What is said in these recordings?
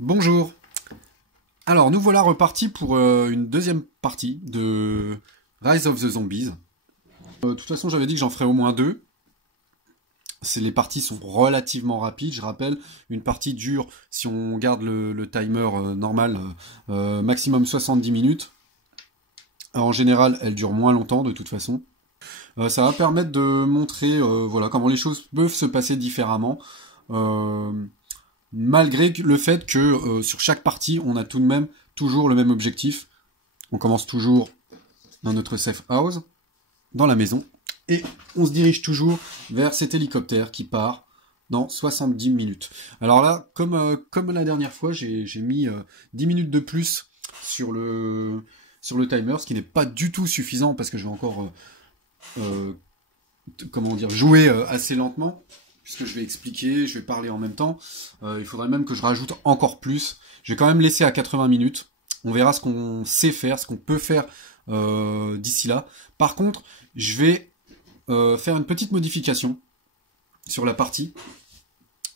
Bonjour. Alors, nous voilà repartis pour une deuxième partie de Rise of the Zombies. De toute façon, j'avais dit que j'en ferais au moins deux. Les parties sont relativement rapides, je rappelle. Une partie dure, si on garde le timer normal, maximum 70 minutes. Alors, en général, elle dure moins longtemps, de toute façon. Ça va permettre de montrer voilà, comment les choses peuvent se passer différemment. Euh, Malgré le fait que sur chaque partie, on a tout de même toujours le même objectif. On commence toujours dans notre safe house, dans la maison, et on se dirige toujours vers cet hélicoptère qui part dans 70 minutes. Alors là, comme la dernière fois, j'ai mis 10 minutes de plus sur le timer, ce qui n'est pas du tout suffisant parce que je vais encore comment dire, jouer assez lentement, puisque je vais expliquer, je vais parler en même temps. Il faudrait même que je rajoute encore plus. Je vais quand même laisser à 80 minutes. On verra ce qu'on sait faire, ce qu'on peut faire d'ici là. Par contre, je vais faire une petite modification sur la partie.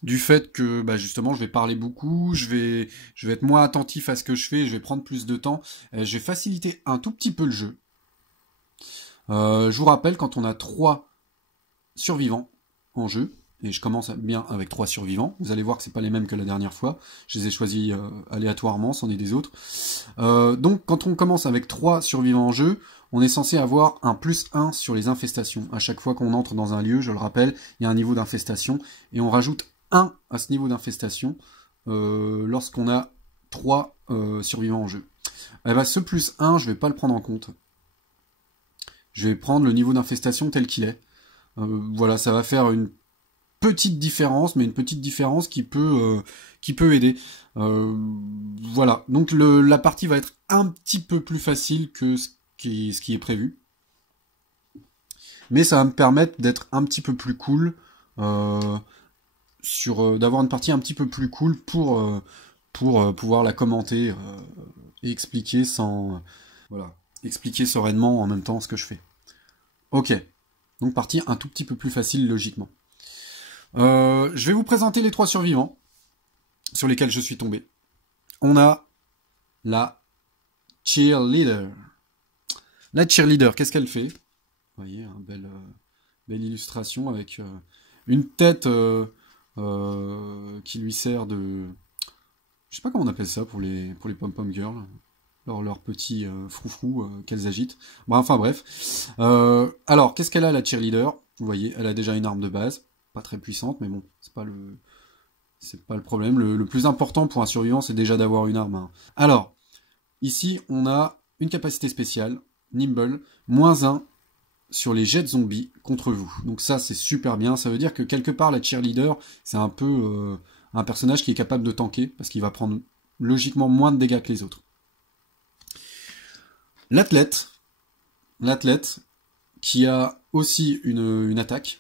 Du fait que bah, justement je vais parler beaucoup, je vais être moins attentif à ce que je fais, je vais prendre plus de temps, je vais faciliter un tout petit peu le jeu. Je vous rappelle, quand on a 3 survivants en jeu, et je commence bien avec 3 survivants, vous allez voir que c'est pas les mêmes que la dernière fois, je les ai choisis aléatoirement, c'en est des autres. Donc quand on commence avec 3 survivants en jeu, on est censé avoir un +1 sur les infestations. À chaque fois qu'on entre dans un lieu, je le rappelle, il y a un niveau d'infestation, et on rajoute 1 à ce niveau d'infestation lorsqu'on a 3 survivants en jeu. Et bah, ce +1, je vais pas le prendre en compte. Je vais prendre le niveau d'infestation tel qu'il est. Voilà, ça va faire une petite différence, mais une petite différence qui peut aider. Voilà, donc la partie va être un petit peu plus facile que ce qui est prévu. Mais ça va me permettre d'être un petit peu plus cool, d'avoir une partie un petit peu plus cool pour pouvoir la commenter et expliquer voilà, expliquer sereinement en même temps ce que je fais. Ok, donc partie un tout petit peu plus facile logiquement. Je vais vous présenter les 3 survivants sur lesquels je suis tombé. On a la cheerleader. La cheerleader, qu'est-ce qu'elle fait? Vous voyez, hein, belle illustration avec une tête qui lui sert de... Je sais pas comment on appelle ça pour les pom-pom girls. Leur petit froufrou qu'elles agitent. Bon, enfin bref. Alors, qu'est-ce qu'elle a la cheerleader? Vous voyez, elle a déjà une arme de base. Pas très puissante, mais bon, c'est pas le problème. Le plus important pour un survivant, c'est déjà d'avoir une arme. Hein. Alors, ici, on a une capacité spéciale, Nimble, -1 sur les jets zombies contre vous. Donc ça, c'est super bien. Ça veut dire que quelque part, la cheerleader, c'est un peu un personnage qui est capable de tanker, parce qu'il va prendre logiquement moins de dégâts que les autres. L'athlète qui a aussi une attaque,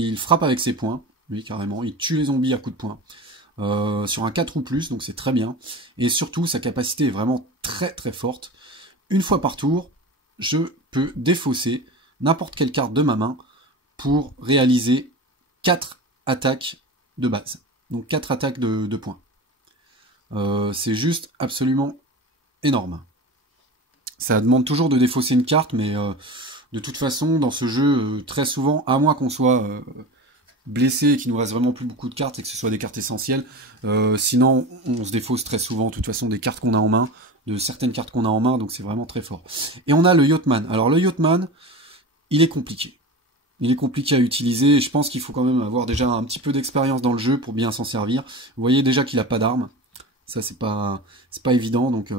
il frappe avec ses poings, lui carrément, il tue les zombies à coups de poing, sur un 4 ou plus, donc c'est très bien, et surtout sa capacité est vraiment très très forte. Une fois par tour, je peux défausser n'importe quelle carte de ma main pour réaliser 4 attaques de base, donc 4 attaques de points. C'est juste absolument énorme. Ça demande toujours de défausser une carte, mais de toute façon, dans ce jeu, très souvent, à moins qu'on soit blessé et qu'il nous reste vraiment plus beaucoup de cartes et que ce soit des cartes essentielles, sinon on se défausse très souvent, de toute façon, des cartes qu'on a en main, de certaines cartes qu'on a en main, donc c'est vraiment très fort. Et on a le Yachtman. Alors le Yachtman, il est compliqué. Il est compliqué à utiliser, et je pense qu'il faut quand même avoir déjà un petit peu d'expérience dans le jeu pour bien s'en servir. Vous voyez déjà qu'il a pas d'arme. Ça, c'est pas évident, donc...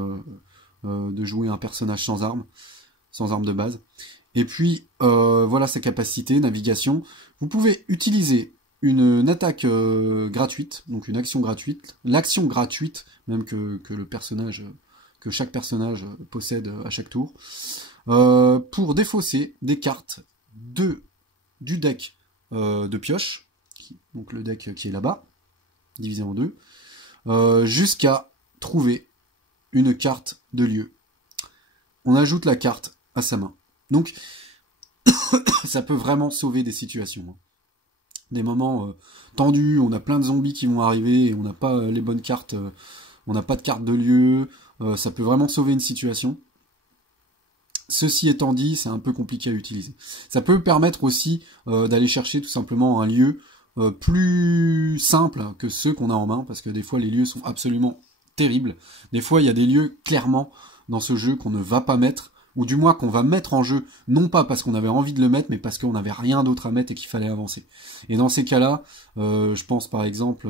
de jouer un personnage sans arme de base. Et puis, voilà sa capacité, navigation. Vous pouvez utiliser une attaque gratuite, donc une action gratuite, l'action gratuite, même que chaque personnage possède à chaque tour, pour défausser des cartes du deck de pioche, donc le deck qui est là-bas, divisé en deux, jusqu'à trouver une carte de lieu. On ajoute la carte à sa main. Donc, ça peut vraiment sauver des situations. Des moments tendus, on a plein de zombies qui vont arriver et on n'a pas les bonnes cartes on n'a pas de carte de lieu, ça peut vraiment sauver une situation. Ceci étant dit, c'est un peu compliqué à utiliser. Ça peut permettre aussi d'aller chercher tout simplement un lieu plus simple que ceux qu'on a en main, parce que des fois les lieux sont absolument terribles. Des fois il y a des lieux clairement dans ce jeu qu'on ne va pas mettre, ou du moins qu'on va mettre en jeu, non pas parce qu'on avait envie de le mettre, mais parce qu'on n'avait rien d'autre à mettre et qu'il fallait avancer. Et dans ces cas-là, je pense par exemple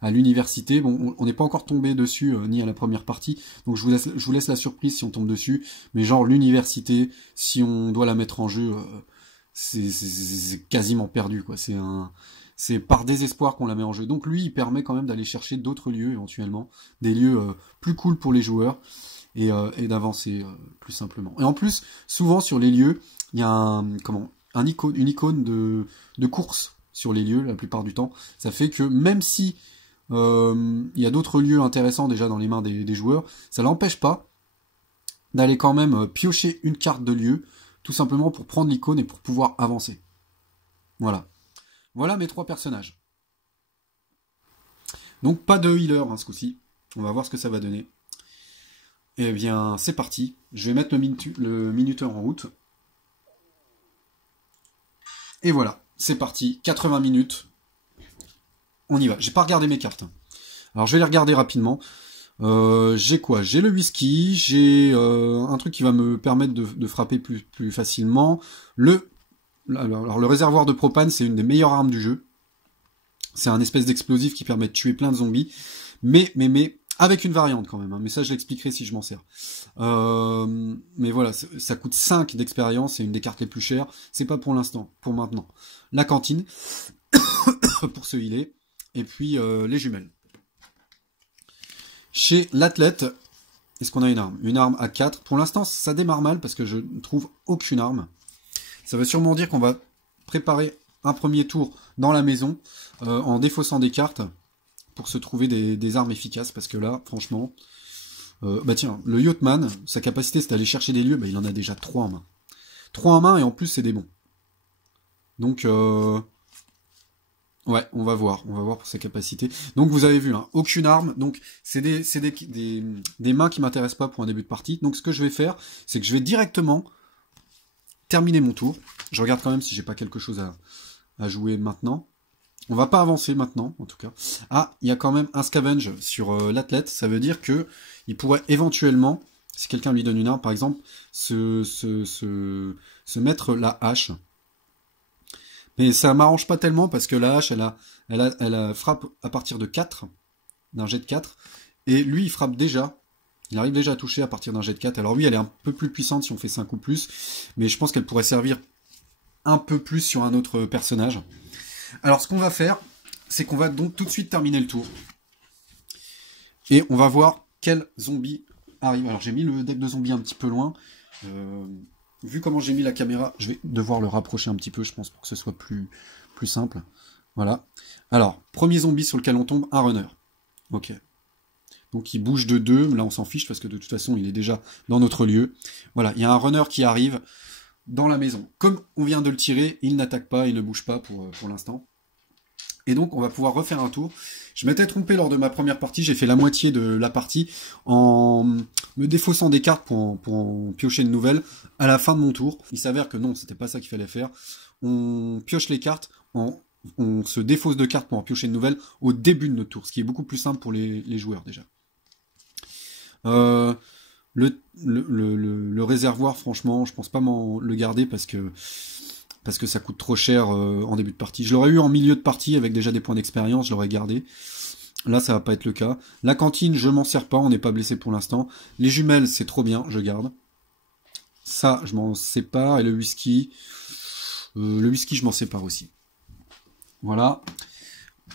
à l'université, bon, on n'est pas encore tombé dessus, ni à la première partie, donc je vous laisse la surprise si on tombe dessus, mais genre l'université, si on doit la mettre en jeu, c'est quasiment perdu, quoi. C'est par désespoir qu'on la met en jeu. Donc lui, il permet quand même d'aller chercher d'autres lieux éventuellement, des lieux plus cool pour les joueurs, et d'avancer plus simplement. Et en plus, souvent sur les lieux, il y a une icône de course sur les lieux la plupart du temps. Ça fait que même si il y a d'autres lieux intéressants déjà dans les mains des joueurs, ça l'empêche pas d'aller quand même piocher une carte de lieu, tout simplement pour prendre l'icône et pour pouvoir avancer. Voilà. Voilà mes 3 personnages. Donc pas de healer ce coup-ci. On va voir ce que ça va donner. Eh bien, c'est parti. Je vais mettre le minuteur en route. Et voilà, c'est parti. 80 minutes. On y va. J'ai pas regardé mes cartes. Alors, je vais les regarder rapidement. J'ai quoi? J'ai le whisky. J'ai un truc qui va me permettre de frapper plus facilement. Alors, le réservoir de propane, c'est une des meilleures armes du jeu. C'est un espèce d'explosif qui permet de tuer plein de zombies. Mais, avec une variante quand même, hein. Mais ça je l'expliquerai si je m'en sers. Mais voilà, ça coûte 5 d'expérience, c'est une des cartes les plus chères. C'est pas pour l'instant, pour maintenant. La cantine, pour se healer, et puis les jumelles. Chez l'athlète, est-ce qu'on a une arme? Une arme à 4. Pour l'instant, ça démarre mal parce que je ne trouve aucune arme. Ça veut sûrement dire qu'on va préparer un premier tour dans la maison, en défaussant des cartes, pour se trouver des armes efficaces, parce que là, franchement, bah tiens, le Yachtman, sa capacité c'est d'aller chercher des lieux, bah il en a déjà 3 en main. 3 en main, et en plus c'est des bons. Donc, ouais, on va voir pour sa capacité. Donc vous avez vu, hein, aucune arme, donc c'est des mains qui m'intéressent pas pour un début de partie. Donc ce que je vais faire, c'est que je vais directement terminer mon tour. Je regarde quand même si j'ai pas quelque chose à jouer maintenant. On va pas avancer maintenant, en tout cas. Ah, il y a quand même un scavenge sur l'athlète. Ça veut dire que il pourrait éventuellement, si quelqu'un lui donne une arme, par exemple, se mettre la hache. Mais ça m'arrange pas tellement parce que la hache, elle frappe à partir de 4, d'un jet de 4. Et lui, il frappe déjà. Il arrive déjà à toucher à partir d'un jet de 4. Alors oui, elle est un peu plus puissante si on fait 5 ou plus. Mais je pense qu'elle pourrait servir un peu plus sur un autre personnage. Alors ce qu'on va faire, c'est qu'on va donc tout de suite terminer le tour. Et on va voir quel zombie arrive. Alors j'ai mis le deck de zombies un petit peu loin. Vu comment j'ai mis la caméra, je vais devoir le rapprocher un petit peu, je pense, pour que ce soit plus simple. Voilà. Alors, premier zombie sur lequel on tombe, un runner. Ok. Donc il bouge de 2, là on s'en fiche parce que de toute façon il est déjà dans notre lieu. Voilà, il y a un runner qui arrive dans la maison. Comme on vient de le tirer, il n'attaque pas, il ne bouge pas pour l'instant. Et donc on va pouvoir refaire un tour. Je m'étais trompé lors de ma première partie, j'ai fait la moitié de la partie en me défaussant des cartes pour en piocher une nouvelle à la fin de mon tour. Il s'avère que non, c'était pas ça qu'il fallait faire. On pioche les cartes, on se défausse de cartes pour en piocher une nouvelle au début de notre tour, ce qui est beaucoup plus simple pour les joueurs déjà. Le réservoir, franchement, je pense pas le garder parce que ça coûte trop cher en début de partie. Je l'aurais eu en milieu de partie avec déjà des points d'expérience, je l'aurais gardé. Là, ça va pas être le cas. La cantine, je m'en sers pas, on n'est pas blessé pour l'instant. Les jumelles, c'est trop bien, je garde. Ça, je m'en sépare. Et le whisky, je m'en sépare aussi. Voilà.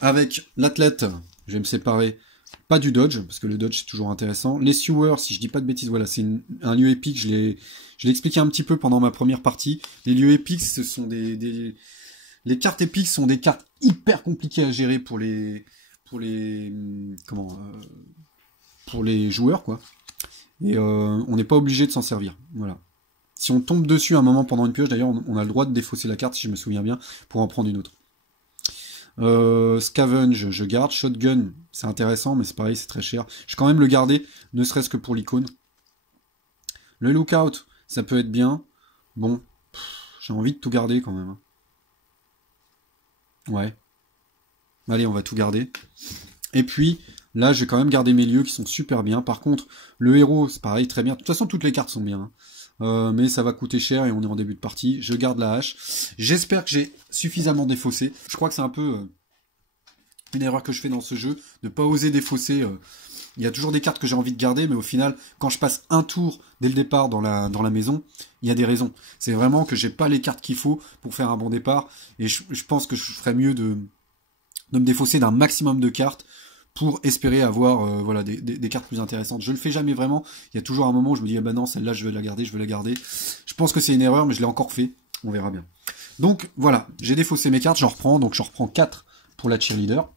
Avec l'athlète, je vais me séparer. Pas du dodge, parce que le dodge c'est toujours intéressant. Les sewers, si je dis pas de bêtises, voilà, c'est un lieu épique, je l'ai expliqué un petit peu pendant ma première partie. Les lieux épiques, ce sont les cartes épiques sont des cartes hyper compliquées à gérer pour les joueurs, quoi. Et on n'est pas obligé de s'en servir, voilà. Si on tombe dessus à un moment pendant une pioche, d'ailleurs, on a le droit de défausser la carte, si je me souviens bien, pour en prendre une autre. Scavenge, je garde. Shotgun, c'est intéressant, mais c'est pareil, c'est très cher. Je vais quand même le garder, ne serait-ce que pour l'icône. Le Lookout, ça peut être bien. Bon, j'ai envie de tout garder quand même. Ouais. Allez, on va tout garder. Et puis, là, je vais quand même garder mes lieux qui sont super bien. Par contre, le héros, c'est pareil, très bien. De toute façon, toutes les cartes sont bien. Mais ça va coûter cher et on est en début de partie. Je garde la hache. J'espère que j'ai suffisamment défaussé. Je crois que c'est un peu une erreur que je fais dans ce jeu, de pas oser défausser. Il y a toujours des cartes que j'ai envie de garder, mais au final, quand je passe un tour dès le départ dans la maison, il y a des raisons. C'est vraiment que j'ai pas les cartes qu'il faut pour faire un bon départ. Et je pense que je ferais mieux de me défausser d'un maximum de cartes pour espérer avoir voilà, des cartes plus intéressantes. Je le fais jamais vraiment. Il y a toujours un moment où je me dis, ah bah non, celle-là, je vais la garder, je vais la garder. Je pense que c'est une erreur, mais je l'ai encore fait. On verra bien. Donc, voilà, j'ai défaussé mes cartes, j'en reprends. Donc, j'en reprends 4 pour la cheerleader,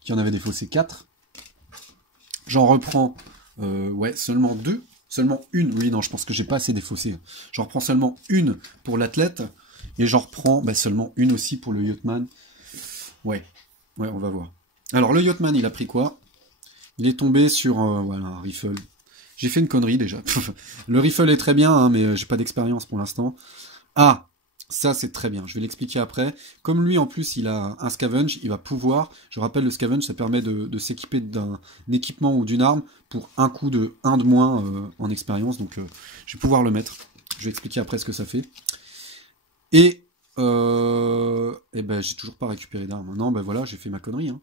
qui en avait défaussé 4. J'en reprends, ouais, seulement 2. Seulement une. Oui, non, je pense que j'ai pas assez défaussé. J'en reprends seulement une pour l'athlète. Et j'en reprends seulement une aussi pour le yachtman. Ouais, on va voir. Alors, le yachtman, il a pris quoi? Il est tombé sur voilà, un rifle. J'ai fait une connerie déjà. Le rifle est très bien, hein, mais j'ai pas d'expérience pour l'instant. Ah, ça c'est très bien. Je vais l'expliquer après. Comme lui, en plus, il a un scavenge, il va pouvoir... Je rappelle, le scavenge, ça permet de s'équiper d'un équipement ou d'une arme pour un coup de 1 de moins en expérience. Donc, je vais pouvoir le mettre. Je vais expliquer après ce que ça fait. Et ben, j'ai toujours pas récupéré d'armes. Non, ben voilà, j'ai fait ma connerie. Hein.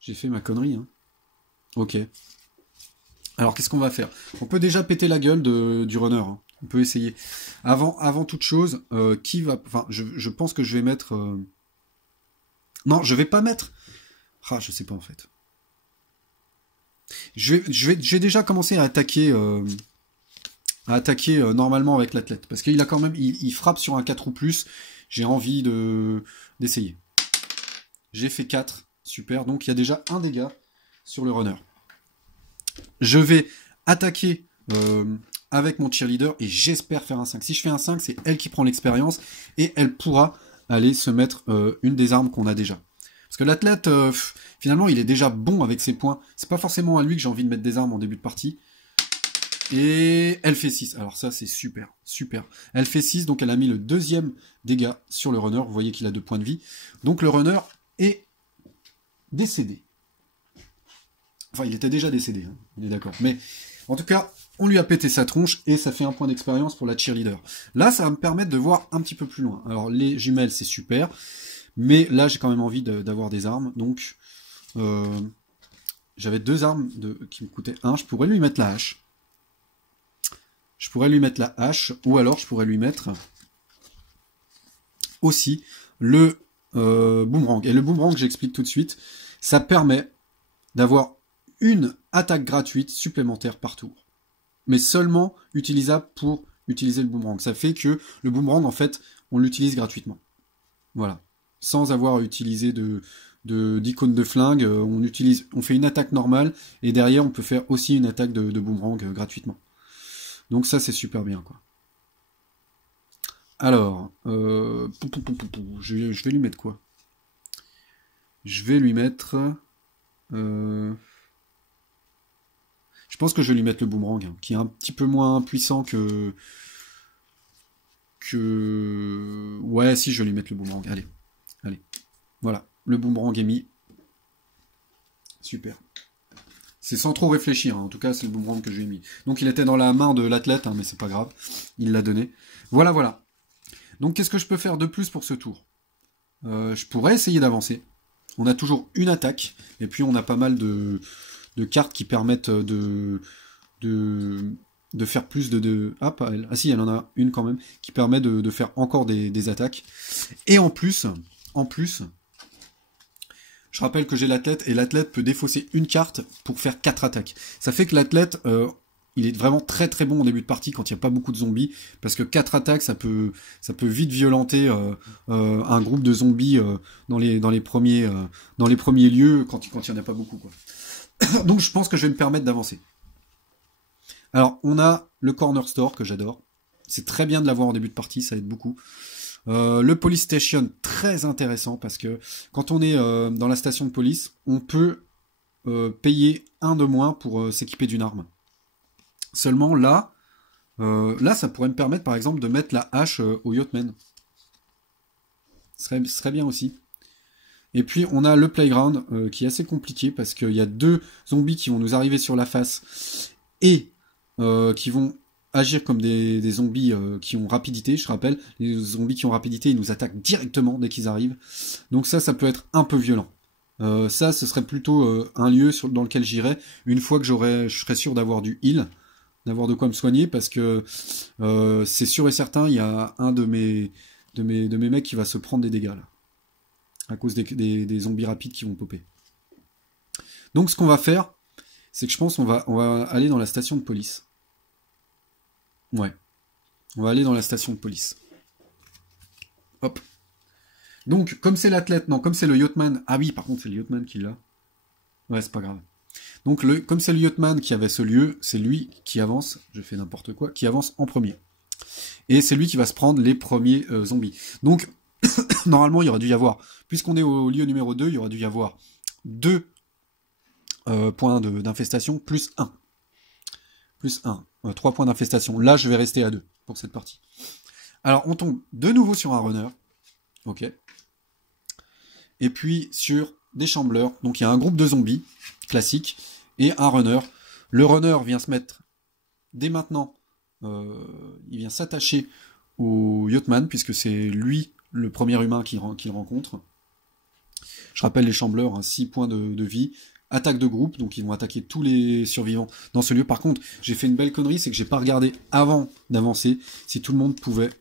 J'ai fait ma connerie. Hein. Ok. Alors, qu'est-ce qu'on va faire? On peut déjà péter la gueule du runner. Hein. On peut essayer. Avant toute chose, qui va... Enfin, je pense que je vais mettre... Non, je vais pas mettre... Ah, je sais pas en fait. J'ai déjà commencé à attaquer... normalement avec l'athlète. Parce qu'il a quand même... Il frappe sur un 4 ou plus. J'ai envie d'essayer. J'ai fait 4. Super. Donc il y a déjà un dégât sur le runner. Je vais attaquer avec mon cheerleader et j'espère faire un 5. Si je fais un 5, c'est elle qui prend l'expérience et elle pourra aller se mettre une des armes qu'on a déjà. Parce que l'athlète, finalement, il est déjà bon avec ses points. C'est pas forcément à lui que j'ai envie de mettre des armes en début de partie. Et elle fait 6. Alors ça, c'est super, super. Elle fait 6, donc elle a mis le deuxième dégât sur le runner. Vous voyez qu'il a 2 points de vie. Donc le runner est décédé. Enfin, il était déjà décédé, hein, on est d'accord. Mais en tout cas, on lui a pété sa tronche et ça fait un point d'expérience pour la cheerleader. Là, ça va me permettre de voir un petit peu plus loin. Alors, les jumelles, c'est super. Mais là, j'ai quand même envie d'avoir des armes. Donc, j'avais 2 armes qui me coûtaient 1. Je pourrais lui mettre la hache. Je pourrais lui mettre la hache. Ou alors, je pourrais lui mettre aussi le boomerang. Et le boomerang, j'explique tout de suite. Ça permet d'avoir une attaque gratuite supplémentaire par tour. Mais seulement utilisable pour utiliser le boomerang. Ça fait que le boomerang, en fait, on l'utilise gratuitement. Voilà. Sans avoir utilisé d'icône de flingue, on fait une attaque normale, et derrière, on peut faire aussi une attaque de boomerang gratuitement. Donc ça, c'est super bien, quoi. Alors, je vais lui mettre quoi? Je vais lui mettre... je pense que je vais lui mettre le boomerang, hein, qui est un petit peu moins puissant que... Ouais, si, je vais lui mettre le boomerang. Allez. Voilà, le boomerang est mis. Super. C'est sans trop réfléchir, hein. En tout cas, c'est le boomerang que je lui ai mis. Donc, il était dans la main de l'athlète, hein, mais c'est pas grave. Il l'a donné. Voilà. Donc, qu'est-ce que je peux faire de plus pour ce tour? Je pourrais essayer d'avancer. On a toujours une attaque, et puis on a pas mal de cartes qui permettent de faire plus Ah, pas elle. Ah si, elle en a une quand même, qui permet de faire encore des attaques. Et en plus, je rappelle que j'ai l'athlète, et l'athlète peut défausser une carte pour faire 4 attaques. Ça fait que l'athlète, il est vraiment très très bon en début de partie quand il n'y a pas beaucoup de zombies, parce que 4 attaques, ça peut vite violenter un groupe de zombies dans les premiers lieux, quand il n'y en a pas beaucoup, quoi. Donc je pense que je vais me permettre d'avancer. Alors, on a le Corner Store, que j'adore. C'est très bien de l'avoir en début de partie, ça aide beaucoup. Le police station, très intéressant, parce que quand on est dans la station de police, on peut payer 1 de moins pour s'équiper d'une arme. Seulement là, ça pourrait me permettre par exemple de mettre la hache au Yachtman. Ce serait bien aussi. Et puis on a le playground qui est assez compliqué parce qu'il y a 2 zombies qui vont nous arriver sur la face et qui vont agir comme des zombies qui ont rapidité. Je rappelle, les zombies qui ont rapidité, ils nous attaquent directement dès qu'ils arrivent. Donc ça peut être un peu violent. Ce serait plutôt un lieu dans lequel j'irais une fois que je serais sûr d'avoir du heal, d'avoir de quoi me soigner, parce que c'est sûr et certain, il y a un de mes mecs qui va se prendre des dégâts là, à cause des zombies rapides qui vont popper. Donc ce qu'on va faire, c'est que je pense qu'on va aller dans la station de police. Ouais. On va aller dans la station de police. Hop. Donc, comme c'est l'athlète, non, comme c'est le Yachtman. Ah oui, par contre, c'est le Yachtman qui l'a. Ouais, c'est pas grave. Donc, comme c'est le Yachtman qui avait ce lieu, c'est lui qui avance, je fais n'importe quoi, qui avance en premier. Et c'est lui qui va se prendre les premiers zombies. Donc, normalement, il y aurait dû y avoir, puisqu'on est au lieu numéro 2, il y aurait dû y avoir 2 points d'infestation, plus 1. Plus 1. 3 points d'infestation. Là, je vais rester à 2 pour cette partie. Alors, on tombe de nouveau sur un runner. Ok. Et puis, sur des chambleurs. Donc, il y a un groupe de zombies, classique, et un runner. Le runner vient se mettre, dès maintenant, il vient s'attacher au Yachtman, puisque c'est lui, le premier humain qu'il rencontre. Je rappelle les chambleurs, 6 points de vie. Attaque de groupe, donc ils vont attaquer tous les survivants dans ce lieu. Par contre, j'ai fait une belle connerie, c'est que j'ai pas regardé avant d'avancer si tout le monde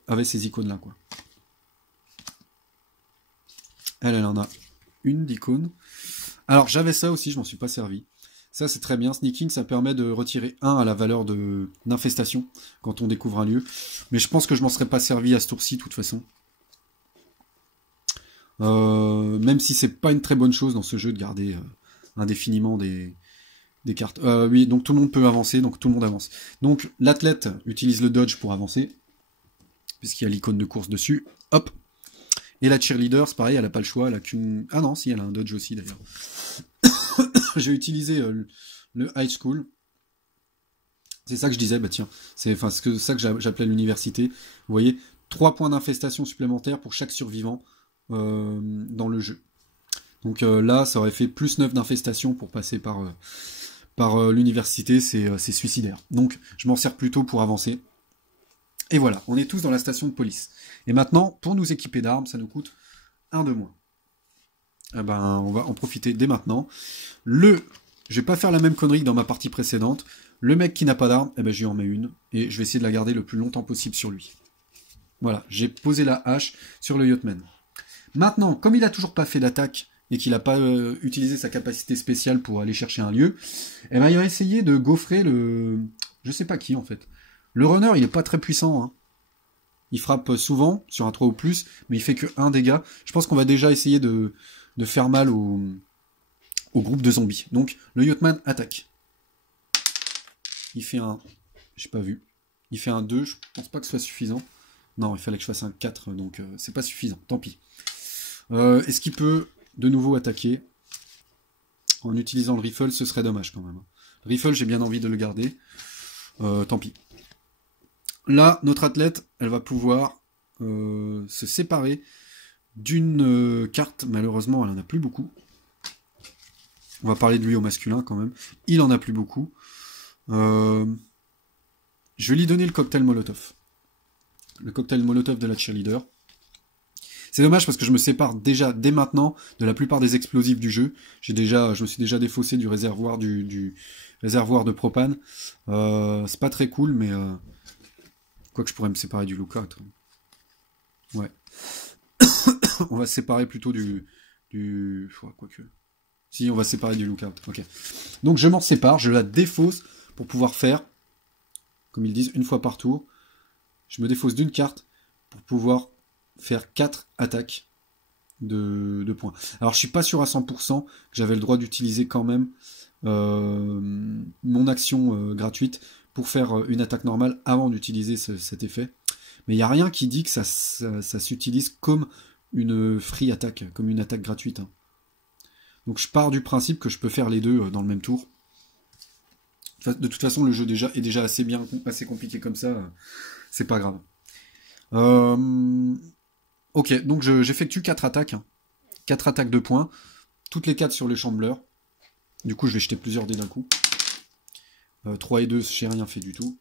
avait ces icônes là, quoi. Elle en a une d'icône. Alors j'avais ça aussi, je m'en suis pas servi. Ça c'est très bien, sneaking, ça permet de retirer 1 à la valeur d'infestation quand on découvre un lieu. Mais je pense que je m'en serais pas servi à ce tour-ci de toute façon. Même si c'est pas une très bonne chose dans ce jeu de garder indéfiniment des cartes. Oui, donc tout le monde peut avancer, donc tout le monde avance. Donc l'athlète utilise le dodge pour avancer, puisqu'il y a l'icône de course dessus. Hop. Et la cheerleader, c'est pareil, elle n'a pas le choix, elle a qu'une... Ah non, si, elle a un dodge aussi d'ailleurs. J'ai utilisé le high school. C'est ça que je disais, bah tiens, c'est ça que j'appelais l'université. Vous voyez, 3 points d'infestation supplémentaires pour chaque survivant dans le jeu. Donc là, ça aurait fait plus 9 d'infestation pour passer par l'université, c'est suicidaire. Donc je m'en sers plutôt pour avancer. Et voilà, on est tous dans la station de police. Et maintenant, pour nous équiper d'armes, ça nous coûte 1 de moins. Eh ben, on va en profiter dès maintenant. Je vais pas faire la même connerie que dans ma partie précédente. Le mec qui n'a pas d'arme, eh ben, je lui en mets une. Et je vais essayer de la garder le plus longtemps possible sur lui. Voilà, j'ai posé la hache sur le Yachtman. Maintenant, comme il n'a toujours pas fait d'attaque, et qu'il n'a pas utilisé sa capacité spéciale pour aller chercher un lieu, eh ben, il va essayer de gaufrer le... Je sais pas qui, en fait. Le runner, il est pas très puissant, hein. Il frappe souvent, sur un 3 ou plus, mais il fait que 1 dégât. Je pense qu'on va déjà essayer de faire mal au groupe de zombies. Donc, le Yachtman attaque. Il fait un... J'ai pas vu. Il fait un 2, je pense pas que ce soit suffisant. Non, il fallait que je fasse un 4, donc c'est pas suffisant, tant pis. Est-ce qu'il peut de nouveau attaquer en utilisant le rifle? Ce serait dommage quand même. Le rifle, j'ai bien envie de le garder. Tant pis. Là, notre athlète, elle va pouvoir se séparer d'une carte. Malheureusement, elle en a plus beaucoup. On va parler de lui au masculin quand même. Il en a plus beaucoup. Je vais lui donner le cocktail Molotov. Le cocktail Molotov de la cheerleader. C'est dommage parce que je me sépare déjà dès maintenant de la plupart des explosifs du jeu. Je me suis déjà défaussé du réservoir du réservoir de propane. C'est pas très cool, mais quoique je pourrais me séparer du lookout. Ouais. On va se séparer plutôt du quoique. Si, on va se séparer du lookout. Ok. Donc je m'en sépare, je la défausse pour pouvoir faire, comme ils disent, une fois par tour. Je me défausse d'une carte pour pouvoir faire 4 attaques de points. Alors je suis pas sûr à 100% que j'avais le droit d'utiliser quand même mon action gratuite pour faire une attaque normale avant d'utiliser cet effet. Mais il n'y a rien qui dit que ça s'utilise comme une free attaque, comme une attaque gratuite. Hein. Donc je pars du principe que je peux faire les deux dans le même tour. De toute façon, le jeu est déjà assez compliqué comme ça. C'est pas grave. Ok, donc j'effectue 4 attaques. Hein. 4 attaques de points. Toutes les 4 sur le Shambler. Du coup, je vais jeter plusieurs dés d'un coup. 3 et 2, j'ai rien fait du tout.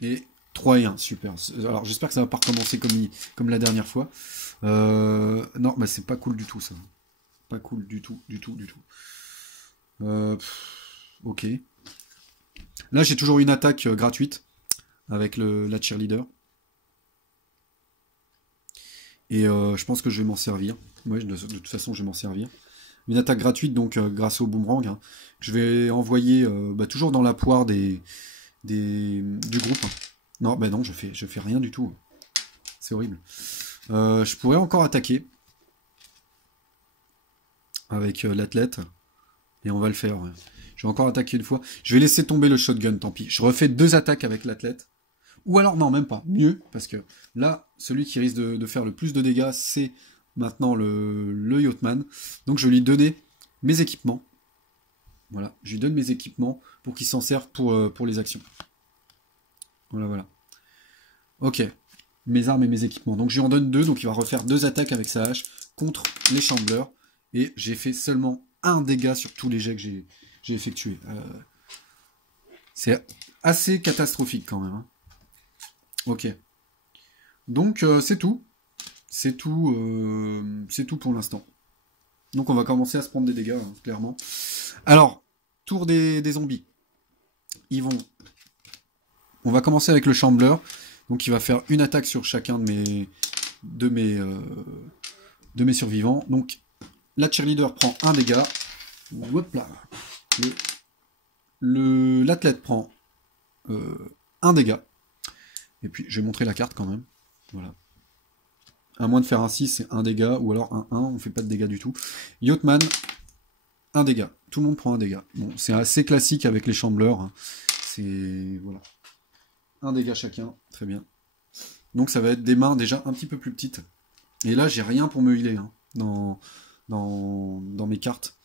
Et 3 et 1, super. Alors, j'espère que ça va pas recommencer comme la dernière fois. Non, bah c'est pas cool du tout, ça. Pas cool du tout. Ok. Là, j'ai toujours une attaque gratuite avec la cheerleader. Et je pense que je vais m'en servir. Ouais, de toute façon, je vais m'en servir. Une attaque gratuite, donc grâce au boomerang. Hein. Je vais envoyer toujours dans la poire du groupe. Non, bah non, je fais rien du tout. C'est horrible. Je pourrais encore attaquer avec l'athlète. Et on va le faire. Ouais. Je vais encore attaquer une fois. Je vais laisser tomber le shotgun, tant pis. Je refais 2 attaques avec l'athlète. Ou alors, non, même pas. Mieux, parce que là, celui qui risque de faire le plus de dégâts, c'est maintenant le Yachtman. Donc, je vais lui donner mes équipements. Voilà, je lui donne mes équipements pour qu'il s'en serve pour les actions. Voilà. Ok, mes armes et mes équipements. Donc, je lui en donne 2, donc il va refaire 2 attaques avec sa hache contre les Shamblers. Et j'ai fait seulement 1 dégât sur tous les jets que j'ai effectués. C'est assez catastrophique quand même. Hein. Ok. Donc c'est tout. C'est tout pour l'instant. Donc on va commencer à se prendre des dégâts, hein, clairement. Alors, tour des zombies. On va commencer avec le Shambler. Donc il va faire une attaque sur chacun de mes survivants. Donc la cheerleader prend 1 dégât. Hop là. L'athlète prend 1 dégât. Et puis, je vais montrer la carte quand même. Voilà. À moins de faire un 6, c'est 1 dégât. Ou alors un 1, on fait pas de dégâts du tout. Yachtman, 1 dégât. Tout le monde prend 1 dégât. Bon, c'est assez classique avec les Shamblers. Hein. C'est... Voilà. 1 dégât chacun. Très bien. Donc, ça va être des mains déjà un petit peu plus petites. Et là, j'ai rien pour me healer hein, dans mes cartes.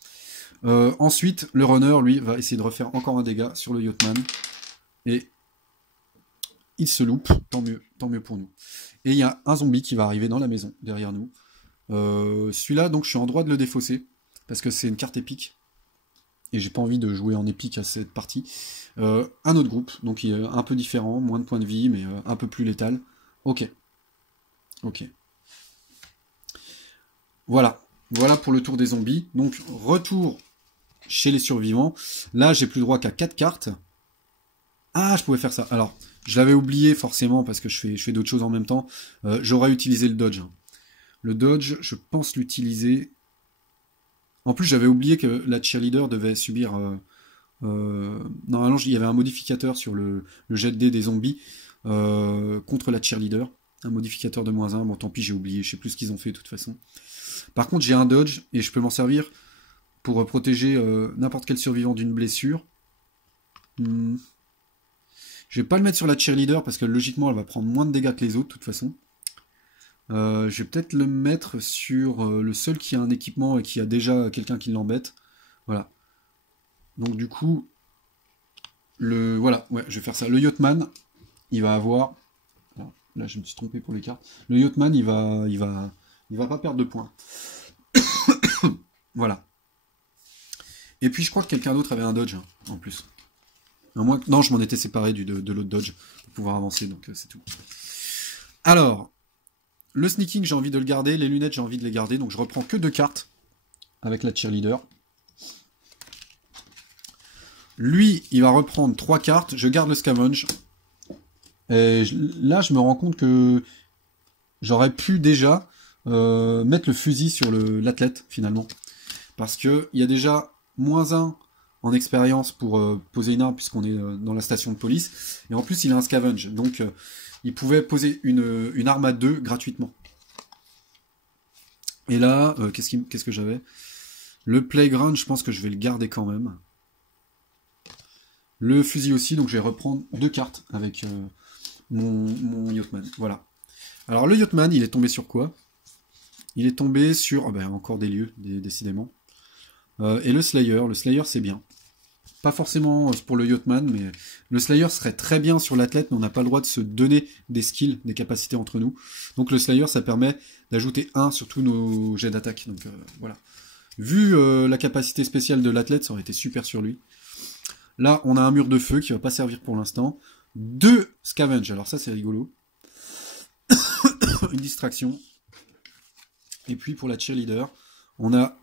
Ensuite, le runner, lui, va essayer de refaire encore un dégât sur le Yachtman. Et il se loupe, tant mieux pour nous. Et il y a un zombie qui va arriver dans la maison, derrière nous. Celui-là, donc, je suis en droit de le défausser, parce que c'est une carte épique. Et j'ai pas envie de jouer en épique à cette partie. Un autre groupe, donc il est un peu différent, moins de points de vie, mais un peu plus létal. Ok. Voilà pour le tour des zombies. Donc, retour chez les survivants. Là, j'ai plus droit qu'à 4 cartes. Ah, je pouvais faire ça. Alors, je l'avais oublié forcément parce que je fais d'autres choses en même temps. J'aurais utilisé le dodge. Le dodge, je pense l'utiliser. En plus, j'avais oublié que la cheerleader devait subir... Normalement, il y avait un modificateur sur le jet de dés des zombies contre la cheerleader. Un modificateur de -1. Bon, tant pis, j'ai oublié. Je sais plus ce qu'ils ont fait de toute façon. Par contre, j'ai un dodge et je peux m'en servir pour protéger n'importe quel survivant d'une blessure. Je vais pas le mettre sur la cheerleader parce que logiquement elle va prendre moins de dégâts que les autres de toute façon. Je vais peut-être le mettre sur le seul qui a un équipement et qui a déjà quelqu'un qui l'embête. Voilà. Donc du coup, voilà, ouais, je vais faire ça. Le Yachtman, il va avoir... Là je me suis trompé pour les cartes. Le Yachtman, il va pas perdre de points. Voilà. Et puis je crois que quelqu'un d'autre avait un dodge, hein, en plus. Non, je m'en étais séparé de l'autre dodge pour pouvoir avancer, donc c'est tout. Alors, le sneaking, j'ai envie de le garder. Les lunettes, j'ai envie de les garder. Donc je reprends que 2 cartes avec la cheerleader. Lui, il va reprendre 3 cartes. Je garde le scavenge. Et là, je me rends compte que j'aurais pu déjà mettre le fusil sur l'athlète, finalement. Parce qu'il y a déjà -1 en expérience pour poser une arme puisqu'on est dans la station de police. Et en plus, il a un scavenge. Donc, il pouvait poser une arme à 2 gratuitement. Et là, qu'est-ce que j'avais? Le playground, je pense que je vais le garder quand même. Le fusil aussi, donc je vais reprendre 2 cartes avec mon Yachtman. Voilà. Alors le Yachtman, il est tombé sur quoi? Il est tombé sur... encore des lieux, décidément. Et le Slayer. Le Slayer, c'est bien. Pas forcément pour le Yachtman, mais le Slayer serait très bien sur l'athlète, mais on n'a pas le droit de se donner des skills, des capacités entre nous. Donc le Slayer, ça permet d'ajouter 1 sur tous nos jets d'attaque. Donc voilà. Vu la capacité spéciale de l'athlète, ça aurait été super sur lui. Là, on a un mur de feu qui va pas servir pour l'instant. 2 scavenge, alors ça c'est rigolo. Une distraction. Et puis pour la cheerleader, on a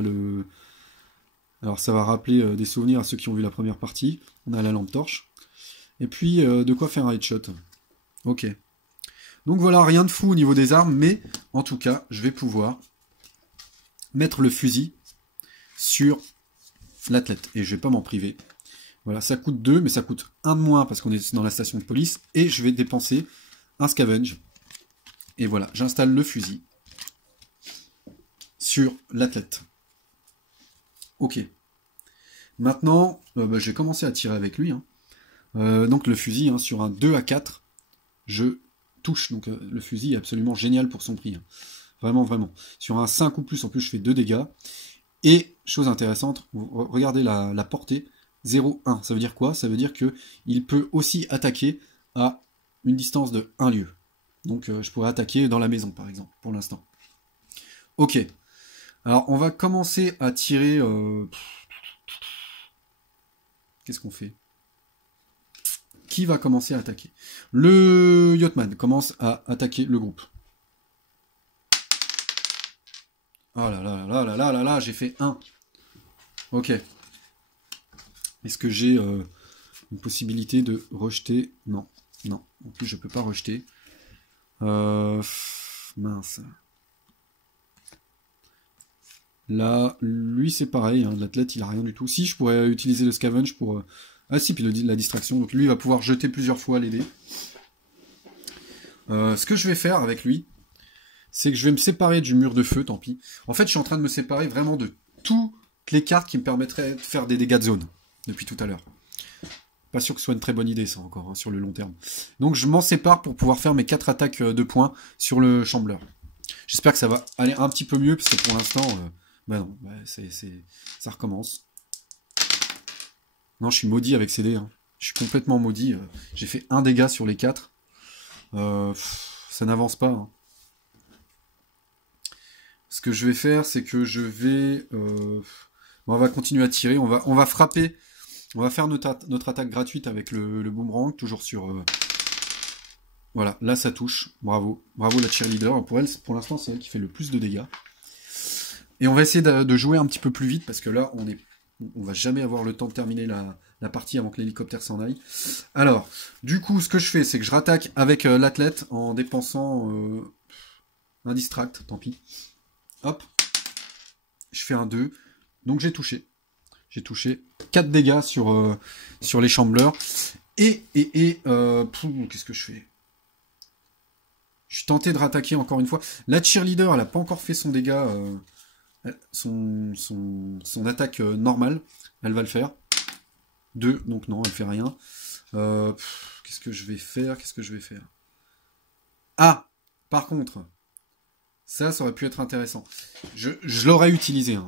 le... Alors ça va rappeler des souvenirs à ceux qui ont vu la première partie. On a la lampe torche. Et puis de quoi faire un headshot. Ok. Donc voilà, rien de fou au niveau des armes, mais en tout cas, je vais pouvoir mettre le fusil sur l'athlète. Et je vais pas m'en priver. Voilà, ça coûte 2, mais ça coûte 1 de moins parce qu'on est dans la station de police. Et je vais dépenser un scavenge. Et voilà, j'installe le fusil sur l'athlète. Ok. Maintenant, je vais commencer à tirer avec lui. Donc le fusil, sur un 2 à 4, je touche. Donc le fusil est absolument génial pour son prix. Vraiment, vraiment. Sur un 5 ou plus, en plus, je fais 2 dégâts. Et, chose intéressante, regardez la portée, 0,1. Ça veut dire quoi? Ça veut dire qu'il peut aussi attaquer à une distance de 1 lieu. Donc je pourrais attaquer dans la maison, par exemple, pour l'instant. Ok. Alors, on va commencer à tirer... Qu'est-ce qu'on fait? Qui va commencer à attaquer? Le Yachtman commence à attaquer le groupe. Oh là là là là là là là, j'ai fait 1. Ok. Est-ce que j'ai une possibilité de rejeter? Non. Non. En plus, je peux pas rejeter. Mince. Là, lui, c'est pareil. L'athlète, il a rien du tout. Si, je pourrais utiliser le scavenge pour... Ah si, puis la distraction. Donc lui, il va pouvoir jeter plusieurs fois les dés. Ce que je vais faire avec lui, c'est que je vais me séparer du mur de feu, tant pis. En fait, je suis en train de me séparer vraiment de toutes les cartes qui me permettraient de faire des dégâts de zone, depuis tout à l'heure. Pas sûr que ce soit une très bonne idée, ça, encore, sur le long terme. Donc, je m'en sépare pour pouvoir faire mes 4 attaques de points sur le chambleur. J'espère que ça va aller un petit peu mieux, parce que pour l'instant, non, ça recommence. Non, je suis maudit avec ces dés. Je suis complètement maudit. J'ai fait 1 dégât sur les 4. Ça n'avance pas. Ce que je vais faire, c'est que je vais... on va continuer à tirer. On va frapper. On va faire notre attaque gratuite avec le boomerang. Toujours sur... Voilà, là ça touche. Bravo. Bravo la cheerleader. Pour elle, pour l'instant, c'est elle qui fait le plus de dégâts. Et on va essayer de jouer un petit peu plus vite. Parce que là, on va jamais avoir le temps de terminer la partie avant que l'hélicoptère s'en aille. Alors, du coup, ce que je fais, c'est que je rattaque avec l'athlète en dépensant un distract. Tant pis. Hop, je fais un 2, donc j'ai touché. J'ai touché 4 dégâts sur les chambleurs. Et qu'est-ce que je fais? Je suis tenté de rattaquer encore une fois. La cheerleader, elle n'a pas encore fait son dégât, son attaque normale. Elle va le faire. 2, donc non, elle fait rien. Qu'est-ce que je vais faire? Ah, par contre... Ça aurait pu être intéressant. Je l'aurais utilisé.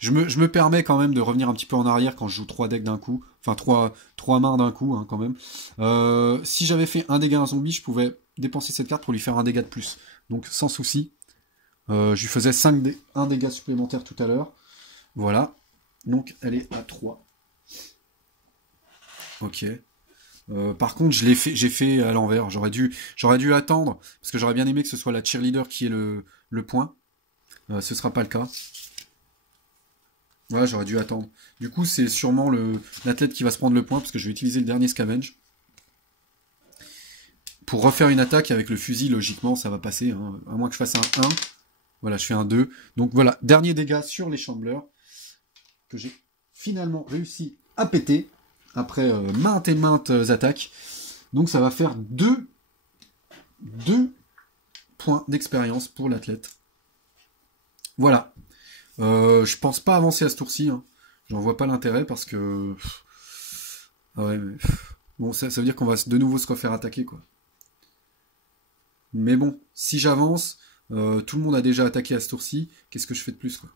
Je me permets quand même de revenir un petit peu en arrière quand je joue 3 decks d'un coup. Enfin, 3 mains d'un coup, quand même. Si j'avais fait un dégât à un zombie, je pouvais dépenser cette carte pour lui faire un dégât de plus. Donc, sans souci. Je lui faisais 1 dégât supplémentaire tout à l'heure. Voilà. Donc, elle est à 3. Ok. Par contre, j'ai fait à l'envers. J'aurais dû attendre, parce que j'aurais bien aimé que ce soit la cheerleader qui ait le point. Ce sera pas le cas. Voilà, j'aurais dû attendre. Du coup, c'est sûrement l'athlète qui va se prendre le point, parce que je vais utiliser le dernier scavenge. Pour refaire une attaque avec le fusil, logiquement, ça va passer. À moins que je fasse un 1. Voilà, je fais un 2. Donc voilà, dernier dégât sur les chambleurs, que j'ai finalement réussi à péter. Après maintes et maintes attaques. Donc ça va faire 2 points d'expérience pour l'athlète. Voilà. Je pense pas avancer à ce tour-ci. J'en vois pas l'intérêt parce que... Bon, ça veut dire qu'on va de nouveau se refaire attaquer, quoi. Mais bon, si j'avance, tout le monde a déjà attaqué à ce tour-ci, qu'est-ce que je fais de plus, quoi?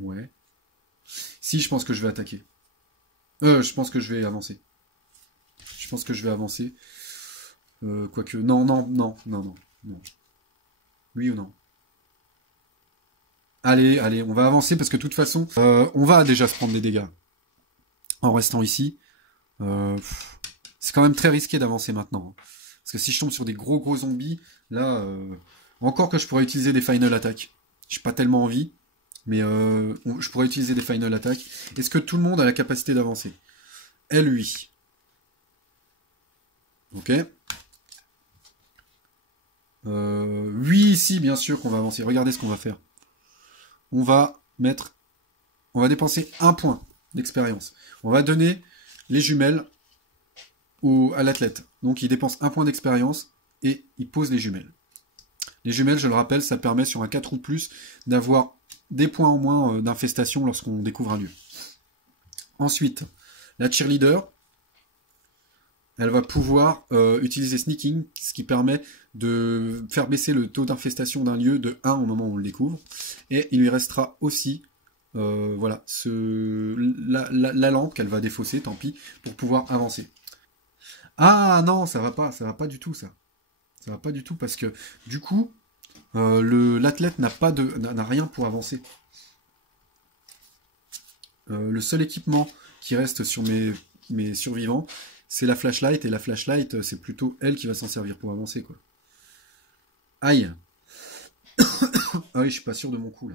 Ouais. Si, je pense que je vais attaquer. Je pense que je vais avancer. Je pense que je vais avancer. Quoique... Non, non, non, non, non, non. Oui ou non? Allez, allez, on va avancer parce que de toute façon, on va déjà se prendre des dégâts. En restant ici. C'est quand même très risqué d'avancer maintenant. Parce que si je tombe sur des gros zombies, là... encore que je pourrais utiliser des final attack. J'ai pas tellement envie. Mais je pourrais utiliser des final attack. Est-ce que tout le monde a la capacité d'avancer? Elle, oui. Ok. Oui, si, bien sûr qu'on va avancer. Regardez ce qu'on va faire. On va dépenser 1 point d'expérience. On va donner les jumelles à l'athlète. Donc il dépense 1 point d'expérience et il pose les jumelles. Les jumelles, je le rappelle, ça permet sur un 4 ou plus d'avoir des points en moins d'infestation lorsqu'on découvre un lieu. Ensuite, la cheerleader, elle va pouvoir utiliser sneaking, ce qui permet de faire baisser le taux d'infestation d'un lieu de 1 au moment où on le découvre. Et il lui restera aussi voilà, la lampe qu'elle va défausser, tant pis, pour pouvoir avancer. Ah non, ça va pas du tout ça. Ça va pas du tout parce que du coup, l'athlète n'a rien pour avancer. Le seul équipement qui reste sur mes survivants, c'est la flashlight, et la flashlight, c'est plutôt elle qui va s'en servir pour avancer, quoi. Aïe. Ah oui, je suis pas sûr de mon coup, là.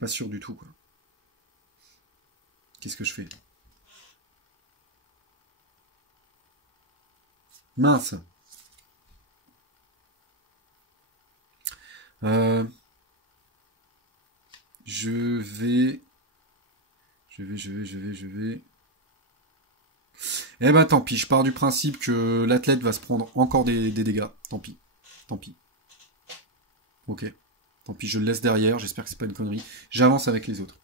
Pas sûr du tout, quoi. Qu'est-ce que je fais? Mince. Je vais... Eh ben tant pis, je pars du principe que l'athlète va se prendre encore des dégâts. Tant pis. Tant pis. Ok. Tant pis, je le laisse derrière, j'espère que c'est pas une connerie. J'avance avec les autres.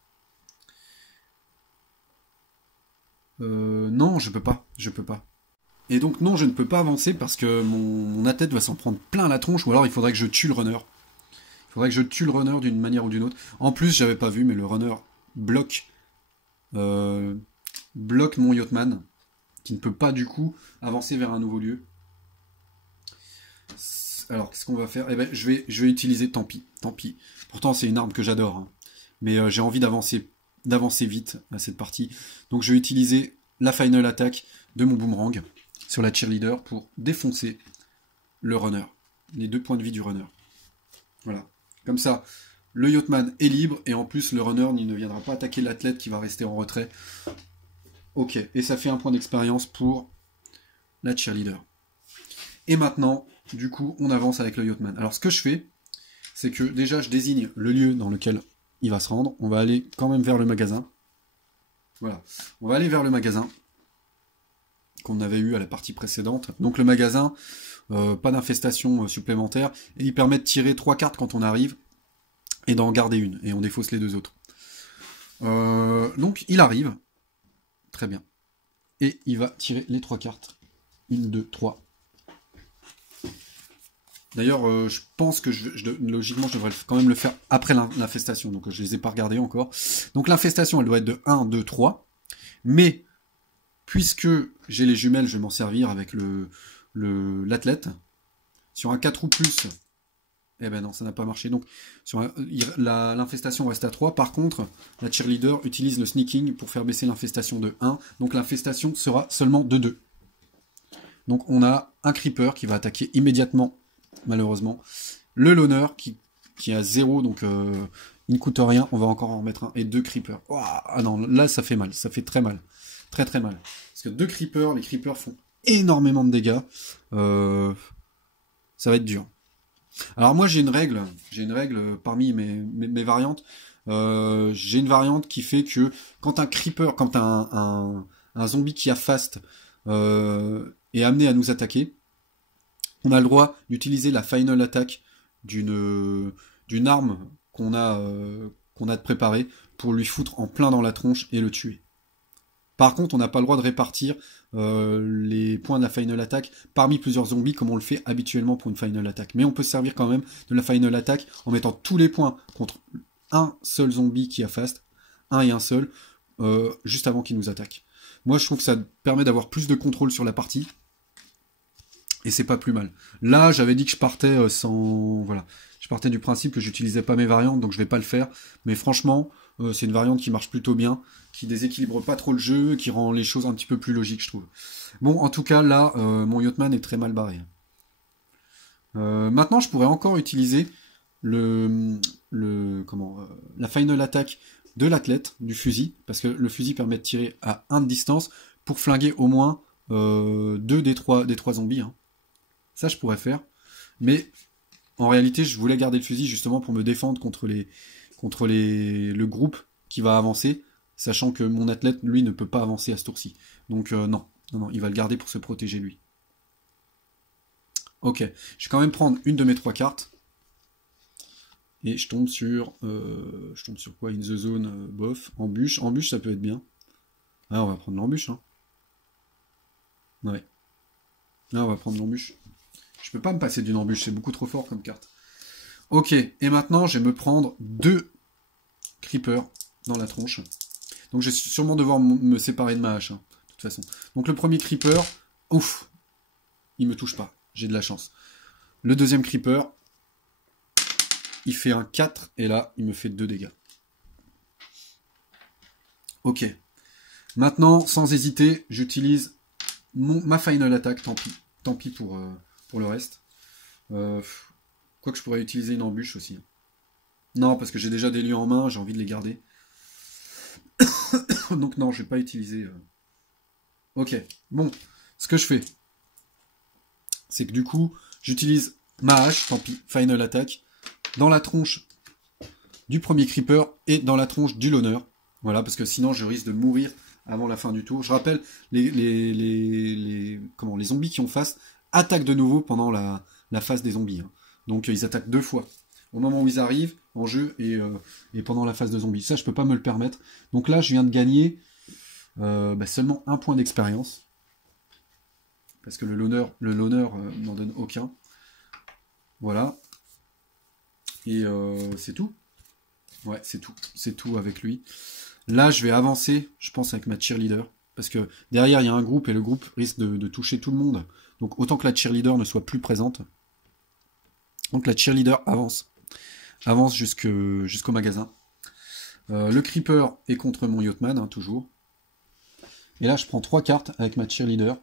Non, je peux pas. Je peux pas. Et donc non, je ne peux pas avancer parce que mon athlète va s'en prendre plein la tronche, ou alors il faudrait que je tue le runner. Il faudrait que je tue le runner d'une manière ou d'une autre. En plus, j'avais pas vu, mais le runner bloque mon yachtman, qui ne peut pas du coup avancer vers un nouveau lieu. Alors, qu'est-ce qu'on va faire? Eh ben, je vais utiliser, tant pis. Pourtant, c'est une arme que j'adore, hein. Mais j'ai envie d'avancer vite à cette partie. Donc, je vais utiliser la final attack de mon boomerang sur la cheerleader pour défoncer le runner. Les 2 points de vie du runner. Voilà. Comme ça, le yachtman est libre, et en plus, le runner ne viendra pas attaquer l'athlète qui va rester en retrait. Ok, et ça fait 1 point d'expérience pour la cheerleader. Et maintenant, du coup, on avance avec le yachtman. Alors, ce que je fais, c'est que déjà, je désigne le lieu dans lequel il va se rendre. On va aller quand même vers le magasin. Voilà. On va aller vers le magasin qu'on avait eu à la partie précédente. Donc, le magasin, pas d'infestation supplémentaire. Et il permet de tirer 3 cartes quand on arrive et d'en garder une. Et on défausse les 2 autres. Donc, il arrive. Très bien. Et il va tirer les 3 cartes. 1, 2, 3. D'ailleurs, je pense que logiquement, je devrais quand même le faire après l'infestation. Donc, je les ai pas regardés encore. Donc, l'infestation, elle doit être de 1, 2, 3. Mais, puisque j'ai les jumelles, je vais m'en servir avec l'athlète. Sur un 4 ou plus, eh ben non, ça n'a pas marché. Donc, l'infestation reste à 3. Par contre, la cheerleader utilise le sneaking pour faire baisser l'infestation de 1. Donc, l'infestation sera seulement de 2. Donc, on a un creeper qui va attaquer immédiatement, malheureusement. Le loner qui a 0, donc il ne coûte rien. On va encore en remettre un. Et 2 creepers. Oh, ah non, là, ça fait mal. Ça fait très mal. Très très mal. Parce que 2 creepers, les creepers font énormément de dégâts. Ça va être dur. Alors moi j'ai une règle parmi mes variantes. J'ai une variante qui fait que quand un creeper, quand un zombie qui a fast est amené à nous attaquer, on a le droit d'utiliser la final attack d'une arme qu'on a de préparé pour lui foutre en plein dans la tronche et le tuer. Par contre, on n'a pas le droit de répartir les points de la final attack parmi plusieurs zombies comme on le fait habituellement pour une final attack. Mais on peut se servir quand même de la final attack en mettant tous les points contre un seul zombie qui a fast, un et un seul, juste avant qu'il nous attaque. Moi, je trouve que ça permet d'avoir plus de contrôle sur la partie. Et c'est pas plus mal. Là, j'avais dit que je partais sans... Voilà. Je partais du principe que j'utilisais pas mes variantes, donc je vais pas le faire. Mais franchement, c'est une variante qui marche plutôt bien, qui déséquilibre pas trop le jeu, qui rend les choses un petit peu plus logiques, je trouve. Bon, en tout cas, là, mon Yachtman est très mal barré. Maintenant, je pourrais encore utiliser la final attack de l'athlète, du fusil, parce que le fusil permet de tirer à 1 de distance pour flinguer au moins 2 des 3 zombies. Hein. Ça, je pourrais faire. Mais en réalité, je voulais garder le fusil justement pour me défendre contre le groupe qui va avancer, sachant que mon athlète, lui, ne peut pas avancer à ce tour-ci. Donc non, il va le garder pour se protéger, lui. Ok, je vais quand même prendre une de mes 3 cartes. Et je tombe sur quoi? In the zone, bof. Embûche. Embûche, ça peut être bien. Ah, on va prendre l'embûche. Hein. Ouais. Là, on va prendre l'embûche. Je peux pas me passer d'une embûche, c'est beaucoup trop fort comme carte. Ok, et maintenant, je vais me prendre 2 creepers dans la tronche. Donc, je vais sûrement devoir me séparer de ma hache, hein, de toute façon. Donc, le premier creeper, ouf, il me touche pas. J'ai de la chance. Le deuxième creeper, il fait un 4, et là, il me fait 2 dégâts. Ok. Maintenant, sans hésiter, j'utilise ma final attack, tant pis. Tant pis pour le reste. Quoique je pourrais utiliser une embûche aussi. Non, parce que j'ai déjà des lieux en main, j'ai envie de les garder. Donc non, je vais pas utiliser... Ok, bon. Ce que je fais, c'est que du coup, j'utilise ma hache, tant pis, final attack, dans la tronche du premier creeper et dans la tronche du loner. Voilà, parce que sinon je risque de mourir avant la fin du tour. Je rappelle, les zombies qui ont face attaquent de nouveau pendant la phase des zombies. Hein. Donc ils attaquent 2 fois. Au moment où ils arrivent en jeu et pendant la phase de zombies. Ça, je peux pas me le permettre. Donc là, je viens de gagner seulement 1 point d'expérience. Parce que le loner n'en donne aucun. Voilà. Et c'est tout. Ouais, c'est tout. C'est tout avec lui. Là, je vais avancer, je pense, avec ma cheerleader. Parce que derrière, il y a un groupe et le groupe risque de toucher tout le monde. Donc autant que la cheerleader ne soit plus présente. Donc la cheerleader avance. Avance jusqu'au magasin. Le creeper est contre mon yachtman, hein, toujours. Et là, je prends 3 cartes avec ma cheerleader.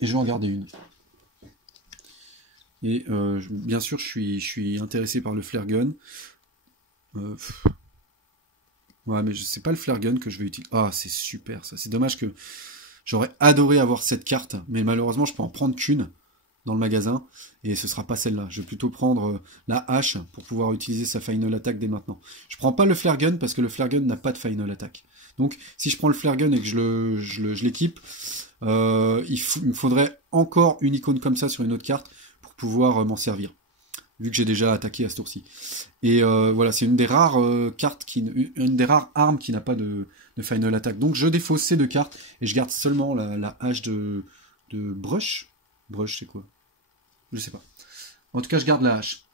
Et je vais en garder une. Et bien sûr, je suis intéressé par le flare gun. Ouais, mais c'est pas le flare gun que je vais utiliser. Ah, c'est super ça. C'est dommage que j'aurais adoré avoir cette carte, mais malheureusement, je peux en prendre qu'une dans le magasin, et ce sera pas celle-là. Je vais plutôt prendre la hache pour pouvoir utiliser sa final attack dès maintenant. Je prends pas le flare gun parce que le flare gun n'a pas de final attack. Donc, si je prends le flare gun et que je l'équipe, il me faudrait encore une icône comme ça sur une autre carte pour pouvoir m'en servir. Vu que j'ai déjà attaqué à ce tour-ci. Et voilà, c'est une des rares cartes, une des rares armes qui n'a pas de final attack. Donc je défausse ces 2 cartes et je garde seulement la hache de brush. Brush, c'est quoi? Je sais pas. En tout cas, je garde la hache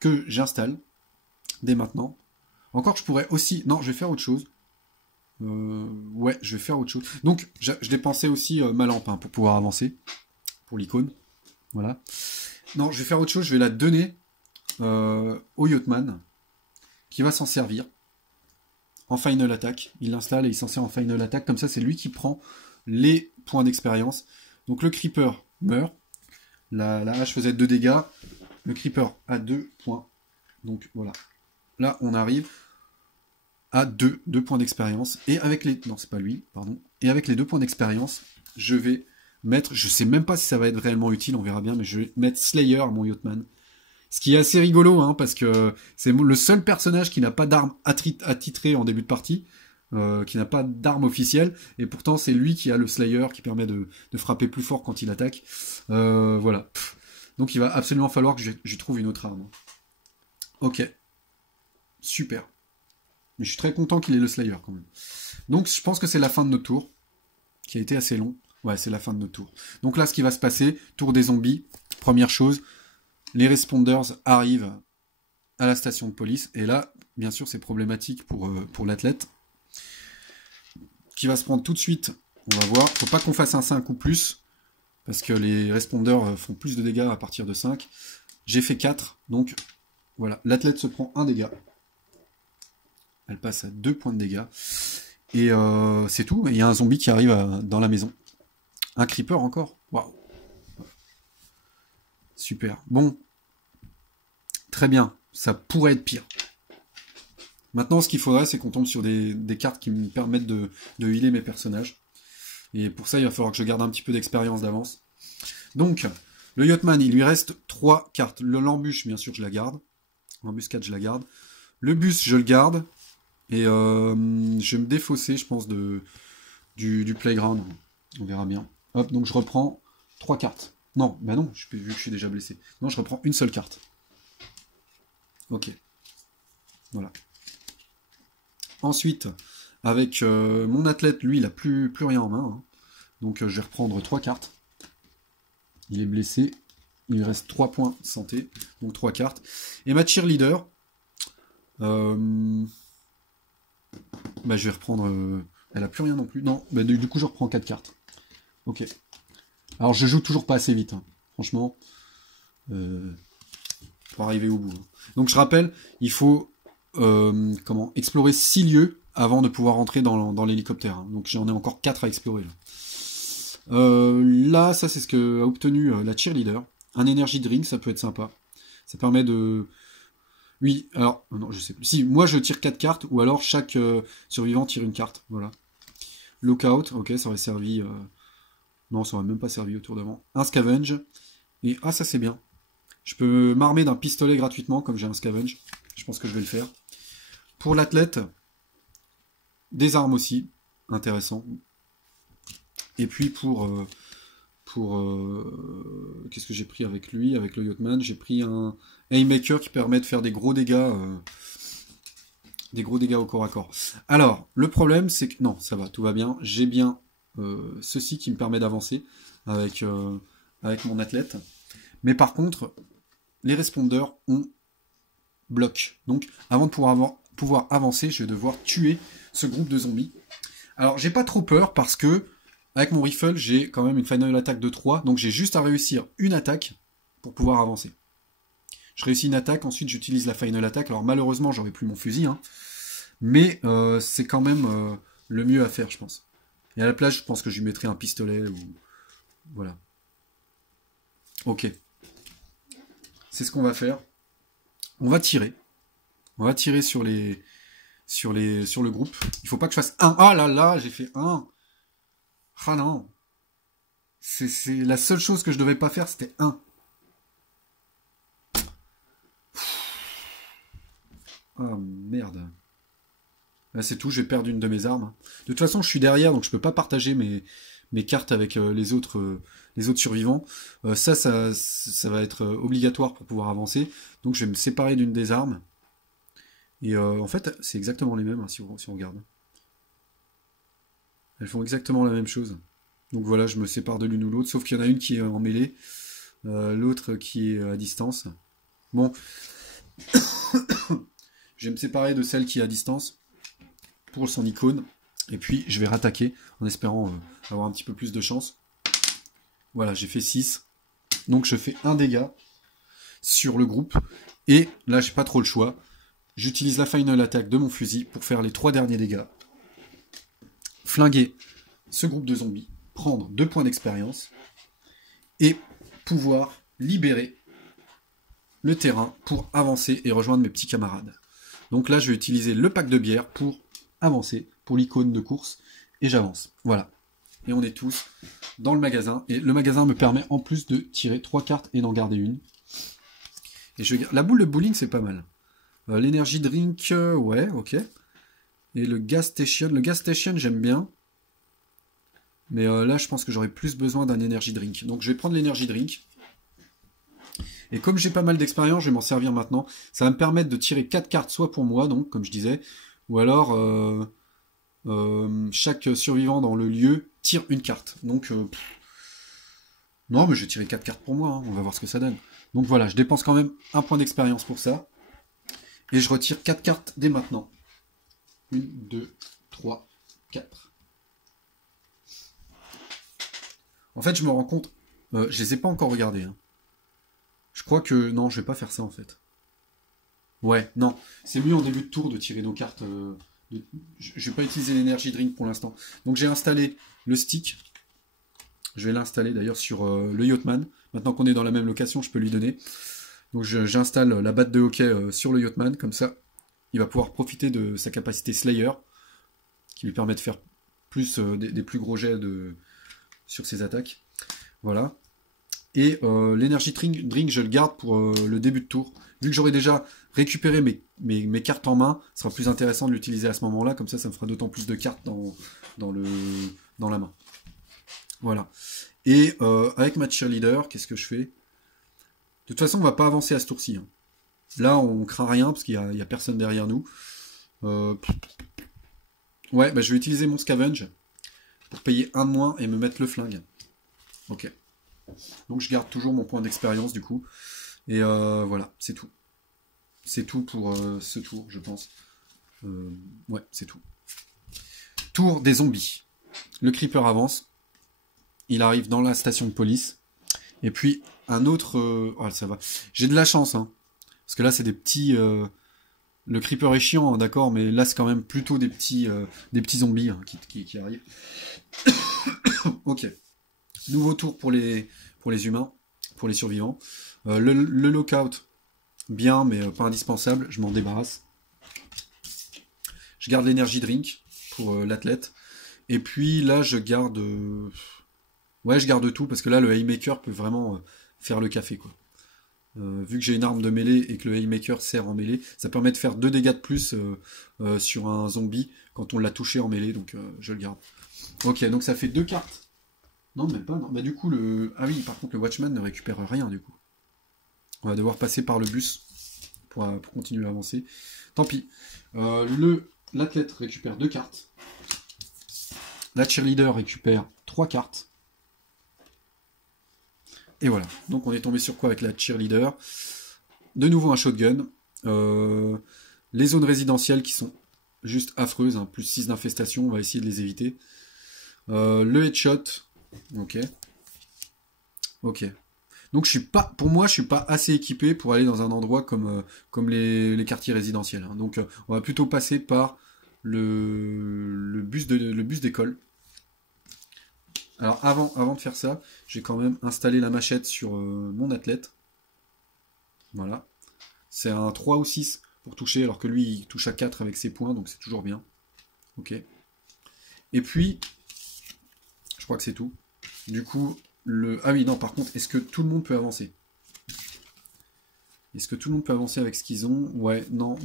que j'installe dès maintenant. Encore que je pourrais aussi... Non, je vais faire autre chose. Ouais, je vais faire autre chose. Donc, je dépensais aussi ma lampe pour pouvoir avancer. Pour l'icône. Voilà. Non, je vais faire autre chose. Je vais la donner au yachtman qui va s'en servir en final attack. Il l'installe et il s'en sert en final attack. Comme ça, c'est lui qui prend les points d'expérience. Donc, le creeper meurt. La hache faisait 2 dégâts. Le creeper a 2 points. Donc, voilà. Là, on arrive à 2 points d'expérience. Et avec les... Non, c'est pas lui, pardon. Et avec les 2 points d'expérience, je vais mettre... Je sais même pas si ça va être réellement utile, on verra bien, mais je vais mettre Slayer à mon yachtman. Ce qui est assez rigolo, hein, parce que c'est le seul personnage qui n'a pas d'arme attitrée en début de partie, qui n'a pas d'arme officielle, et pourtant c'est lui qui a le Slayer, qui permet de frapper plus fort quand il attaque. Voilà. Donc il va absolument falloir que je trouve une autre arme. Ok. super. Mais je suis très content qu'il ait le Slayer quand même. Donc je pense que c'est la fin de notre tour, qui a été assez long. Ouais, c'est la fin de notre tour. Donc là, ce qui va se passer, tour des zombies, première chose, les responders arrivent à la station de police, et là, bien sûr, c'est problématique pour l'athlète, qui va se prendre tout de suite, on va voir, faut pas qu'on fasse un 5 ou plus, parce que les responders font plus de dégâts à partir de 5. J'ai fait 4, donc voilà, l'athlète se prend un dégât. Elle passe à 2 points de dégâts. Et c'est tout, il y a un zombie qui arrive dans la maison. Un creeper encore. Waouh. Super. Bon. Très bien. Ça pourrait être pire. Maintenant, ce qu'il faudrait, c'est qu'on tombe sur des cartes qui me permettent de healer mes personnages. Et pour ça, il va falloir que je garde un petit peu d'expérience d'avance. Donc, le Yachtman, il lui reste 3 cartes. L'embûche, bien sûr, je la garde. L'embuscade, je la garde. Le bus, je le garde. Et je vais me défausser, je pense, du playground. On verra bien. Hop, donc je reprends 3 cartes. Non, bah non, vu que je suis déjà blessé. Non, je reprends une seule carte. Ok. Voilà. Ensuite, avec mon athlète, lui, il n'a plus rien en main. Hein. Donc je vais reprendre 3 cartes. Il est blessé. Il lui reste 3 points de santé. Donc 3 cartes. Et ma cheerleader... Bah, je vais reprendre... Elle a plus rien non plus. Non, bah, du coup, je reprends 4 cartes. Ok. Alors, je joue toujours pas assez vite. Hein. Franchement. Pour arriver au bout. Hein. Donc, je rappelle, il faut explorer 6 lieux avant de pouvoir entrer dans l'hélicoptère. Hein. Donc, j'en ai encore 4 à explorer. Là, ça, c'est ce que a obtenu la cheerleader. Un energy drink, ça peut être sympa. Ça permet de... Oui, alors, non, je sais plus. Si, moi je tire 4 cartes, ou alors chaque survivant tire une carte, voilà. Lookout, ok, ça aurait servi... Non, ça aurait même pas servi autour d'avant. Un scavenge, et ah, ça c'est bien. Je peux m'armer d'un pistolet gratuitement, comme j'ai un scavenge. Je pense que je vais le faire. Pour l'athlète, des armes aussi, intéressant. Et puis qu'est-ce que j'ai pris avec lui, avec le Yachtman, j'ai pris un Haymaker qui permet de faire des gros dégâts au corps à corps. Alors, le problème c'est que, non, ça va, tout va bien, j'ai bien ceci qui me permet d'avancer avec mon athlète, mais par contre, les responders ont bloc. Donc, avant de pouvoir avancer, je vais devoir tuer ce groupe de zombies. Alors, j'ai pas trop peur parce que avec mon rifle, j'ai quand même une final attack de 3, donc j'ai juste à réussir une attaque pour pouvoir avancer. Je réussis une attaque, ensuite j'utilise la final attack. Alors malheureusement, j'aurai plus mon fusil, hein, mais c'est quand même le mieux à faire, je pense. Et à la place, je pense que je lui mettrai un pistolet ou... Voilà. Ok. C'est ce qu'on va faire. On va tirer. On va tirer sur le groupe. Il faut pas que je fasse un. Ah là là, j'ai fait un. Ah non. C'est la seule chose que je devais pas faire, c'était 1. Ah merde. Là c'est tout, j'ai perdu une de mes armes. De toute façon, je suis derrière, donc je peux pas partager mes cartes avec les autres survivants. Ça va être obligatoire pour pouvoir avancer. Donc je vais me séparer d'une des armes. Et en fait, c'est exactement les mêmes, hein, si on regarde. Elles font exactement la même chose. Donc voilà, je me sépare de l'une ou l'autre, sauf qu'il y en a une qui est en mêlée, l'autre qui est à distance. Bon, je vais me séparer de celle qui est à distance pour son icône, et puis je vais rattaquer en espérant avoir un petit peu plus de chance. Voilà, j'ai fait 6, donc je fais un dégât sur le groupe, et là j'ai pas trop le choix. J'utilise la final attack de mon fusil pour faire les 3 derniers dégâts. Flinguer ce groupe de zombies, prendre 2 points d'expérience et pouvoir libérer le terrain pour avancer et rejoindre mes petits camarades. Donc là, je vais utiliser le pack de bière pour avancer, pour l'icône de course, et j'avance. Voilà. Et on est tous dans le magasin, et le magasin me permet en plus de tirer 3 cartes et d'en garder une. Et la boule de bowling, c'est pas mal. L'energy drink, ouais, ok. Et le gas station, j'aime bien. Mais là, je pense que j'aurais plus besoin d'un energy drink. Donc, je vais prendre l'energy drink. Et comme j'ai pas mal d'expérience, je vais m'en servir maintenant. Ça va me permettre de tirer 4 cartes, soit pour moi, donc, comme je disais, ou alors chaque survivant dans le lieu tire une carte. Donc, non, mais je vais tirer 4 cartes pour moi, hein. On va voir ce que ça donne. Donc voilà, je dépense quand même un point d'expérience pour ça. Et je retire 4 cartes dès maintenant. 1, 2, 3, 4. En fait, je me rends compte, je les ai pas encore regardés, hein. Je crois que... Non, je vais pas faire ça, en fait. Ouais, non. C'est mieux en début de tour de tirer nos cartes. Je vais pas utiliser l'énergie drink pour l'instant. Donc j'ai installé le stick. Je vais l'installer d'ailleurs sur le Yachtman. Maintenant qu'on est dans la même location, je peux lui donner. Donc j'installe la batte de hockey sur le Yachtman. Comme ça, il va pouvoir profiter de sa capacité Slayer, qui lui permet de faire plus des plus gros jets sur ses attaques. Voilà. Et l'énergie drink, je le garde pour le début de tour. Vu que j'aurai déjà récupéré mes cartes en main, ce sera plus intéressant de l'utiliser à ce moment-là. Comme ça me fera d'autant plus de cartes dans la main. Voilà. Et avec ma cheerleader, qu'est-ce que je fais? De toute façon, on va pas avancer à ce tour-ci, hein. Là, on craint rien parce qu'il y a personne derrière nous. Ouais, bah, je vais utiliser mon scavenge pour payer un de moins et me mettre le flingue. Ok. Donc je garde toujours mon point d'expérience du coup. Et voilà, c'est tout. C'est tout pour ce tour, je pense. Ouais, c'est tout. Tour des zombies. Le creeper avance. Il arrive dans la station de police. Et puis un autre... Oh, ça va. J'ai de la chance, hein. Parce que là, c'est des petits... Le creeper est chiant, hein, d'accord, mais là, c'est quand même plutôt des petits zombies, hein, qui arrivent. Ok. Nouveau tour pour les humains, pour les survivants. Le lockout, bien, mais pas indispensable. Je m'en débarrasse. Je garde l'énergie drink pour l'athlète. Et puis là, je garde... Ouais, je garde tout, parce que là, le haymaker peut vraiment faire le café, quoi. Vu que j'ai une arme de mêlée et que le haymaker sert en mêlée, ça permet de faire 2 dégâts de plus sur un zombie quand on l'a touché en mêlée, donc je le garde. Ok, donc ça fait 2 cartes. Non, même pas, non. Bah du coup, Ah oui, par contre, le Watchman ne récupère rien, du coup. On va devoir passer par le bus pour continuer à avancer. Tant pis. L'athlète récupère 2 cartes. La cheerleader récupère 3 cartes. Et voilà. Donc on est tombé sur quoi avec la cheerleader? De nouveau un shotgun. Les zones résidentielles qui sont juste affreuses, hein, plus 6 d'infestation, on va essayer de les éviter. Le headshot. Ok. Ok. Donc pour moi, je suis pas assez équipé pour aller dans un endroit comme les quartiers résidentiels, hein. Donc on va plutôt passer par le bus d'école. Alors avant de faire ça, j'ai quand même installé la machette sur mon athlète. Voilà. C'est un 3 ou 6 pour toucher, alors que lui il touche à 4 avec ses points, donc c'est toujours bien. Ok. Et puis, je crois que c'est tout. Du coup, ah oui, non, par contre, est-ce que tout le monde peut avancer? Est-ce que tout le monde peut avancer avec ce qu'ils ont? Ouais, non,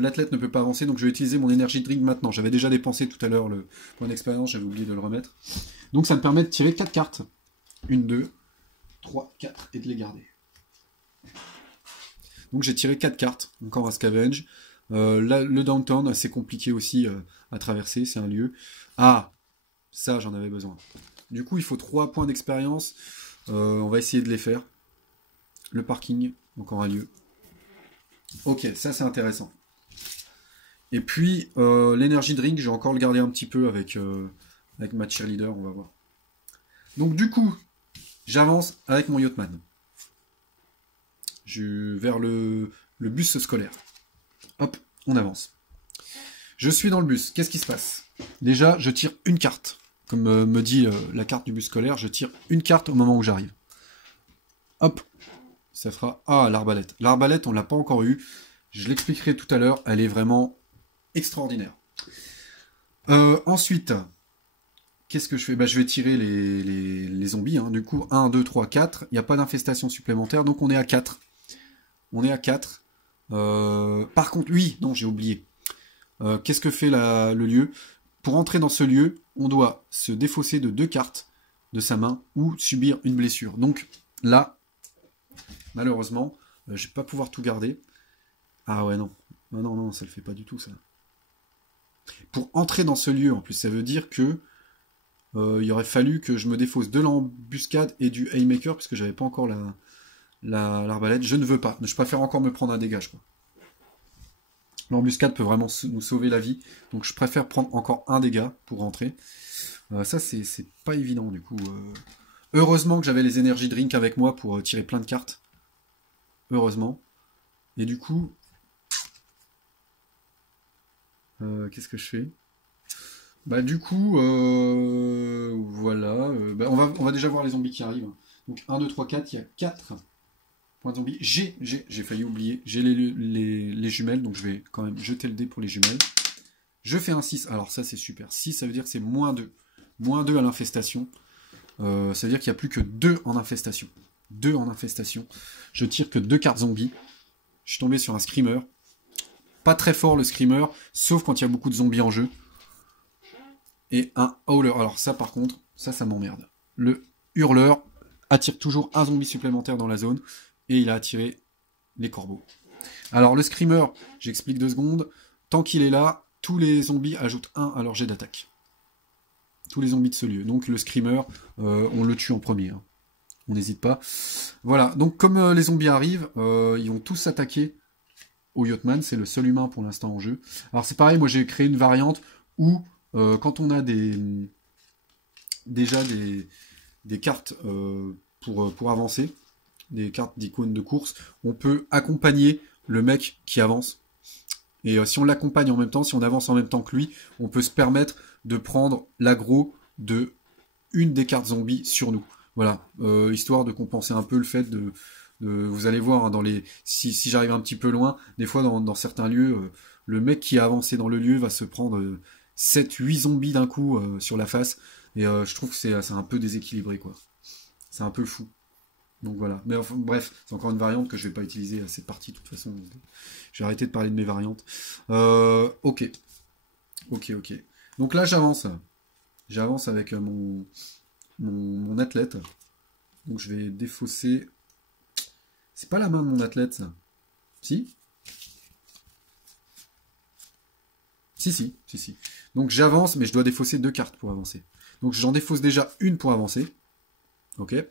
l'athlète ne peut pas avancer, donc je vais utiliser mon energy drink maintenant. J'avais déjà dépensé tout à l'heure le point d'expérience, j'avais oublié de le remettre. Donc ça me permet de tirer 4 cartes. 1, 2, 3, 4, et de les garder. Donc j'ai tiré 4 cartes, encore un scavenge. Là, le downtown, assez compliqué aussi à traverser, c'est un lieu. Ah, ça j'en avais besoin. Du coup, il faut 3 points d'expérience. On va essayer de les faire. Le parking, encore un lieu. Ok, ça c'est intéressant. Et puis, l'énergie drink, j'ai encore le gardé un petit peu avec ma cheerleader, on va voir. Donc du coup, j'avance avec mon Yachtman. Vers le bus scolaire. Hop, on avance. Je suis dans le bus, qu'est-ce qui se passe? Déjà, je tire une carte. Comme me dit la carte du bus scolaire, je tire une carte au moment où j'arrive. Hop, ça fera... Ah, l'arbalète. L'arbalète, on ne l'a pas encore eu. Je l'expliquerai tout à l'heure, elle est vraiment extraordinaire. Ensuite, qu'est-ce que je fais? Bah, je vais tirer les zombies, hein. Du coup, 1, 2, 3, 4. Il n'y a pas d'infestation supplémentaire, donc on est à 4. On est à 4. Par contre, oui, non, j'ai oublié. Qu'est-ce que fait le lieu? Pour entrer dans ce lieu, on doit se défausser de 2 cartes de sa main ou subir une blessure. Donc là, Malheureusement, je vais pas pouvoir tout garder. Ah ouais, non. Non, non, non, ça le fait pas du tout, ça. Pour entrer dans ce lieu, en plus, ça veut dire que il aurait fallu que je me défausse de l'embuscade et du Haymaker, puisque j'avais pas encore l'arbalète. Je ne veux pas. Je préfère encore me prendre un dégât, je crois. L'embuscade peut vraiment nous sauver la vie, donc je préfère prendre encore un dégât pour rentrer. Ça, c'est pas évident, du coup. Heureusement que j'avais les énergies drink avec moi pour tirer plein de cartes. Heureusement. Et du coup... qu'est-ce que je fais? Bah du coup, voilà. Bah, on va déjà voir les zombies qui arrivent. Donc 1, 2, 3, 4, il y a 4 points de zombies. J'ai failli oublier. J'ai les jumelles, donc je vais quand même jeter le dé pour les jumelles. Je fais un 6. Alors ça c'est super. 6, ça veut dire que c'est moins 2. Moins 2 à l'infestation. Ça veut dire qu'il n'y a plus que 2 en infestation. 2 en infestation. Je tire que 2 cartes zombies. Je suis tombé sur un screamer. Pas très fort le screamer, sauf quand il y a beaucoup de zombies en jeu. Et un howler. Alors ça par contre, ça m'emmerde. Le hurleur attire toujours un zombie supplémentaire dans la zone. Et il a attiré les corbeaux. Alors le screamer, j'explique 2 secondes. Tant qu'il est là, tous les zombies ajoutent 1 à leur jet d'attaque. Tous les zombies de ce lieu. Donc le screamer, on le tue en premier. Hein. On n'hésite pas. Voilà, donc comme les zombies arrivent, ils vont tous s'attaquer au Yachtman. C'est le seul humain pour l'instant en jeu. Alors c'est pareil, moi j'ai créé une variante où quand on a déjà des cartes pour avancer, des cartes d'icônes de course, on peut accompagner le mec qui avance. Et si on l'accompagne en même temps, si on avance en même temps que lui, on peut se permettre de prendre l'aggro de une des cartes zombies sur nous. Voilà, histoire de compenser un peu le fait vous allez voir, hein, si j'arrive un petit peu loin, des fois dans certains lieux, le mec qui a avancé dans le lieu va se prendre 7-8 zombies d'un coup sur la face. Et je trouve que c'est un peu déséquilibré, quoi. C'est un peu fou. Donc voilà. Mais enfin, bref, c'est encore une variante que je vais pas utiliser à cette partie, de toute façon. Je vais arrêter de parler de mes variantes. Ok. Donc là, j'avance. J'avance avec mon athlète. Donc je vais défausser... C'est pas la main de mon athlète, ça. Si ? Si. Donc j'avance, mais je dois défausser 2 cartes pour avancer. Donc j'en défausse déjà une pour avancer. Ok. Et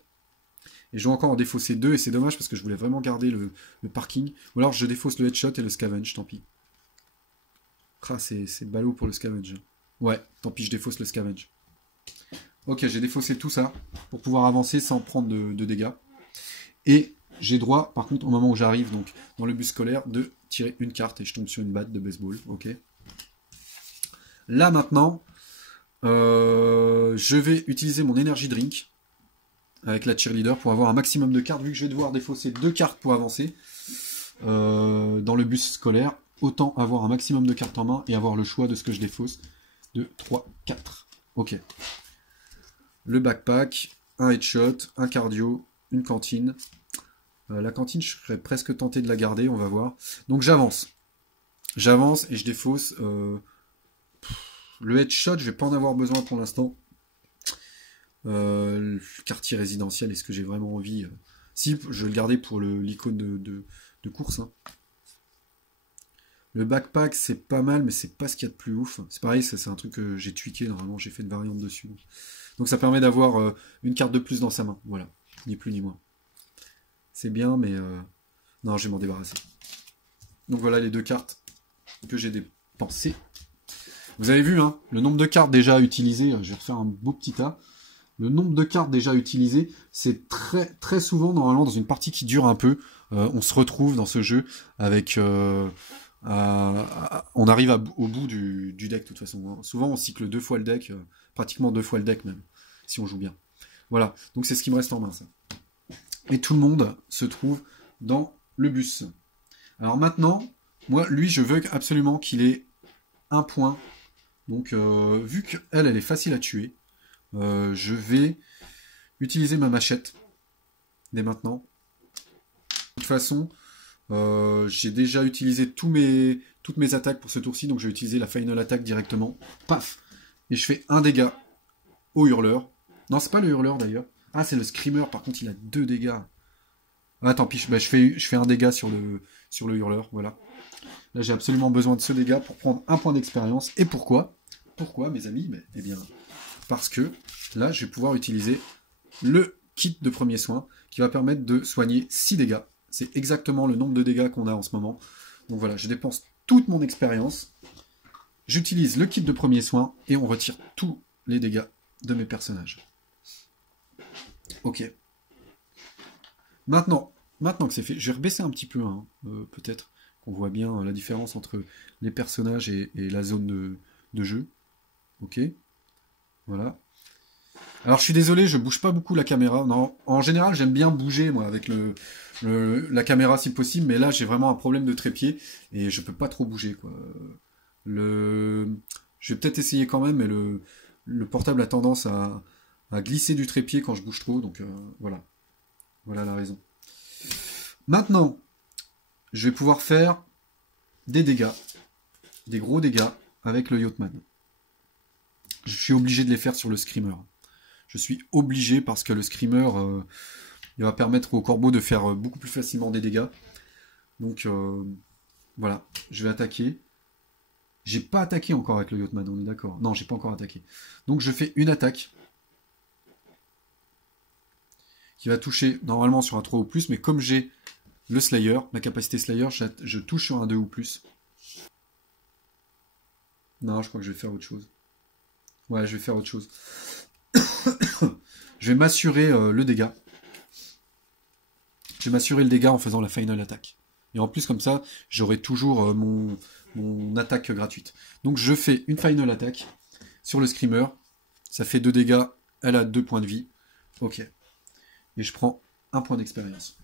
je dois encore en défausser 2, et c'est dommage parce que je voulais vraiment garder le parking. Ou alors je défausse le headshot et le scavenge, tant pis. Ah, c'est ballot pour le scavenge. Ouais, tant pis, je défausse le scavenge. Ok, j'ai défaussé tout ça pour pouvoir avancer sans prendre de dégâts. Et j'ai droit, par contre, au moment où j'arrive donc dans le bus scolaire, de tirer une carte et je tombe sur une batte de baseball. Ok. Là maintenant, je vais utiliser mon energy drink avec la cheerleader pour avoir un maximum de cartes. Vu que je vais devoir défausser 2 cartes pour avancer dans le bus scolaire, autant avoir un maximum de cartes en main et avoir le choix de ce que je défausse. 2, 3, 4. Ok. Le backpack, un headshot, un cardio, une cantine. La cantine, je serais presque tenté de la garder, on va voir. Donc j'avance. J'avance et je défausse. Le headshot, je vais pas en avoir besoin pour l'instant. Le quartier résidentiel, est-ce que j'ai vraiment envie Si, je vais le garder pour l'icône de course. Hein. Le backpack, c'est pas mal, mais c'est pas ce qu'il y a de plus ouf. C'est pareil, c'est un truc que j'ai tweaké, normalement j'ai fait une variante dessus. Donc ça permet d'avoir une carte de plus dans sa main. Voilà, ni plus ni moins. C'est bien, mais non, je vais m'en débarrasser. Donc voilà les 2 cartes que j'ai dépensées. Vous avez vu, hein, le nombre de cartes déjà utilisées, je vais refaire un beau petit tas. Le nombre de cartes déjà utilisées, c'est très, très souvent, normalement, dans une partie qui dure un peu, on se retrouve dans ce jeu avec... on arrive au bout du deck, de toute façon. Hein. Souvent, on cycle 2 fois le deck, pratiquement 2 fois le deck même, si on joue bien. Voilà, donc c'est ce qui me reste en main, ça. Et tout le monde se trouve dans le bus. Alors maintenant, moi, lui, je veux absolument qu'il ait un point. Donc, vu qu'elle est facile à tuer, je vais utiliser ma machette dès maintenant. De toute façon, j'ai déjà utilisé toutes mes attaques pour ce tour-ci, donc je vais utiliser la final attack directement. Paf! Et je fais un dégât au hurleur. Non, c'est pas le hurleur d'ailleurs. Ah, c'est le screamer, par contre il a 2 dégâts. Ah, tant pis, je fais un dégât sur le hurleur, voilà. Là, j'ai absolument besoin de ce dégât pour prendre un point d'expérience. Et pourquoi? Pourquoi, mes amis? Eh bien, parce que là, je vais pouvoir utiliser le kit de premier soin qui va permettre de soigner 6 dégâts. C'est exactement le nombre de dégâts qu'on a en ce moment. Donc voilà, je dépense toute mon expérience. J'utilise le kit de premier soin et on retire tous les dégâts de mes personnages. Ok. Maintenant que c'est fait, je vais rebaisser un petit peu, hein, peut-être, qu'on voit bien la différence entre les personnages et la zone de jeu. Ok. Voilà. Alors je suis désolé, je bouge pas beaucoup la caméra. Non, en général, j'aime bien bouger moi avec la caméra si possible, mais là j'ai vraiment un problème de trépied et je peux pas trop bouger quoi. Je vais peut-être essayer quand même, mais le portable a tendance à glisser du trépied quand je bouge trop, donc voilà. Voilà la raison. Maintenant, je vais pouvoir faire des dégâts, des gros dégâts avec le Yachtman. Je suis obligé de les faire sur le Screamer. Je suis obligé parce que le Screamer, il va permettre au corbeau de faire beaucoup plus facilement des dégâts. Donc voilà, je vais attaquer. J'ai pas attaqué encore avec le Yachtman, on est d'accord. Non, j'ai pas encore attaqué. Donc je fais une attaque qui va toucher normalement sur un 3 ou plus, mais comme j'ai le Slayer, la capacité Slayer, je touche sur un 2 ou plus. Non, je crois que je vais faire autre chose. Ouais, je vais faire autre chose. Je vais m'assurer le dégât. Je vais m'assurer le dégât en faisant la final attack. Et en plus, comme ça, j'aurai toujours mon attaque gratuite. Donc je fais une final attack sur le Screamer. Ça fait 2 dégâts. Elle a 2 points de vie. Ok. Et je prends un point d'expérience.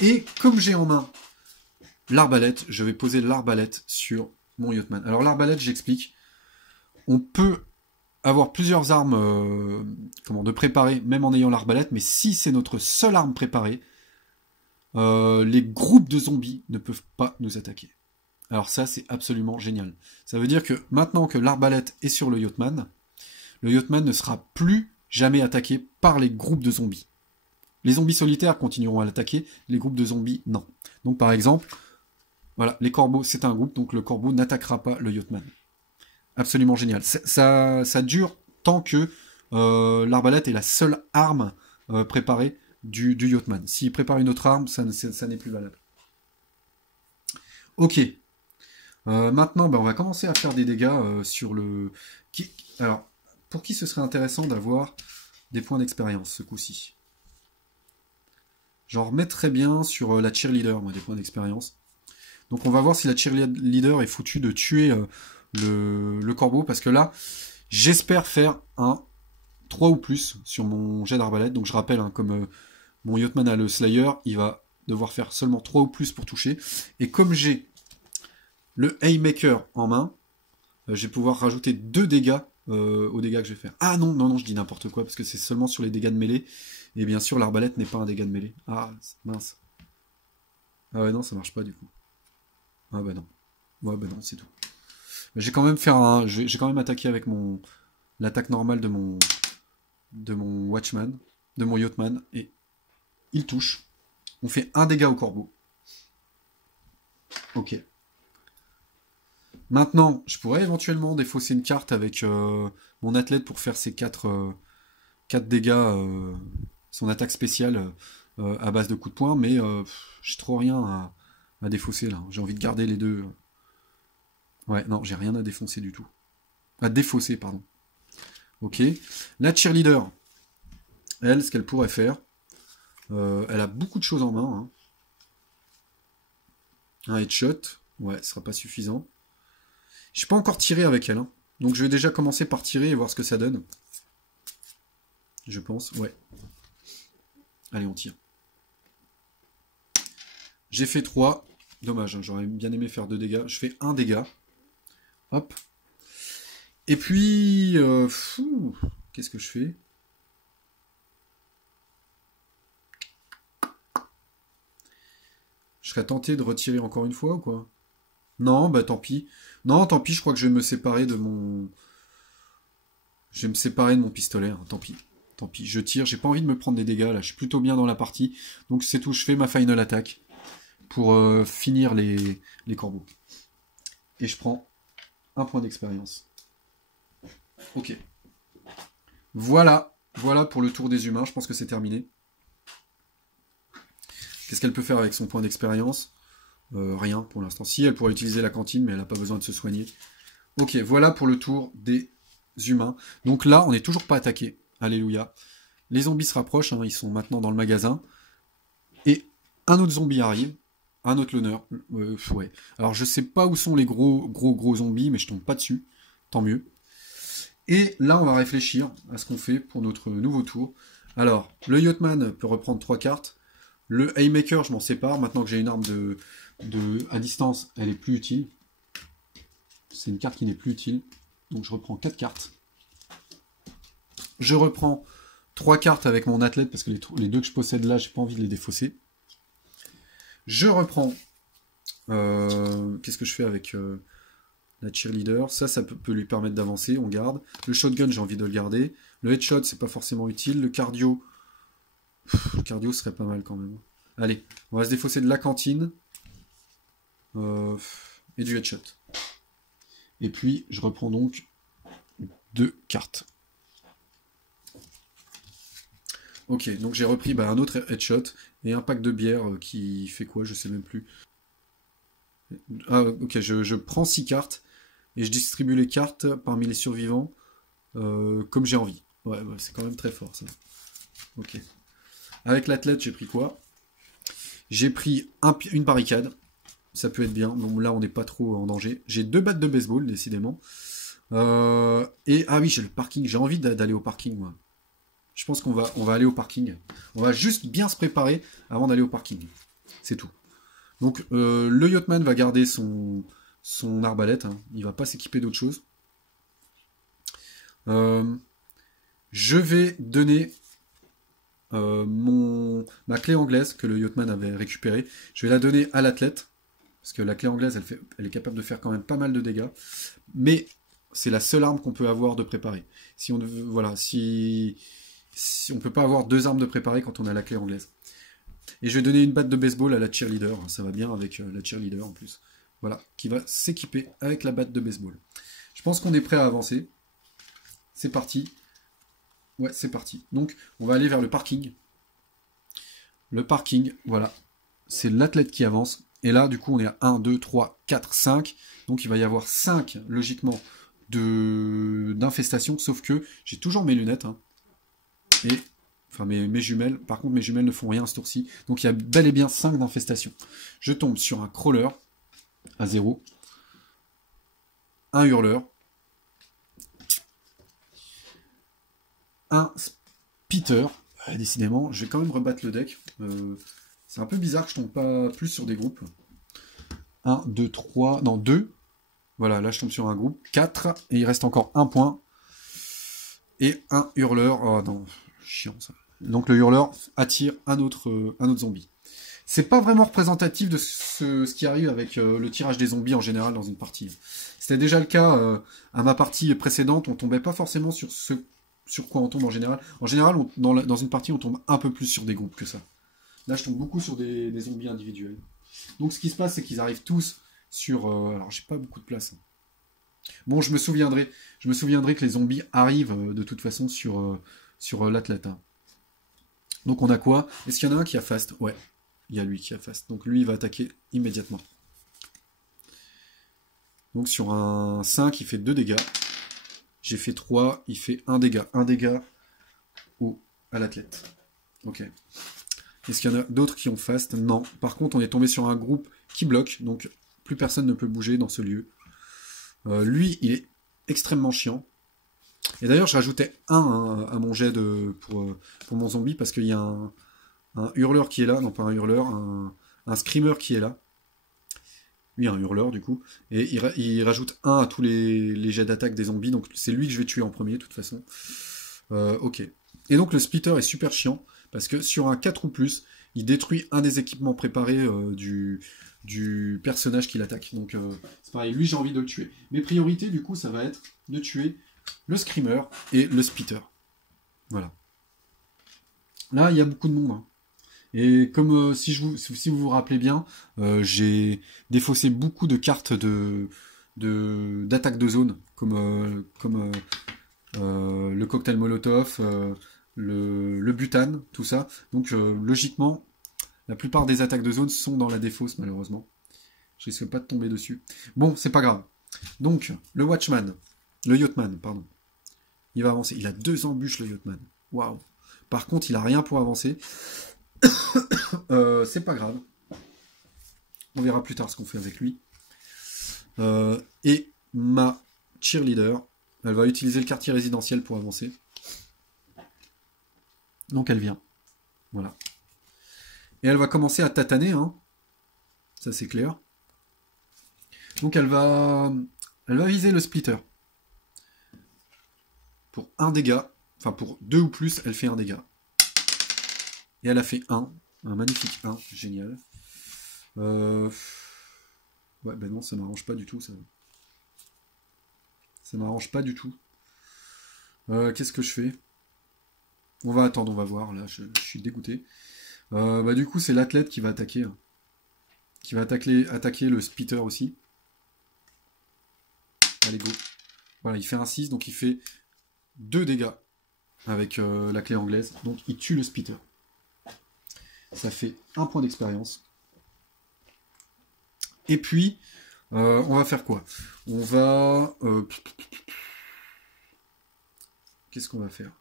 Et comme j'ai en main l'arbalète, je vais poser l'arbalète sur mon Yachtman. Alors l'arbalète, j'explique. On peut avoir plusieurs armes de préparer, même en ayant l'arbalète, mais si c'est notre seule arme préparée, les groupes de zombies ne peuvent pas nous attaquer. Alors ça, c'est absolument génial. Ça veut dire que maintenant que l'arbalète est sur le Yachtman ne sera plus jamais attaqué par les groupes de zombies. Les zombies solitaires continueront à l'attaquer, les groupes de zombies, non. Donc par exemple, voilà, les corbeaux, c'est un groupe, donc le corbeau n'attaquera pas le Yachtman. Absolument génial. Ça dure tant que l'arbalète est la seule arme préparée du Yachtman. S'il prépare une autre arme, ça n'est plus valable. Ok. Maintenant, on va commencer à faire des dégâts sur le... Alors, pour qui ce serait intéressant d'avoir des points d'expérience ce coup-ci? J'en remettrais bien sur la cheerleader, moi, des points d'expérience. Donc on va voir si la cheerleader est foutue de tuer le corbeau, parce que là, j'espère faire un 3 ou plus sur mon jet d'arbalète. Donc je rappelle, hein, comme mon Yachtman a le Slayer, il va devoir faire seulement 3 ou plus pour toucher. Et comme j'ai le Haymaker en main, je vais pouvoir rajouter 2 dégâts aux dégâts que je vais faire. Ah non, non, non, je dis n'importe quoi, parce que c'est seulement sur les dégâts de mêlée. Et bien sûr, l'arbalète n'est pas un dégât de mêlée. Ah, mince. Ah ouais, non, ça marche pas du coup. Ah bah non. Ouais, bah non, c'est tout. J'ai quand même j'ai quand même attaqué avec l'attaque normale de mon Watchman, de mon Yachtman, et il touche. On fait un dégât au corbeau. Ok. Maintenant, je pourrais éventuellement défausser une carte avec mon athlète pour faire ses 4 dégâts, son attaque spéciale à base de coups de poing, mais j'ai trop rien à défausser là. J'ai envie de garder les deux. Ouais, non, j'ai rien à défoncer du tout. À défausser, pardon. Ok. La cheerleader, elle, ce qu'elle pourrait faire, elle a beaucoup de choses en main. Hein. Un headshot, ouais, ce sera pas suffisant. Je n'ai pas encore tiré avec elle, hein. Donc je vais déjà commencer par tirer et voir ce que ça donne. Je pense, ouais. Allez, on tire. J'ai fait 3. Dommage, hein, j'aurais bien aimé faire 2 dégâts. Je fais 1 dégât. Hop. Et puis... qu'est-ce que je fais? Je serais tenté de retirer encore une fois ou quoi? Non, bah tant pis. Non, tant pis, je crois que je vais me séparer de mon... Je vais me séparer de mon pistolet, hein, tant pis. Tant pis, je tire, j'ai pas envie de me prendre des dégâts, là, je suis plutôt bien dans la partie. Donc c'est tout, je fais ma final attack pour finir les corbeaux. Et je prends un point d'expérience. Ok. Voilà pour le tour des humains, je pense que c'est terminé. Qu'est-ce qu'elle peut faire avec son point d'expérience? Rien pour l'instant. Si, elle pourrait utiliser la cantine, mais elle n'a pas besoin de se soigner. Ok, voilà pour le tour des humains. Donc là, on n'est toujours pas attaqué. Alléluia. Les zombies se rapprochent, hein, ils sont maintenant dans le magasin. Et un autre zombie arrive. Un autre l'honneur. Ouais. Alors je sais pas où sont les gros zombies, mais je tombe pas dessus. Tant mieux. Et là, on va réfléchir à ce qu'on fait pour notre nouveau tour. Alors, le Yachtman peut reprendre 3 cartes. Le Haymaker, je m'en sépare. Maintenant que j'ai une arme à distance, elle est plus utile. C'est une carte qui n'est plus utile. Donc je reprends 4 cartes. Je reprends 3 cartes avec mon athlète, parce que les 2 que je possède là, j'ai pas envie de les défausser. Je reprends... Qu'est-ce que je fais avec la cheerleader? Ça peut lui permettre d'avancer, on garde. Le shotgun, j'ai envie de le garder. Le headshot, c'est pas forcément utile. Le cardio... le cardio serait pas mal quand même. Allez, on va se défausser de la cantine. Et du headshot. Et puis, je reprends donc 2 cartes. Ok, donc j'ai repris un autre headshot et un pack de bière qui fait quoi, je sais même plus. Ah, ok, je prends 6 cartes et je distribue les cartes parmi les survivants comme j'ai envie. Ouais, c'est quand même très fort ça. Ok. Avec l'athlète, j'ai pris quoi? J'ai pris une barricade. Ça peut être bien. Donc là, on n'est pas trop en danger. J'ai 2 battes de baseball, décidément. Ah oui, j'ai le parking. J'ai envie d'aller au parking, moi. Je pense qu'on va aller au parking. On va juste bien se préparer avant d'aller au parking. C'est tout. Donc, le Yachtman va garder son arbalète. Hein. Il va pas s'équiper d'autre chose. Je vais donner ma clé anglaise que le Yachtman avait récupérée. Je vais la donner à l'athlète. Parce que la clé anglaise, elle est capable de faire quand même pas mal de dégâts. Mais c'est la seule arme qu'on peut avoir de préparée. Si on on peut pas avoir 2 armes de préparée quand on a la clé anglaise. Et je vais donner une batte de baseball à la cheerleader. Ça va bien avec la cheerleader en plus. Voilà, qui va s'équiper avec la batte de baseball. Je pense qu'on est prêt à avancer. C'est parti. Ouais, c'est parti. Donc, on va aller vers le parking. Le parking, voilà. C'est l'athlète qui avance. Et là, du coup, on est à 1, 2, 3, 4, 5. Donc, il va y avoir 5, logiquement, d'infestations. Sauf que j'ai toujours mes lunettes. Hein. Et, enfin, mes jumelles. Par contre, mes jumelles ne font rien ce tour-ci. Donc, il y a bel et bien 5 d'infestations. Je tombe sur un crawler à 0. Un hurleur. Un spitter. Décidément, je vais quand même rebattre le deck. C'est un peu bizarre que je tombe pas plus sur des groupes. 1, 2, 3, non 2. Voilà, là je tombe sur un groupe. 4, et il reste encore un point. Et un hurleur. Oh non, chiant ça. Donc le hurleur attire un autre zombie. C'est pas vraiment représentatif de ce qui arrive avec le tirage des zombies en général dans une partie. C'était déjà le cas à ma partie précédente, on tombait pas forcément sur ce sur quoi on tombe en général. En général, dans une partie, on tombe un peu plus sur des groupes que ça. Là, je tombe beaucoup sur des zombies individuels. Donc ce qui se passe, c'est qu'ils arrivent tous sur... alors, j'ai pas beaucoup de place. Bon, je me souviendrai que les zombies arrivent de toute façon sur l'athlète. Hein. Donc on a quoi? Est-ce qu'il y en a un qui a fast? Ouais, il y a lui qui a fast. Donc lui, il va attaquer immédiatement. Donc sur un 5, il fait 2 dégâts. J'ai fait 3, il fait 1 dégât. 1 dégât à l'athlète. Ok. Est-ce qu'il y en a d'autres qui ont fast? Non. Par contre, on est tombé sur un groupe qui bloque, donc plus personne ne peut bouger dans ce lieu. Lui, il est extrêmement chiant. Et d'ailleurs, je rajoutais 1 à mon jet pour mon zombie, parce qu'il y a un hurleur qui est là, non pas un hurleur, un screamer qui est là. Lui, un hurleur, du coup. Et il rajoute 1 à tous les jets d'attaque des zombies, donc c'est lui que je vais tuer en premier, de toute façon. Ok. Et donc, le splitter est super chiant, parce que sur un 4 ou plus, il détruit un des équipements préparés du personnage qui l'attaque. Donc, c'est pareil, lui, j'ai envie de le tuer. Mes priorités, du coup, ça va être de tuer le screamer et le splitter. Voilà. Là, il y a beaucoup de monde, hein. Et comme si vous vous rappelez bien, j'ai défaussé beaucoup de cartes d'attaque de zone, comme le cocktail Molotov, le butane, tout ça. Donc logiquement, la plupart des attaques de zone sont dans la défausse, malheureusement. Je risque pas de tomber dessus. Bon, c'est pas grave. Donc, le Yachtman, pardon. Il va avancer. Il a 2 embûches, le Yachtman. Waouh. Par contre, il a rien pour avancer. C'est pas grave. On verra plus tard ce qu'on fait avec lui. Et ma cheerleader, elle va utiliser le quartier résidentiel pour avancer. Donc elle vient. Voilà. Et elle va commencer à tataner, hein. Ça c'est clair. Donc elle va viser le splitter. Pour un dégât, enfin pour 2 ou plus, elle fait un dégât. Et elle a fait un magnifique 1, génial. Ouais, ben non, ça m'arrange pas du tout, ça. Ça m'arrange pas du tout. Qu'est-ce que je fais? On va attendre, on va voir, là, je suis dégoûté. Bah du coup, c'est l'athlète qui va attaquer. Hein. Qui va attaquer le spitter aussi. Allez, go. Voilà, il fait un 6, donc il fait 2 dégâts avec la clé anglaise. Donc il tue le spitter. Ça fait 1 point d'expérience. Et puis, on va faire quoi? On va... Qu'est-ce qu'on va faire?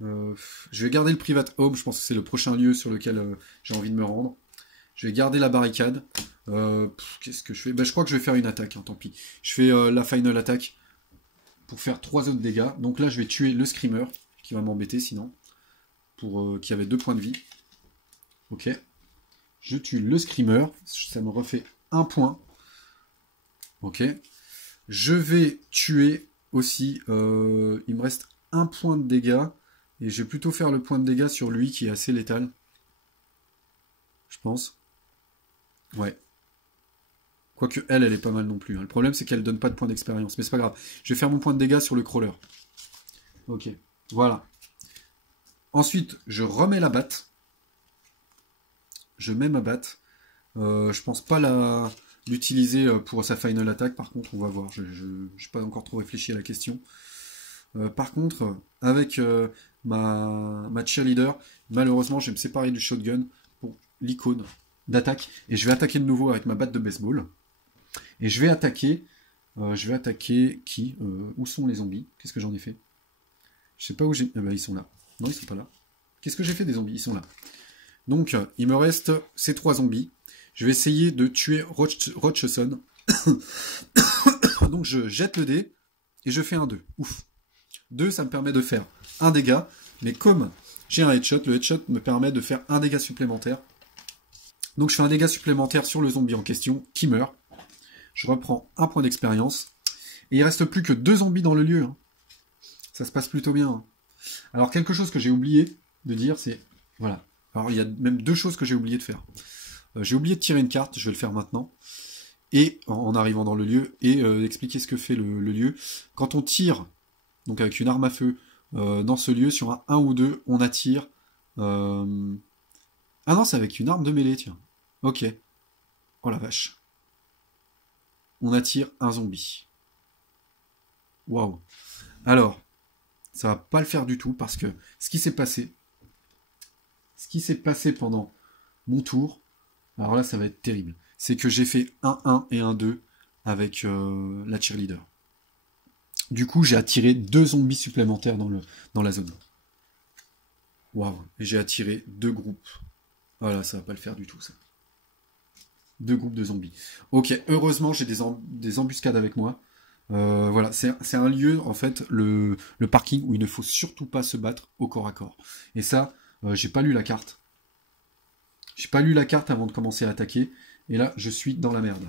Je vais garder le private home, je pense que c'est le prochain lieu sur lequel j'ai envie de me rendre. Je vais garder la barricade. Qu'est-ce que je fais? Je crois que je vais faire une attaque, hein, tant pis. Je fais la final attack pour faire 3 autres dégâts. Donc là, je vais tuer le screamer, qui va m'embêter sinon, qui avait 2 points de vie. Ok. Je tue le screamer, ça me refait 1 point. Ok. Je vais tuer aussi, il me reste 1 point de dégâts, et je vais plutôt faire le point de dégâts sur lui qui est assez létal. Je pense. Ouais. Quoique elle est pas mal non plus. Hein. Le problème, c'est qu'elle donne pas de points d'expérience. Mais c'est pas grave. Je vais faire mon point de dégâts sur le crawler. Ok. Voilà. Ensuite, je remets la batte. Je mets ma batte. Je pense pas l'utiliser pour sa final attack. Par contre, on va voir. Je n'ai pas encore trop réfléchi à la question. Par contre, avec ma cheerleader, malheureusement, je vais me séparer du shotgun pour l'icône d'attaque. Et je vais attaquer de nouveau avec ma batte de baseball. Et je vais attaquer qui? Où sont les zombies? Qu'est-ce que j'en ai fait? Je sais pas où j'ai... Ah bah, ils sont là. Non, ils sont pas là. Qu'est-ce que j'ai fait des zombies? Ils sont là. Donc, il me reste ces 3 zombies. Je vais essayer de tuer Rocheson. Donc, je jette le dé et je fais un 2. Ouf. 2, ça me permet de faire un dégât. Mais comme j'ai un headshot, le headshot me permet de faire un dégât supplémentaire. Donc, je fais un dégât supplémentaire sur le zombie en question qui meurt. Je reprends 1 point d'expérience. Et il reste plus que 2 zombies dans le lieu. Hein. Ça se passe plutôt bien. Hein. Alors, quelque chose que j'ai oublié de dire, c'est... Voilà. Alors, il y a même 2 choses que j'ai oublié de faire. J'ai oublié de tirer une carte, je vais le faire maintenant. Et en arrivant dans le lieu, et expliquer ce que fait le lieu. Quand on tire, donc avec une arme à feu, dans ce lieu, sur un 1 ou 2, on attire... Ah non, c'est avec une arme de mêlée, tiens. Ok. Oh la vache. On attire un zombie. Waouh. Alors, ça va pas le faire du tout parce que ce qui s'est passé pendant mon tour, alors là ça va être terrible, c'est que j'ai fait 1-1 et 1-2 avec la cheerleader. Du coup, j'ai attiré 2 zombies supplémentaires dans la zone. Waouh. Et j'ai attiré 2 groupes. Voilà, ça va pas le faire du tout ça. 2 groupes de zombies. Ok, heureusement j'ai des embuscades avec moi. Voilà, c'est un lieu, en fait, le parking où il ne faut surtout pas se battre au corps à corps. Et ça, j'ai pas lu la carte. J'ai pas lu la carte avant de commencer à attaquer. Et là, je suis dans la merde.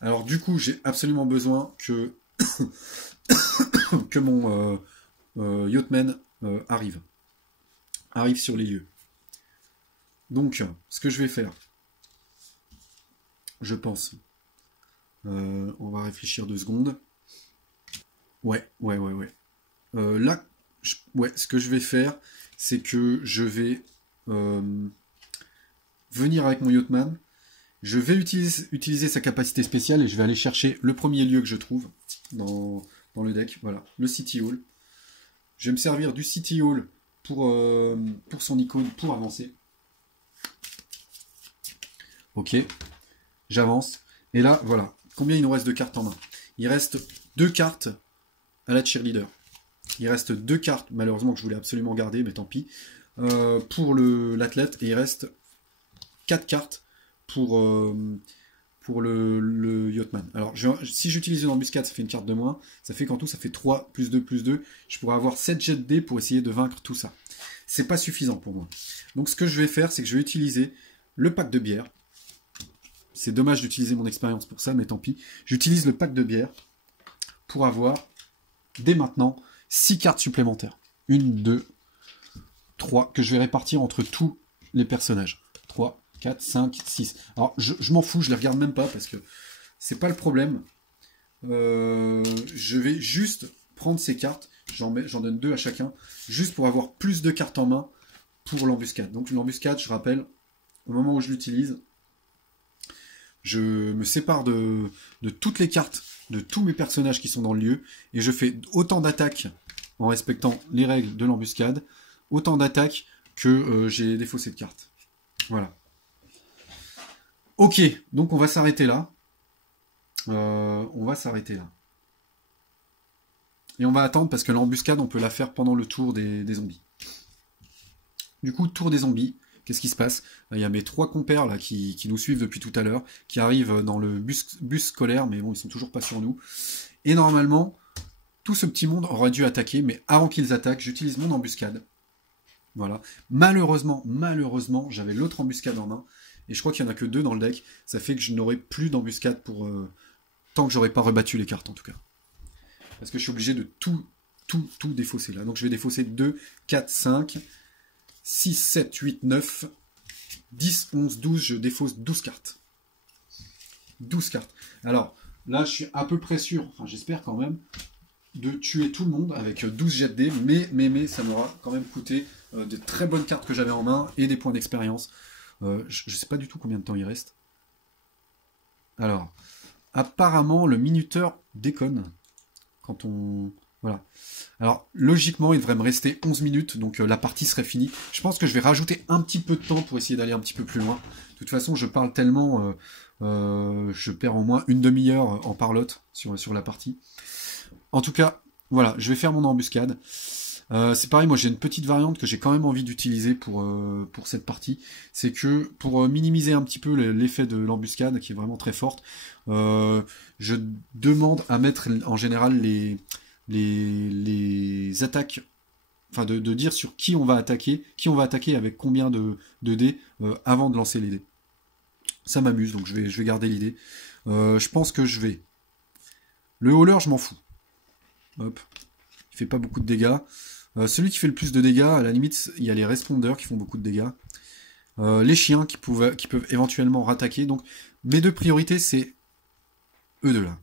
Alors du coup, j'ai absolument besoin que, que mon Yachtman arrive sur les lieux. Donc, ce que je vais faire, je pense... on va réfléchir 2 secondes. Ouais. Là, ce que je vais faire, c'est que je vais venir avec mon Yachtman. Je vais utiliser sa capacité spéciale et je vais aller chercher le premier lieu que je trouve dans le deck. Voilà, le City Hall. Je vais me servir du City Hall pour son icône pour avancer. Ok, j'avance. Et là, voilà. Combien il nous reste de cartes en main? Il reste 2 cartes à la cheerleader. Il reste 2 cartes, malheureusement, que je voulais absolument garder, mais tant pis, pour l'athlète. Et il reste 4 cartes pour le Yachtman. Alors, si j'utilise une embuscade, ça fait une carte de moins. Ça fait qu'en tout, ça fait 3, plus 2, plus 2. Je pourrais avoir 7 jets de dés pour essayer de vaincre tout ça. C'est pas suffisant pour moi. Donc, ce que je vais faire, c'est que je vais utiliser le pack de bière. C'est dommage d'utiliser mon expérience pour ça, mais tant pis. J'utilise le pack de bière pour avoir, dès maintenant, 6 cartes supplémentaires. 1, 2, 3, que je vais répartir entre tous les personnages. 3, 4, 5, 6. Alors, je m'en fous, je les regarde même pas, parce que c'est pas le problème. Je vais juste prendre ces cartes, j'en donne 2 à chacun, juste pour avoir plus de cartes en main pour l'embuscade. Donc l'embuscade, je rappelle, au moment où je l'utilise, je me sépare de toutes les cartes de tous mes personnages qui sont dans le lieu, et je fais autant d'attaques en respectant les règles de l'embuscade, autant d'attaques que j'ai défaussé de cartes. Voilà. Ok, donc on va s'arrêter là. On va s'arrêter là. Et on va attendre parce que l'embuscade, on peut la faire pendant le tour des zombies. Du coup, tour des zombies. Qu'est-ce qui se passe? Il y a mes 3 compères là qui nous suivent depuis tout à l'heure, qui arrivent dans le bus scolaire, mais bon, ils sont toujours pas sur nous. Et normalement, tout ce petit monde aurait dû attaquer, mais avant qu'ils attaquent, j'utilise mon embuscade. Voilà. Malheureusement, j'avais l'autre embuscade en main, et je crois qu'il n'y en a que 2 dans le deck. Ça fait que je n'aurai plus d'embuscade pour tant que j'aurai pas rebattu les cartes en tout cas. Parce que je suis obligé de tout défausser là. Donc je vais défausser 2, 4, 5... 6, 7, 8, 9, 10, 11, 12, je défausse 12 cartes. 12 cartes. Alors, là, je suis à peu près sûr, enfin j'espère quand même, de tuer tout le monde avec 12 jets de dés, mais ça m'aura quand même coûté de très bonnes cartes que j'avais en main et des points d'expérience. Je sais pas du tout combien de temps il reste. Alors, apparemment, le minuteur déconne quand on... Voilà. Alors, logiquement, il devrait me rester 11 minutes, donc la partie serait finie. Je pense que je vais rajouter un petit peu de temps pour essayer d'aller un petit peu plus loin. De toute façon, je parle tellement, je perds au moins une demi-heure en parlotte sur la partie. En tout cas, voilà, je vais faire mon embuscade. C'est pareil, moi j'ai une petite variante que j'ai quand même envie d'utiliser pour cette partie. C'est que pour minimiser un petit peu l'effet de l'embuscade, qui est vraiment très forte, je demande à mettre en général les attaques, enfin de dire sur qui on va attaquer avec combien de dés avant de lancer les dés. Ça m'amuse, donc je vais garder l'idée. Je pense que je vais... Le hauler, je m'en fous. Hop. Il fait pas beaucoup de dégâts. Celui qui fait le plus de dégâts, à la limite, il y a les respondeurs qui font beaucoup de dégâts. Les chiens qui peuvent éventuellement rattaquer. Donc mes 2 priorités, c'est eux deux là.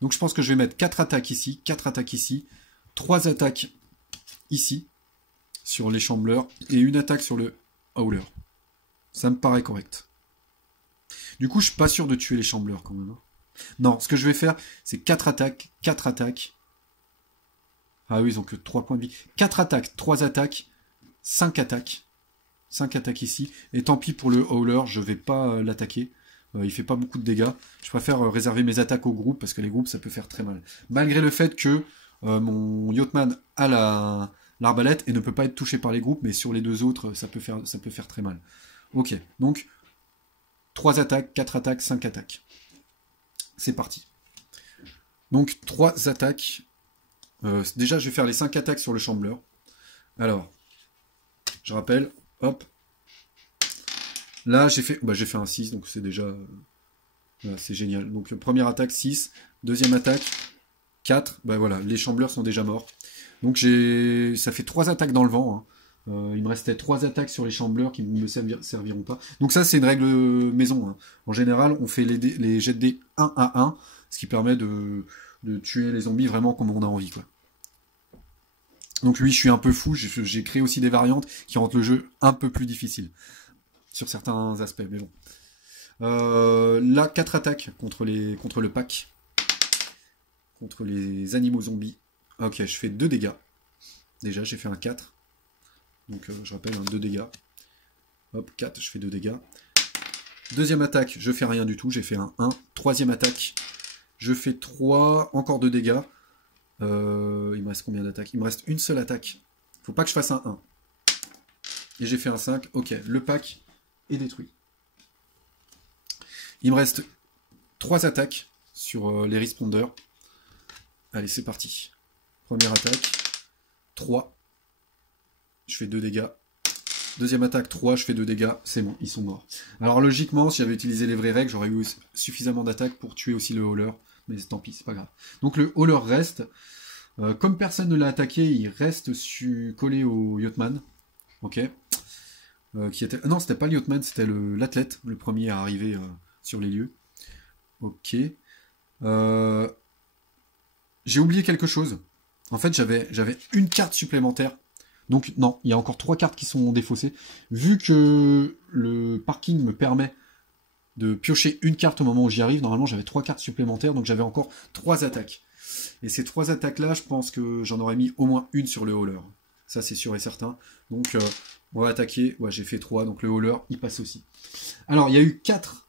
Donc je pense que je vais mettre 4 attaques ici, 4 attaques ici, 3 attaques ici, sur les chambleurs, et une attaque sur le howler. Ça me paraît correct. Du coup, je suis pas sûr de tuer les chambleurs quand même. Hein. Non, ce que je vais faire, c'est 4 attaques, 4 attaques. Ah oui, ils ont que 3 points de vie. 4 attaques, 3 attaques, 5 attaques. 5 attaques ici. Et tant pis pour le howler, je vais pas l'attaquer. Il fait pas beaucoup de dégâts. Je préfère réserver mes attaques aux groupes, parce que les groupes, ça peut faire très mal. Malgré le fait que mon Yachtman a l'arbalète et ne peut pas être touché par les groupes, mais sur les 2 autres, ça peut faire très mal. Ok, donc 3 attaques, 4 attaques, 5 attaques. C'est parti. Donc 3 attaques. Déjà, je vais faire les 5 attaques sur le chambleur. Alors, je rappelle, hop. Là, j'ai fait un 6, donc c'est déjà... voilà, c'est génial. Donc, première attaque, 6. Deuxième attaque, 4. Bah voilà, les chambleurs sont déjà morts. Donc, ça fait 3 attaques dans le vent. Hein. Il me restait 3 attaques sur les chambleurs qui ne me serviront pas. Donc ça, c'est une règle maison. Hein. En général, on fait les jets de dés 1 à 1, ce qui permet de tuer les zombies vraiment comme on a envie, quoi. Donc lui, je suis un peu fou, j'ai créé aussi des variantes qui rendent le jeu un peu plus difficile. Sur certains aspects, mais bon. Là, 4 attaques contre le pack. Contre les animaux zombies. Ok, je fais 2 dégâts. Déjà, j'ai fait un 4. Donc, je rappelle, 2 dégâts. Hop, 4, je fais 2 dégâts. Deuxième attaque, je fais rien du tout, j'ai fait un 1. Troisième attaque, je fais 3, encore 2 dégâts. Il me reste combien d'attaques? Il me reste une seule attaque. Faut pas que je fasse un 1. Et j'ai fait un 5. Ok, le pack est détruit. Il me reste 3 attaques sur les responders. Allez, c'est parti. Première attaque. 3. Je fais 2 dégâts. Deuxième attaque, 3, je fais 2 dégâts. C'est bon, ils sont morts. Alors logiquement, si j'avais utilisé les vraies règles, j'aurais eu suffisamment d'attaques pour tuer aussi le hauler. Mais tant pis, c'est pas grave. Donc le hauler reste. Comme personne ne l'a attaqué, il reste collé au Yachtman. Ok. Non, c'était pas le Yachtman, c'était l'athlète, le premier à arriver sur les lieux. Ok. J'ai oublié quelque chose. En fait, j'avais une carte supplémentaire. Donc non, il y a encore 3 cartes qui sont défaussées. Vu que le parking me permet de piocher une carte au moment où j'y arrive, normalement j'avais 3 cartes supplémentaires, donc j'avais encore 3 attaques. Et ces 3 attaques-là, je pense que j'en aurais mis au moins une sur le hauler. Ça, c'est sûr et certain. Donc, on va attaquer. Ouais, j'ai fait 3, donc le hauler, il passe aussi. Alors, il y a eu 4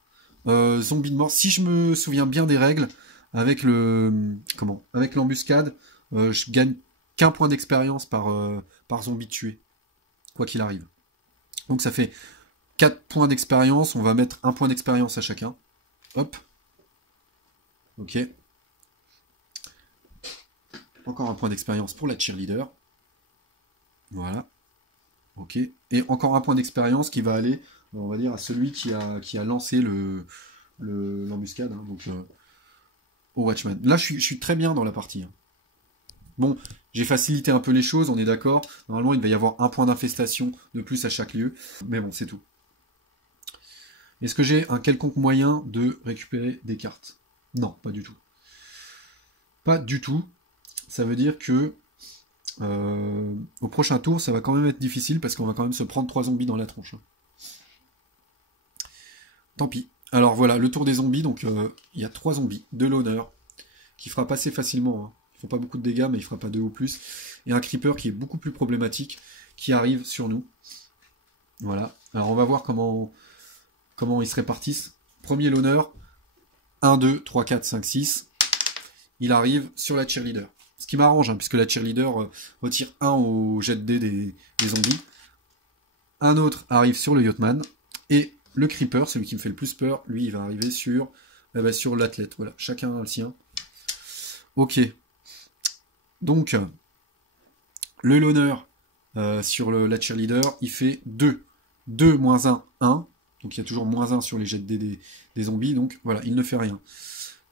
zombies de mort. Si je me souviens bien des règles, avec l'embuscade, je gagne qu'un point d'expérience par zombie tué, quoi qu'il arrive. Donc ça fait 4 points d'expérience, on va mettre un point d'expérience à chacun. Hop. Ok. Encore un point d'expérience pour la cheerleader. Voilà. Ok. Et encore un point d'expérience qui va aller, on va dire, à celui qui a lancé l'embuscade, hein, donc au Watchman. Là, je suis très bien dans la partie. Hein. Bon, j'ai facilité un peu les choses, on est d'accord. Normalement, il va y avoir un point d'infestation de plus à chaque lieu. Mais bon, c'est tout. Est-ce que j'ai un quelconque moyen de récupérer des cartes? Non, pas du tout. Pas du tout. Ça veut dire que au prochain tour, ça va quand même être difficile parce qu'on va quand même se prendre 3 zombies dans la tronche. Tant pis. Alors voilà, le tour des zombies. Donc il y a 3 zombies, de l'honneur, qui frappe assez facilement. Hein. Ils font pas beaucoup de dégâts, mais il frappe à 2 ou plus. Et un creeper qui est beaucoup plus problématique, qui arrive sur nous. Voilà. Alors on va voir comment ils se répartissent. Premier l'honneur. 1, 2, 3, 4, 5, 6. Il arrive sur la cheerleader. Ce qui m'arrange, hein, puisque la cheerleader retire 1 au jet de dés des zombies. Un autre arrive sur le Yachtman. Et le creeper, celui qui me fait le plus peur, lui, il va arriver sur l'athlète. Voilà, chacun a le sien. Ok. Donc, le loner sur la cheerleader, il fait 2. 2 moins 1, 1. Donc il y a toujours moins 1 sur les jets de dés des zombies. Donc voilà, il ne fait rien.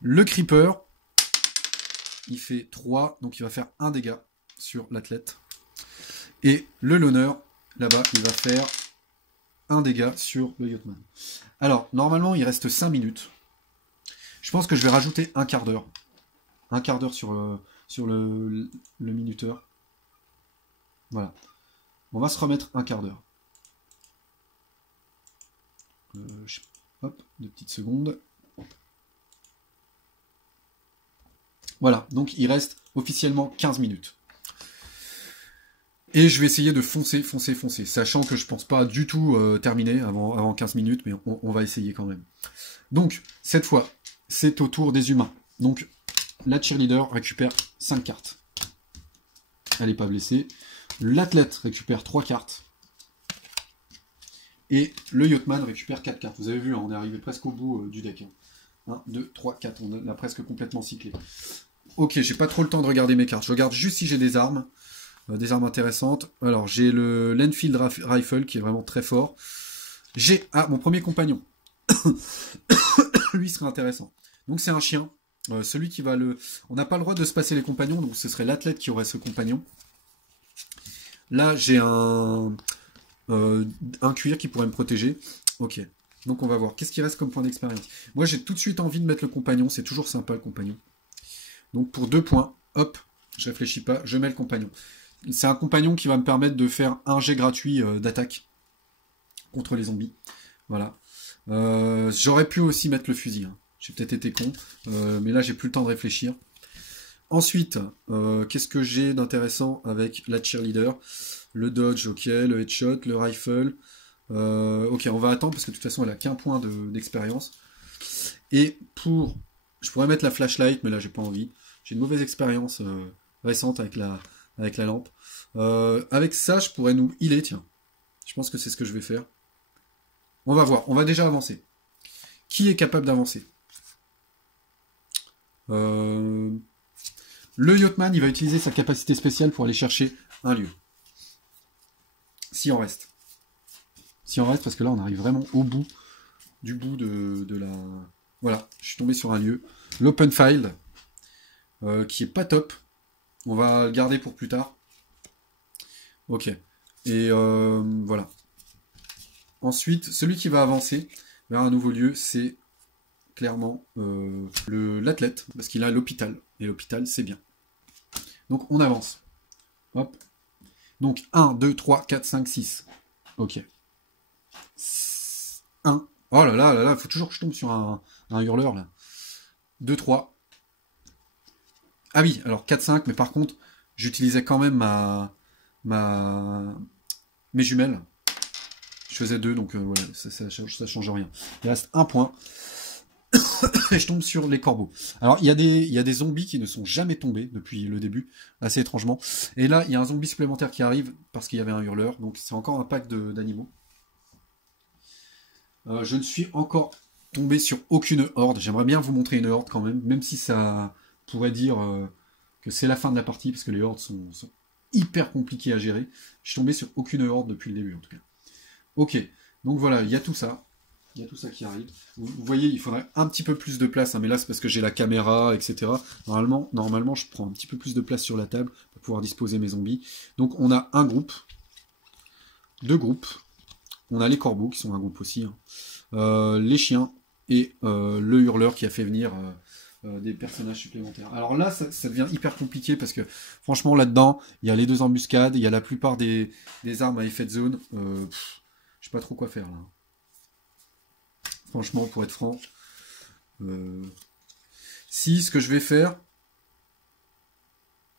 Le creeper, il fait 3. Donc il va faire 1 dégât sur l'athlète. Et le loner, là-bas, il va faire 1 dégât sur le Yachtman. Alors, normalement, il reste 5 minutes. Je pense que je vais rajouter un quart d'heure. Un quart d'heure sur le minuteur. Voilà. On va se remettre un quart d'heure. Hop, 2 petites secondes. Voilà, donc il reste officiellement 15 minutes. Et je vais essayer de foncer, sachant que je pense pas du tout terminer avant 15 minutes, mais on va essayer quand même. Donc, cette fois, c'est au tour des humains. Donc, la cheerleader récupère 5 cartes. Elle n'est pas blessée. L'athlète récupère 3 cartes. Et le Yachtman récupère 4 cartes. Vous avez vu, hein, on est arrivé presque au bout du deck. 1, 2, 3, 4. On a presque complètement cyclé. Ok, j'ai pas trop le temps de regarder mes cartes. Je regarde juste si j'ai des armes. Des armes intéressantes. Alors, j'ai le Lenfield Rifle qui est vraiment très fort. J'ai mon premier compagnon. Lui serait intéressant. Donc, c'est un chien. Celui qui va le... On n'a pas le droit de se passer les compagnons, donc ce serait l'athlète qui aurait ce compagnon. Là, j'ai un cuir qui pourrait me protéger. Ok. Donc, on va voir. Qu'est-ce qui reste comme point d'expérience? Moi, j'ai tout de suite envie de mettre le compagnon. C'est toujours sympa, le compagnon. Donc, pour 2 points, hop, je réfléchis pas, je mets le compagnon. c'est un compagnon qui va me permettre de faire un jet gratuit d'attaque contre les zombies. Voilà. J'aurais pu aussi mettre le fusil. Hein. J'ai peut-être été con, mais là j'ai plus le temps de réfléchir. Ensuite, qu'est-ce que j'ai d'intéressant avec la cheerleader? Le dodge, ok, le headshot, le rifle. Ok, on va attendre parce que de toute façon elle a qu'un point d'expérience. Et pour... Je pourrais mettre la flashlight, mais là j'ai pas envie. J'ai une mauvaise expérience récente avec la lampe. Avec ça, je pourrais nous healer, tiens. Je pense que c'est ce que je vais faire. On va voir, on va déjà avancer. Qui est capable d'avancer? Le Yachtman, il va utiliser sa capacité spéciale pour aller chercher un lieu. Si on reste. Si on reste, parce que là, on arrive vraiment au bout de la... Voilà, je suis tombé sur un lieu. L'open file, qui est pas top. On va le garder pour plus tard. Ok. Et voilà. Ensuite, celui qui va avancer vers un nouveau lieu, c'est clairement l'athlète, parce qu'il a l'hôpital. Et l'hôpital, c'est bien. Donc, on avance. Hop. Donc, 1, 2, 3, 4, 5, 6. Ok. 1. Oh là là là là, il faut toujours que je tombe sur un hurleur, là. 2, 3. Ah oui, alors 4, 5, mais par contre, j'utilisais quand même mes jumelles. Je faisais 2, donc voilà, ça change rien. Il reste un point. Et je tombe sur les corbeaux. Alors, il y a des zombies qui ne sont jamais tombés depuis le début, assez étrangement. Et là, il y a un zombie supplémentaire qui arrive, parce qu'il y avait un hurleur, donc c'est encore un pack d'animaux. Je ne suis encore tombé sur aucune horde. J'aimerais bien vous montrer une horde quand même si ça pourrait dire que c'est la fin de la partie, parce que les hordes sont hyper compliquées à gérer. Je suis tombé sur aucune horde depuis le début, en tout cas. Ok, donc voilà, il y a tout ça. Il y a tout ça qui arrive. Vous voyez, il faudrait un petit peu plus de place, hein, mais là c'est parce que j'ai la caméra, etc. Normalement, je prends un petit peu plus de place sur la table pour pouvoir disposer mes zombies. Donc on a un groupe, 2 groupes. On a les corbeaux qui sont un groupe aussi. Hein. Les chiens et le hurleur qui a fait venir des personnages supplémentaires. Alors là, ça devient hyper compliqué parce que franchement là-dedans, il y a les 2 embuscades, il y a la plupart des armes à effet de zone. Je sais pas trop quoi faire là. Franchement, pour être franc. Si, ce que je vais faire,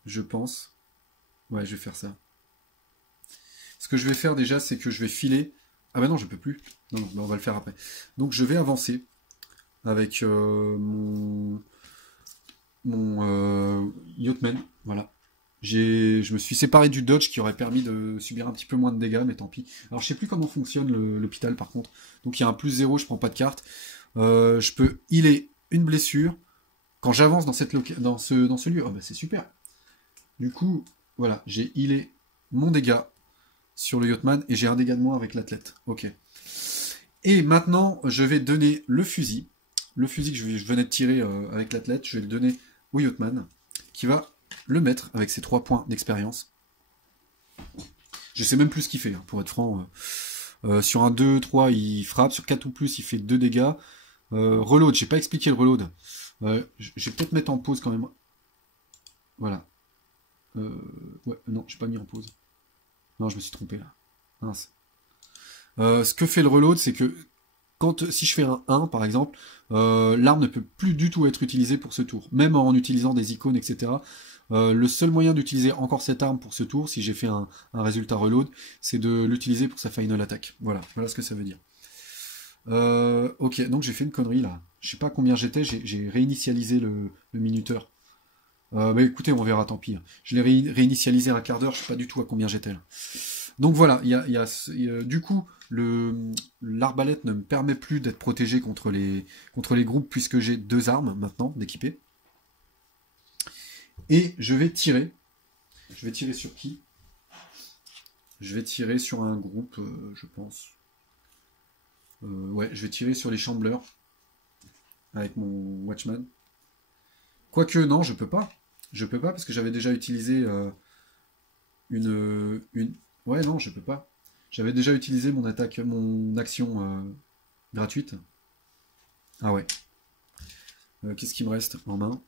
je pense... Ouais, je vais faire ça. Ce que je vais faire déjà, c'est que je vais filer... Ah bah non, je peux plus. Non, on va le faire après. Donc je vais avancer avec mon Yachtman. Voilà. Je me suis séparé du dodge qui aurait permis de subir un petit peu moins de dégâts, mais tant pis. Alors je sais plus comment fonctionne l'hôpital par contre. Donc il y a un plus 0, je prends pas de carte. Je peux healer une blessure quand j'avance dans ce lieu. Oh bah c'est super. Du coup, voilà, j'ai healé mon dégât sur le Yachtman et j'ai un dégât de moins avec l'athlète. Ok. Et maintenant, je vais donner le fusil. Le fusil que je venais de tirer avec l'athlète, je vais le donner au Yachtman qui va le mettre avec ses 3 points d'expérience. Je sais même plus ce qu'il fait, hein, pour être franc. Sur un 2, 3, il frappe. Sur 4 ou plus, il fait 2 dégâts. Reload, j'ai pas expliqué le reload. Je vais peut-être mettre en pause quand même. Voilà. Ouais, non, j'ai pas mis en pause. Non, je me suis trompé là. Mince. Ce que fait le reload, c'est que si je fais un 1 par exemple, l'arme ne peut plus du tout être utilisée pour ce tour. Même en utilisant des icônes, etc. Le seul moyen d'utiliser encore cette arme pour ce tour, si j'ai fait un résultat reload, c'est de l'utiliser pour sa final attack. Voilà ce que ça veut dire. Ok, donc j'ai fait une connerie là. Je sais pas combien j'étais, j'ai réinitialisé le minuteur. Bah écoutez, on verra, tant pis. Je l'ai réinitialisé à un quart d'heure, je sais pas du tout à combien j'étais là. Donc voilà, du coup, l'arbalète ne me permet plus d'être protégé contre les groupes puisque j'ai 2 armes maintenant d'équiper. Et je vais tirer. Je vais tirer sur qui? Je vais tirer sur un groupe, je pense. Ouais, je vais tirer sur les chambleurs avec mon Watchman. Quoique, non, je peux pas. Je peux pas parce que j'avais déjà utilisé une... Ouais, non, je peux pas. J'avais déjà utilisé mon action gratuite. Ah ouais. Qu'est-ce qui me reste en main?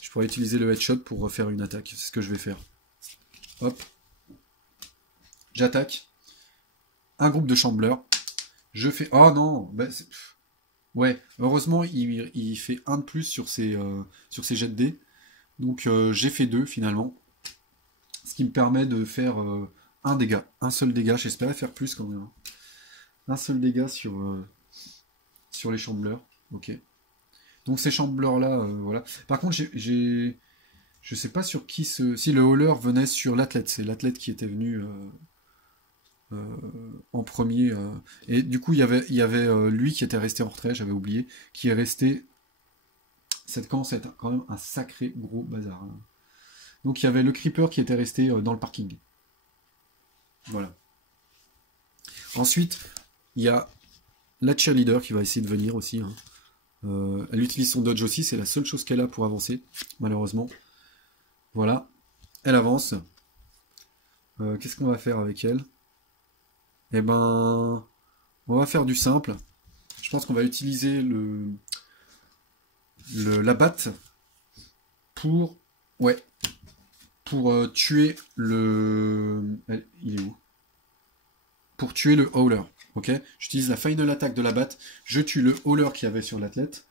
Je pourrais utiliser le headshot pour refaire une attaque. C'est ce que je vais faire. Hop. j'attaque. Un groupe de chambleurs. Je fais... Oh non bah, ouais, heureusement, il fait un de plus sur ses jets de dés. Donc j'ai fait 2 finalement. Ce qui me permet de faire un dégât. Un seul dégât. J'espérais faire plus quand même. Un seul dégât sur les chambleurs. Ok. Donc ces chambleurs-là, voilà. Par contre, je sais pas sur qui si le hauler venait sur l'athlète. C'est l'athlète qui était venu en premier. Et du coup, il y avait lui qui était resté en retrait, j'avais oublié, qui est resté. Cette commence à être quand même un sacré gros bazar. Hein. Donc il y avait le creeper qui était resté dans le parking. Voilà. Ensuite, il y a la cheerleader qui va essayer de venir aussi. Hein. Elle utilise son dodge aussi, c'est la seule chose qu'elle a pour avancer, malheureusement. Voilà. Elle avance. Qu'est-ce qu'on va faire avec elle? Eh ben, on va faire du simple. Je pense qu'on va utiliser la batte pour... Ouais. Pour tuer le... Il est où? Pour tuer le hauler. Ok. J'utilise la final attack de la batte. Je tue le hauler qui avait sur l'athlète.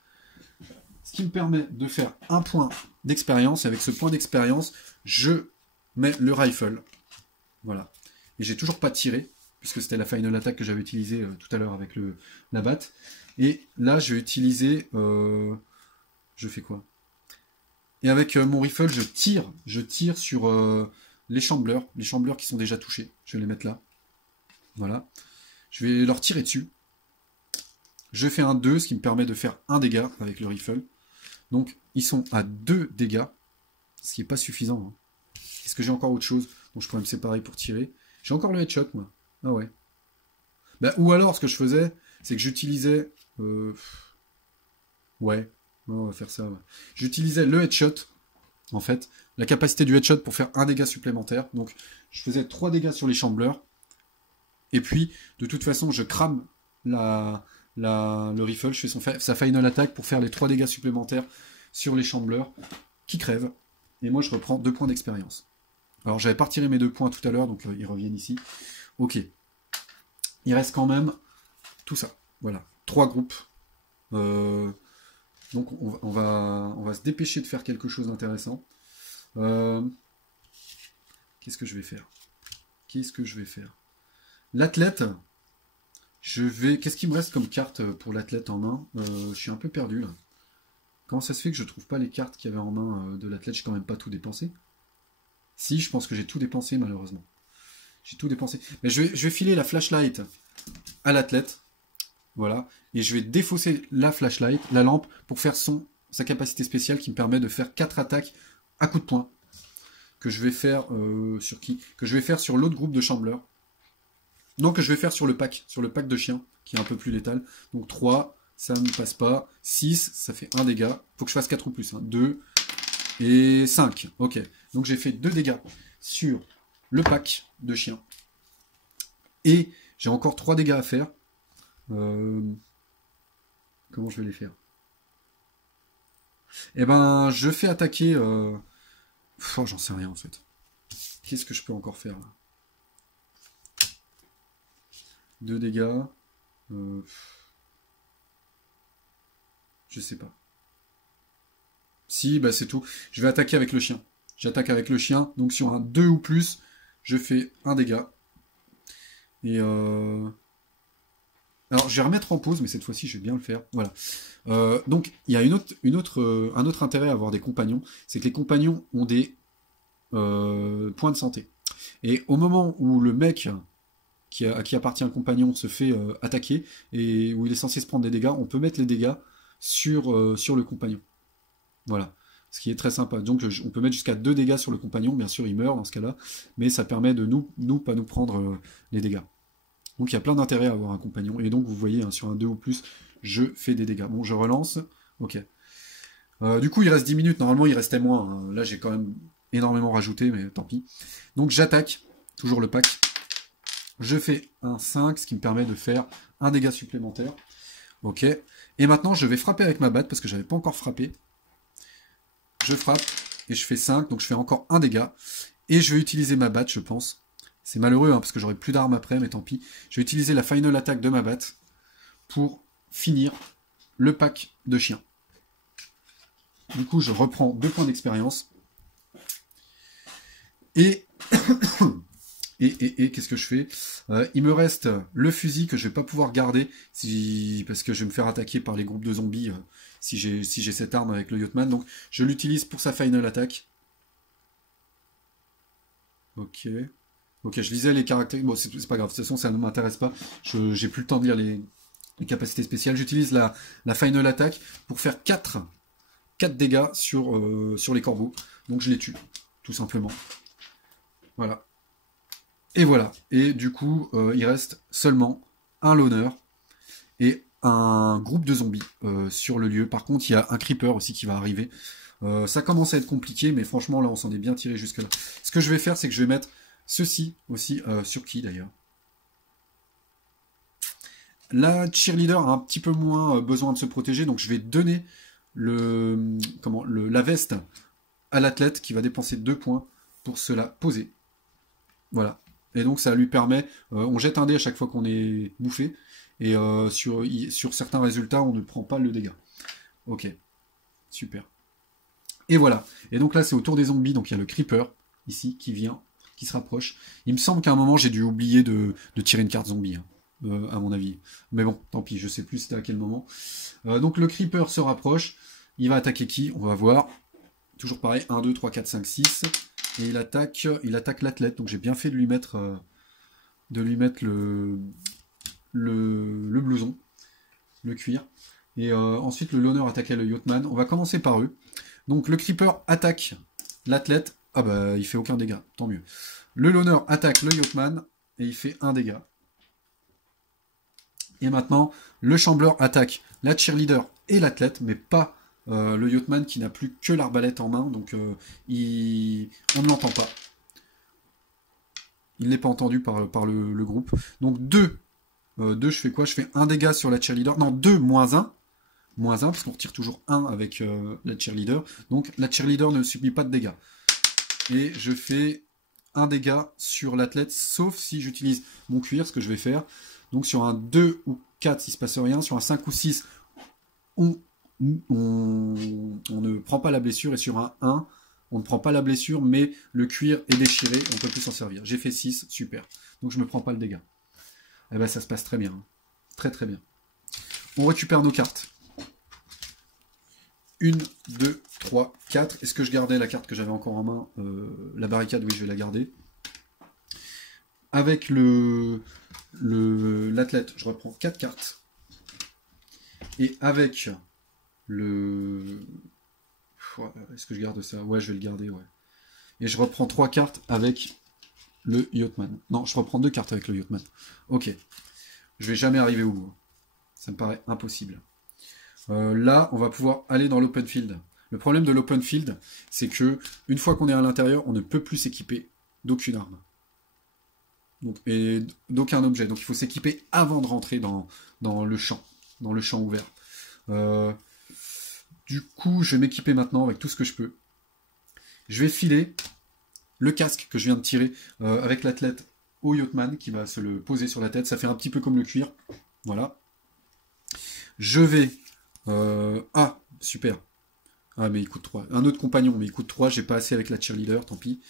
Ce qui me permet de faire un point d'expérience. Et avec ce point d'expérience, je mets le rifle. Voilà. Et j'ai toujours pas tiré, puisque c'était la final attack que j'avais utilisée tout à l'heure avec la batte. Et là, je vais utiliser... je fais quoi? Et avec mon rifle, je tire sur les chambleurs qui sont déjà touchés. Je vais les mettre là. Voilà. Je vais leur tirer dessus. Je fais un 2, ce qui me permet de faire un dégât avec le rifle. Donc, ils sont à 2 dégâts, ce qui n'est pas suffisant. Hein. Est-ce que j'ai encore autre chose dont je pourrais me séparer pour tirer? J'ai encore le headshot, moi. Ah ouais. Bah, ou alors, ce que je faisais, c'est que j'utilisais... Ouais. On va faire ça. Ouais. J'utilisais le headshot, en fait, la capacité du headshot pour faire un dégât supplémentaire. Donc, je faisais 3 dégâts sur les chambleurs. Et puis, de toute façon, je crame le rifle. Je fais sa final attack pour faire les 3 dégâts supplémentaires sur les chambleurs qui crèvent. Et moi, je reprends 2 points d'expérience. Alors, j'avais pas retiré mes 2 points tout à l'heure, donc ils reviennent ici. Ok. Il reste quand même tout ça. Voilà. 3 groupes. Donc on va se dépêcher de faire quelque chose d'intéressant. Qu'est-ce que je vais faire? L'athlète, qu'est-ce qu'il me reste comme carte pour l'athlète en main? Je suis un peu perdu là. Comment ça se fait que je trouve pas les cartes qu'il y avait en main de l'athlète? J'ai quand même pas tout dépensé. Si, je pense que j'ai tout dépensé malheureusement. J'ai tout dépensé. Mais je vais filer la flashlight à l'athlète. Voilà. Et je vais défausser la flashlight, la lampe, pour faire sa capacité spéciale qui me permet de faire 4 attaques à coup de poing. Que je vais faire sur qui? Que je vais faire sur l'autre groupe de chambleurs. Non, que je vais faire sur le pack de chiens, qui est un peu plus létal. Donc 3, ça ne passe pas. 6, ça fait 1 dégât. Faut que je fasse 4 ou plus. Hein. 2 et 5. Ok. Donc j'ai fait 2 dégâts sur le pack de chiens. Et j'ai encore 3 dégâts à faire. Comment je vais les faire? Eh ben, je fais attaquer... Oh, j'en sais rien en fait. Qu'est-ce que je peux encore faire là? 2 dégâts. Je sais pas. Si, bah c'est tout. Je vais attaquer avec le chien. J'attaque avec le chien. Donc sur un 2 ou plus, je fais 1 dégât. Et alors, je vais remettre en pause, mais cette fois-ci, je vais bien le faire. Voilà. Donc, il y a un autre intérêt à avoir des compagnons, c'est que les compagnons ont des points de santé. Et au moment où le mec à qui appartient un compagnon se fait attaquer, et où il est censé se prendre des dégâts, on peut mettre les dégâts sur le compagnon. Voilà. Ce qui est très sympa. Donc, on peut mettre jusqu'à 2 dégâts sur le compagnon. Bien sûr, il meurt dans ce cas-là, mais ça permet de pas nous prendre les dégâts. Donc il y a plein d'intérêt à avoir un compagnon. Et donc vous voyez, hein, sur un 2 ou plus, je fais des dégâts. Bon, je relance. Ok. Du coup, il reste 10 minutes. Normalement, il restait moins. Hein. Là, j'ai quand même énormément rajouté, mais tant pis. Donc j'attaque. Toujours le pack. Je fais un 5, ce qui me permet de faire un dégât supplémentaire. Ok. Et maintenant, je vais frapper avec ma batte, parce que je n'avais pas encore frappé. Je frappe, et je fais 5, donc je fais encore un dégât. Et je vais utiliser ma batte, je pense. C'est malheureux, hein, parce que j'aurai plus d'armes après, mais tant pis. Je vais utiliser la final attack de ma batte pour finir le pack de chiens. Du coup, je reprends 2 points d'expérience. Et... qu'est-ce que je fais? Il me reste le fusil que je vais pas pouvoir garder parce que je vais me faire attaquer par les groupes de zombies si j'ai cette arme avec le Yachtman. Donc je l'utilise pour sa final attack. Ok. Ok, je lisais les caractères. Bon, c'est pas grave, de toute façon ça ne m'intéresse pas. J'ai plus le temps de lire les capacités spéciales. J'utilise la final attack pour faire 4 dégâts sur les corbeaux. Donc je les tue, tout simplement. Voilà. Et voilà. Et du coup, il reste seulement un loner et un groupe de zombies sur le lieu. Par contre, il y a un creeper aussi qui va arriver. Ça commence à être compliqué, mais franchement, là, on s'en est bien tiré jusque-là. Ce que je vais faire, c'est que je vais mettre ceci aussi. Sur qui, d'ailleurs? La cheerleader a un petit peu moins besoin de se protéger, donc je vais donner la veste à l'athlète qui va dépenser 2 points pour se la poser. Voilà. Et donc ça lui permet, on jette un dé à chaque fois qu'on est bouffé, et sur certains résultats, on ne prend pas le dégât. Ok, super. Et voilà. Et donc là, c'est au tour des zombies, donc il y a le creeper, ici, qui vient, qui se rapproche. Il me semble qu'à un moment, j'ai dû oublier de tirer une carte zombie, hein, à mon avis. Mais bon, tant pis, je sais plus c'était à quel moment. Donc le creeper se rapproche, il va attaquer qui? On va voir. Toujours pareil, 1, 2, 3, 4, 5, 6... Et il attaque l'athlète, donc j'ai bien fait de lui mettre le blouson, le cuir. Et ensuite le loner attaquait le yachtman. On va commencer par eux. Donc le creeper attaque l'athlète. Ah bah il fait aucun dégât, tant mieux. Le loner attaque le yachtman et il fait 1 dégât. Et maintenant le chambler attaque la cheerleader et l'athlète, mais pas le yachtman qui n'a plus que l'arbalète en main, donc on ne l'entend pas. Il n'est pas entendu par le groupe. Donc 2, je fais quoi? Je fais 1 dégât sur la cheerleader. Non, 2 moins 1. Moins 1, parce qu'on retire toujours 1 avec la cheerleader. Donc la cheerleader ne subit pas de dégâts. Et je fais 1 dégât sur l'athlète, sauf si j'utilise mon cuir, ce que je vais faire. Donc sur un 2 ou 4, il ne se passe rien. Sur un 5 ou 6, on ne prend pas la blessure, et sur un 1, on ne prend pas la blessure, mais le cuir est déchiré, on ne peut plus s'en servir. J'ai fait 6, super. Donc je ne me prends pas le dégât. Et ben ça se passe très bien. Très très bien. On récupère nos cartes. 1, 2, 3, 4. Est-ce que je gardais la carte que j'avais encore en main? La barricade, oui, je vais la garder. Avec l'athlète, je reprends 4 cartes. Et avec est-ce que je garde ça? Ouais, je vais le garder, ouais. Et je reprends 3 cartes avec le yachtman. Non, je reprends 2 cartes avec le yachtman. Ok. Je vais jamais arriver au bout. Ça me paraît impossible. Là, on va pouvoir aller dans l'open field. Le problème de l'open field, c'est que une fois qu'on est à l'intérieur, on ne peut plus s'équiper d'aucune arme. Donc, et d'aucun objet. Donc il faut s'équiper avant de rentrer dans le champ ouvert. Du coup, je vais m'équiper maintenant avec tout ce que je peux. Je vais filer le casque que je viens de tirer avec l'athlète au yachtman qui va se le poser sur la tête. Ça fait un petit peu comme le cuir. Voilà. Je vais... Ah, super. Ah, mais il coûte 3. Un autre compagnon, mais il coûte 3. J'ai pas assez avec la cheerleader, tant pis.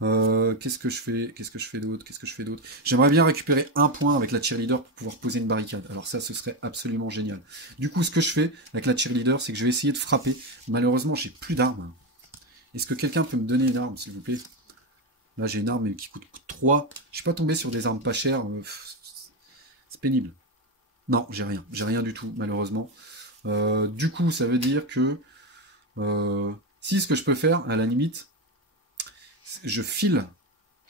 Qu'est-ce que je fais d'autre? J'aimerais bien récupérer 1 point avec la cheerleader pour pouvoir poser une barricade. Alors ça, ce serait absolument génial. Du coup, ce que je fais avec la cheerleader, c'est que je vais essayer de frapper. Malheureusement, j'ai plus d'armes. Est-ce que quelqu'un peut me donner une arme, s'il vous plaît? Là, j'ai une arme qui coûte 3. Je suis pas tombé sur des armes pas chères. C'est pénible. Non, j'ai rien. J'ai rien du tout, malheureusement. Du coup, ça veut dire que... si, ce que je peux faire, à la limite, je file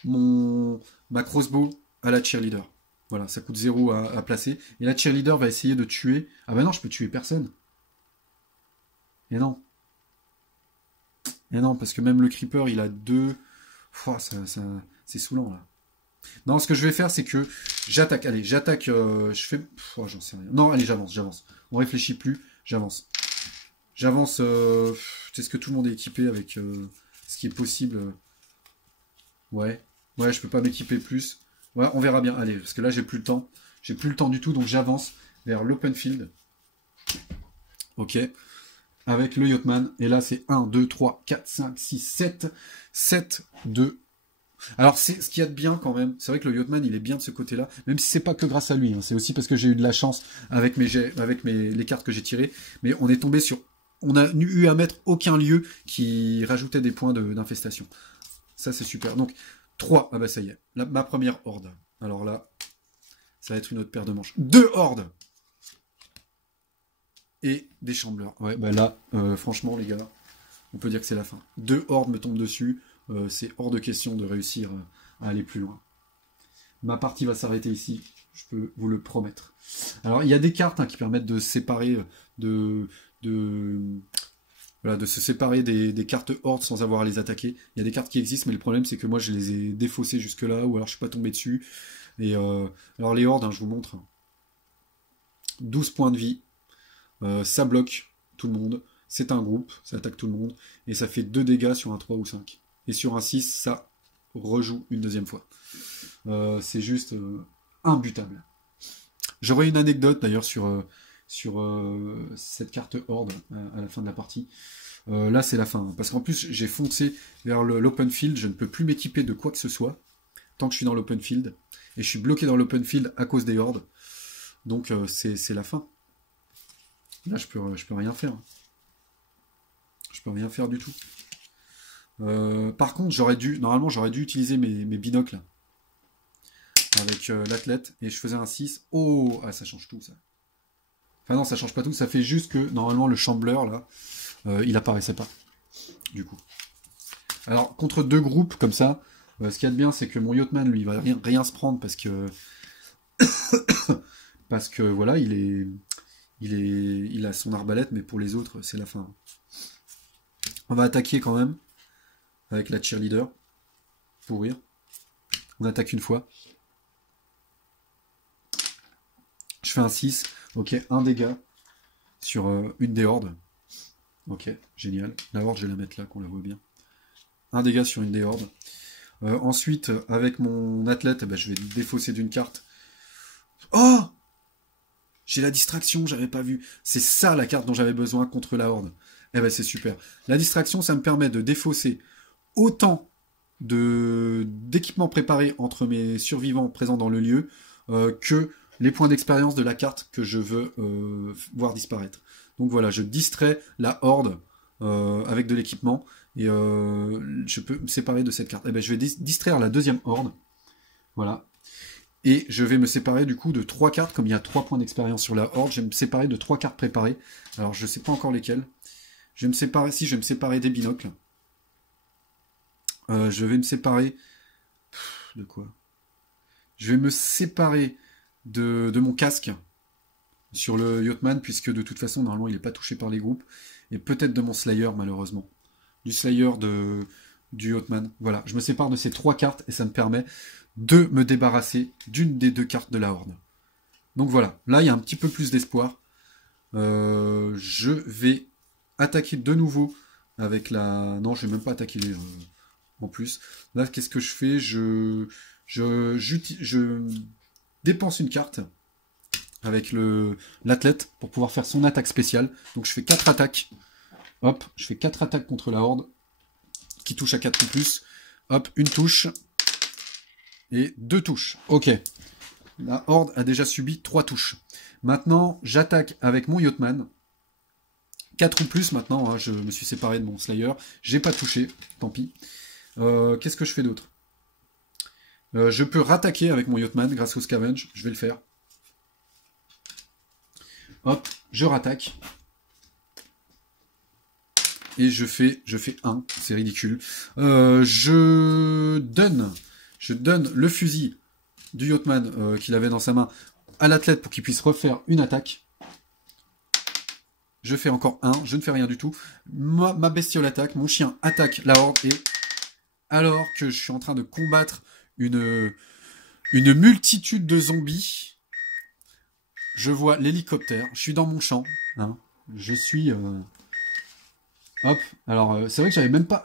ma crossbow à la cheerleader. Voilà, ça coûte 0 à placer. Et la cheerleader va essayer de tuer... Ah bah non, je peux tuer personne. Et non. Et non, parce que même le creeper, il a 2... Oh, c'est saoulant, là. Non, ce que je vais faire, c'est que j'attaque. Allez, j'attaque. Je fais... Oh, j'en sais rien. Non, allez, j'avance. On réfléchit plus, j'avance. J'avance. C'est ce que tout le monde est équipé avec ce qui est possible. Ouais. Ouais, je peux pas m'équiper plus. Ouais, on verra bien. Allez, parce que là, j'ai plus le temps. J'ai plus le temps du tout, donc j'avance vers l'open field. Ok. Avec le Yachtman. Et là, c'est 1, 2, 3, 4, 5, 6, 7. 7, 2. Alors, c'est ce qu'il y a de bien quand même. C'est vrai que le Yachtman, il est bien de ce côté-là. Même si c'est pas que grâce à lui. Hein. C'est aussi parce que j'ai eu de la chance avec les cartes que j'ai tirées. Mais on est tombé sur... On a eu à mettre aucun lieu qui rajoutait des points d'infestation. Ça, c'est super. Donc, 3. Ah bah ça y est. Ma première horde. Alors là, ça va être une autre paire de manches. 2 hordes. Et des chambleurs. Ouais, bah là, franchement, les gars, on peut dire que c'est la fin. 2 hordes me tombent dessus. C'est hors de question de réussir à aller plus loin. Ma partie va s'arrêter ici. Je peux vous le promettre. Alors, il y a des cartes hein, qui permettent de se séparer voilà, de se séparer des cartes hordes sans avoir à les attaquer. Il y a des cartes qui existent, mais le problème c'est que moi je les ai défaussées jusque-là, ou alors je suis pas tombé dessus. Et alors les hordes, hein, je vous montre. 12 points de vie. Ça bloque tout le monde. C'est un groupe, ça attaque tout le monde. Et ça fait 2 dégâts sur un 3 ou 5. Et sur un 6, ça rejoue une deuxième fois. C'est juste imbutable. J'aurais une anecdote d'ailleurs sur cette carte horde à la fin de la partie. Là, c'est la fin. Hein, parce qu'en plus, j'ai foncé vers l'open field. Je ne peux plus m'équiper de quoi que ce soit tant que je suis dans l'open field. Et je suis bloqué dans l'open field à cause des hordes. Donc, c'est la fin. Là, je peux rien faire. Je peux rien faire du tout. Par contre, normalement, j'aurais dû utiliser mes binocles avec l'athlète. Et je faisais un 6. Oh, ah, ça change tout, ça. Enfin non, ça change pas tout, ça fait juste que normalement le chambleur là, il apparaissait pas. Du coup. Alors contre 2 groupes comme ça, ce qu'il y a de bien c'est que mon Yachtman lui il va rien se prendre parce que voilà il a son arbalète, mais pour les autres c'est la fin. On va attaquer quand même avec la cheerleader pour rire. On attaque une fois. Je fais un 6. Ok, 1 dégât sur une des hordes. Ok, génial. La horde, je vais la mettre là, qu'on la voit bien. 1 dégât sur une des hordes. Ensuite, avec mon athlète, je vais défausser d'une carte. Oh! J'ai la distraction, j'avais pas vu. C'est ça la carte dont j'avais besoin contre la horde. Eh ben c'est super. La distraction, ça me permet de défausser autant d'équipements préparés entre mes survivants présents dans le lieu que les points d'expérience de la carte que je veux voir disparaître. Donc voilà, je distrais la horde avec de l'équipement et je peux me séparer de cette carte. Eh ben, je vais distraire la deuxième horde. Voilà. Et je vais me séparer du coup de 3 cartes, comme il y a 3 points d'expérience sur la horde, je vais me séparer de 3 cartes préparées. Alors je sais pas encore lesquelles. Je vais me séparer des binocles. Je vais me séparer... De quoi? Je vais me séparer de mon casque sur le Yachtman, puisque de toute façon, normalement, il n'est pas touché par les groupes. Et peut-être de mon Slayer, malheureusement. Du Slayer du Yachtman. Voilà, je me sépare de ces 3 cartes, et ça me permet de me débarrasser d'une des 2 cartes de la Horde. Donc voilà, là, il y a un petit peu plus d'espoir. Je vais attaquer de nouveau avec la... Non, je vais même pas attaquer en plus. Là, qu'est-ce que je fais? Je dépense une carte avec l'athlète pour pouvoir faire son attaque spéciale. Donc je fais 4 attaques. Hop, je fais 4 attaques contre la horde qui touche à 4 ou plus. Hop, une touche et 2 touches. Ok. La horde a déjà subi 3 touches. Maintenant, j'attaque avec mon Yachtman. 4 ou plus maintenant, hein, je me suis séparé de mon Slayer. J'ai pas touché, tant pis. Qu'est-ce que je fais d'autre? Je peux rattaquer avec mon Yachtman grâce au Scavenge. Je vais le faire. Hop, je rattaque. Et je fais 1. C'est ridicule. Je donne le fusil du Yachtman qu'il avait dans sa main à l'athlète pour qu'il puisse refaire une attaque. Je fais encore 1. Je ne fais rien du tout. Ma bestiole attaque. Mon chien attaque la horde. Et alors que je suis en train de combattre une multitude de zombies, je vois l'hélicoptère. Je suis dans mon champ. Hein. Je suis Hop, alors c'est vrai que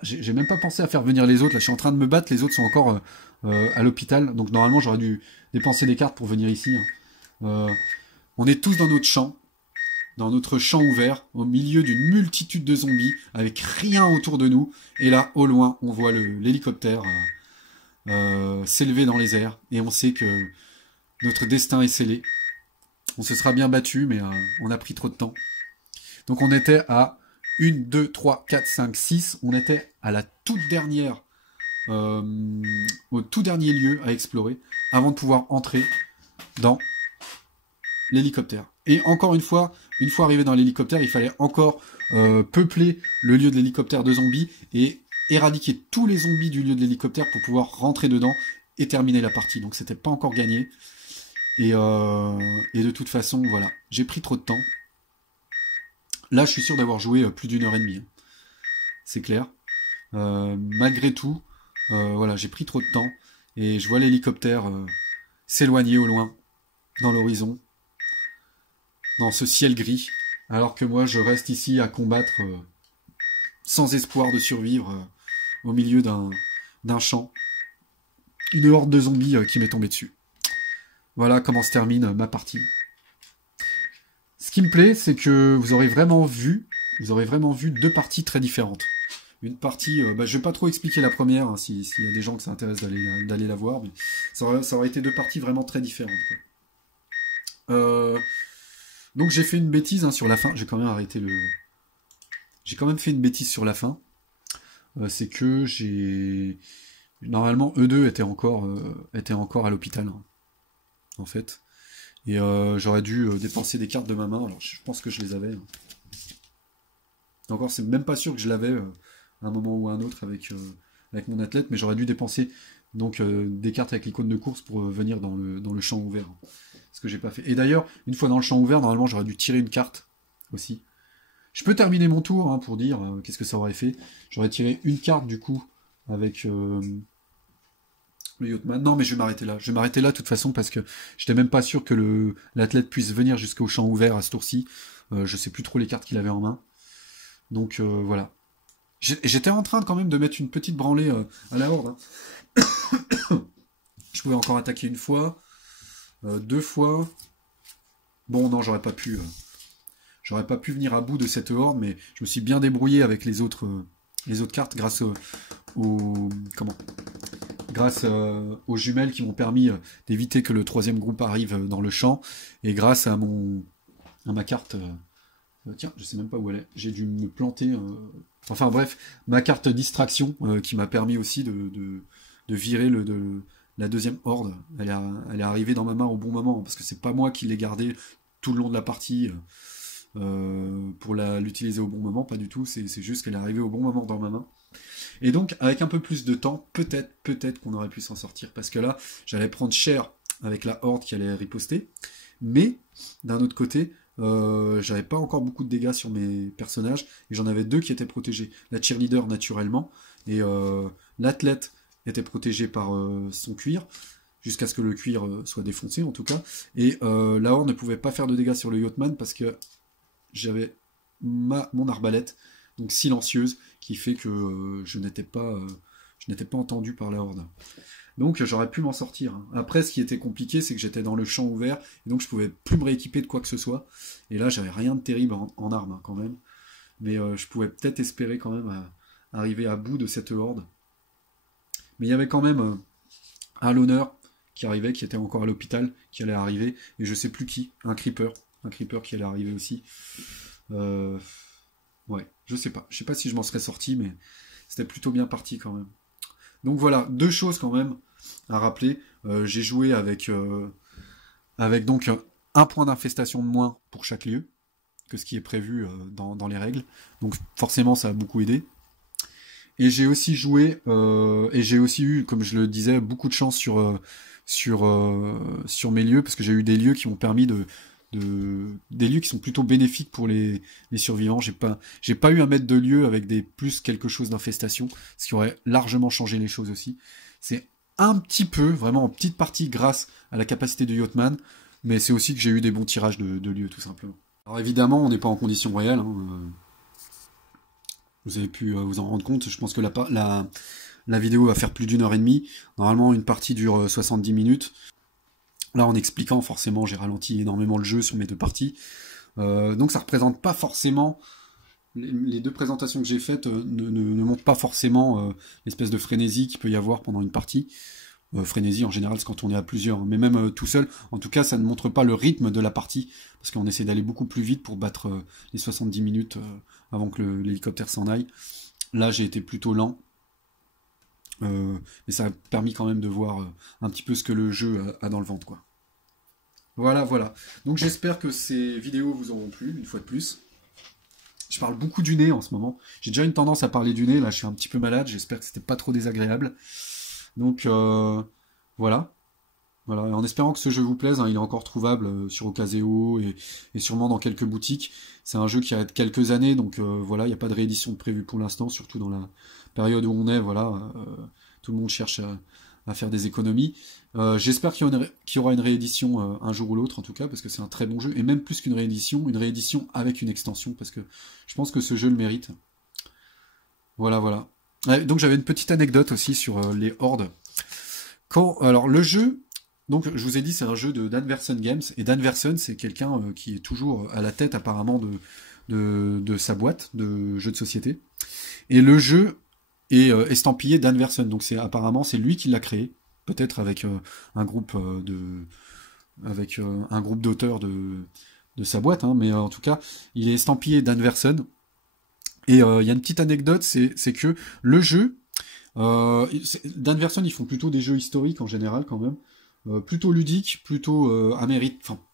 j'ai même pas pensé à faire venir les autres. Là, je suis en train de me battre, les autres sont encore à l'hôpital. Donc normalement, j'aurais dû dépenser des cartes pour venir ici, hein. On est tous dans notre champ ouvert, au milieu d'une multitude de zombies, avec rien autour de nous. Et là, au loin, on voit l'hélicoptère s'élever dans les airs. Et on sait que notre destin est scellé. On se sera bien battu, mais on a pris trop de temps. Donc on était à 1, 2, 3, 4, 5, 6. On était à la toute dernière, au tout dernier lieu à explorer, avant de pouvoir entrer dans l'hélicoptère. Et encore une fois arrivé dans l'hélicoptère, il fallait encore peupler le lieu de l'hélicoptère de zombies et éradiquer tous les zombies du lieu de l'hélicoptère pour pouvoir rentrer dedans et terminer la partie. Donc c'était pas encore gagné. Et de toute façon, voilà, j'ai pris trop de temps. Là, je suis sûr d'avoir joué plus d'1 heure et demie, hein. C'est clair. Malgré tout, voilà, j'ai pris trop de temps. Et je vois l'hélicoptère s'éloigner au loin, dans l'horizon, dans ce ciel gris, alors que moi, je reste ici à combattre sans espoir de survivre au milieu d'un champ. Une horde de zombies qui m'est tombée dessus. Voilà comment se termine ma partie. Ce qui me plaît, c'est que vous aurez vraiment vu deux parties très différentes. Une partie, je vais pas trop expliquer la première, hein, s'il y a des gens que ça intéresse d'aller la voir, mais ça aurait été deux parties vraiment très différentes, quoi. Donc j'ai fait une bêtise, hein, sur la fin. J'ai quand même fait une bêtise sur la fin. C'est que normalement eux deux étaient encore à l'hôpital, hein, en fait. Et j'aurais dû dépenser des cartes de ma main. Alors je pense que je les avais, hein. Encore, c'est même pas sûr que je l'avais à un moment ou à un autre avec mon athlète, mais j'aurais dû dépenser donc des cartes avec l'icône de course pour venir dans le champ ouvert. Ce que j'ai pas fait. Et d'ailleurs, une fois dans le champ ouvert, normalement j'aurais dû tirer une carte aussi. Je peux terminer mon tour, hein, pour dire qu'est-ce que ça aurait fait. J'aurais tiré une carte du coup avec le Yachtman. Non, mais je vais m'arrêter là. Je vais m'arrêter là de toute façon parce que j'étais même pas sûr que l'athlète puisse venir jusqu'au champ ouvert à ce tour-ci. Je sais plus trop les cartes qu'il avait en main. Donc voilà. J'étais en train quand même de mettre une petite branlée à la horde, hein. Je pouvais encore attaquer une fois, deux fois. Bon, non, j'aurais pas pu venir à bout de cette horde, mais je me suis bien débrouillé avec les autres cartes grâce aux jumelles qui m'ont permis d'éviter que le troisième groupe arrive dans le champ, et grâce à ma carte. Tiens, je sais même pas où elle est. J'ai dû me planter. Enfin bref, ma carte distraction qui m'a permis aussi de virer la deuxième horde. Elle est arrivée dans ma main au bon moment, parce que c'est pas moi qui l'ai gardée tout le long de la partie pour l'utiliser au bon moment, pas du tout. C'est juste qu'elle est arrivée au bon moment dans ma main. Et donc, avec un peu plus de temps, peut-être qu'on aurait pu s'en sortir, parce que là, j'allais prendre cher avec la horde qui allait riposter, mais d'un autre côté, j'avais pas encore beaucoup de dégâts sur mes personnages, et j'en avais deux qui étaient protégés. La cheerleader naturellement, et l'athlète était protégé par son cuir, jusqu'à ce que le cuir soit défoncé en tout cas, et la horde ne pouvait pas faire de dégâts sur le Yachtman parce que j'avais mon arbalète, donc silencieuse, qui fait que je n'étais pas entendu par la horde. Donc j'aurais pu m'en sortir, hein. Après, ce qui était compliqué, c'est que j'étais dans le champ ouvert, et donc je pouvais plus me rééquiper de quoi que ce soit. Et là, j'avais rien de terrible en armes, hein, quand même. Mais je pouvais peut-être espérer quand même arriver à bout de cette horde. Mais il y avait quand même un l'honneur qui arrivait, qui était encore à l'hôpital, qui allait arriver, et je sais plus qui, un creeper qui allait arriver aussi. Ouais, je sais pas si je m'en serais sorti, mais c'était plutôt bien parti quand même. Donc voilà, deux choses quand même à rappeler. J'ai joué avec donc un point d'infestation de moins pour chaque lieu que ce qui est prévu dans les règles. Donc forcément, ça a beaucoup aidé. Et j'ai aussi joué, et j'ai aussi eu, comme je le disais, beaucoup de chance sur mes lieux, parce que j'ai eu des lieux qui m'ont permis des lieux qui sont plutôt bénéfiques pour les survivants. J'ai pas eu à mettre de lieu avec des plus quelque chose d'infestation, ce qui aurait largement changé les choses aussi. C'est un petit peu, vraiment en petite partie, grâce à la capacité de Yachtman, mais c'est aussi que j'ai eu des bons tirages de lieux, tout simplement. Alors évidemment, on n'est pas en conditions réelles, hein. Vous avez pu vous en rendre compte. Je pense que la vidéo va faire plus d'1 h 30. Normalement, une partie dure 70 minutes. Là, en expliquant, forcément, j'ai ralenti énormément le jeu sur mes 2 parties. Donc ça représente pas forcément... Les 2 présentations que j'ai faites ne montrent pas forcément l'espèce de frénésie qu'il peut y avoir pendant une partie. Frénésie, en général, c'est quand on est à plusieurs. Mais même tout seul, en tout cas, ça ne montre pas le rythme de la partie. Parce qu'on essaie d'aller beaucoup plus vite pour battre les 70 minutes avant que l'hélicoptère s'en aille. Là, j'ai été plutôt lent. Mais ça a permis quand même de voir un petit peu ce que le jeu a dans le ventre, quoi. Voilà, voilà. Donc j'espère que ces vidéos vous auront plu, une fois de plus. Je parle beaucoup du nez en ce moment. J'ai déjà une tendance à parler du nez, là je suis un petit peu malade, j'espère que c'était pas trop désagréable. Donc voilà. Voilà, en espérant que ce jeu vous plaise, hein, il est encore trouvable sur Ocaseo et sûrement dans quelques boutiques. C'est un jeu qui a quelques années, donc voilà, il n'y a pas de réédition prévue pour l'instant, surtout dans la période où on est, voilà, tout le monde cherche à faire des économies. J'espère qu'il y aura une réédition un jour ou l'autre, en tout cas, parce que c'est un très bon jeu, et même plus qu'une réédition avec une extension, parce que je pense que ce jeu le mérite. Voilà, voilà. Ouais, donc j'avais une petite anecdote aussi sur les hordes. Alors le jeu... Donc, je vous ai dit, c'est un jeu de Dan Versen Games, et Dan Versen, c'est quelqu'un qui est toujours à la tête, apparemment, de sa boîte de jeux de société. Et le jeu est estampillé Dan Versen, donc apparemment, c'est lui qui l'a créé, peut-être avec un groupe d'auteurs de sa boîte, hein, mais en tout cas, il est estampillé Dan Versen. Et il y a une petite anecdote, c'est que le jeu... Dan Versen, ils font plutôt des jeux historiques, en général, quand même. Plutôt ludique, plutôt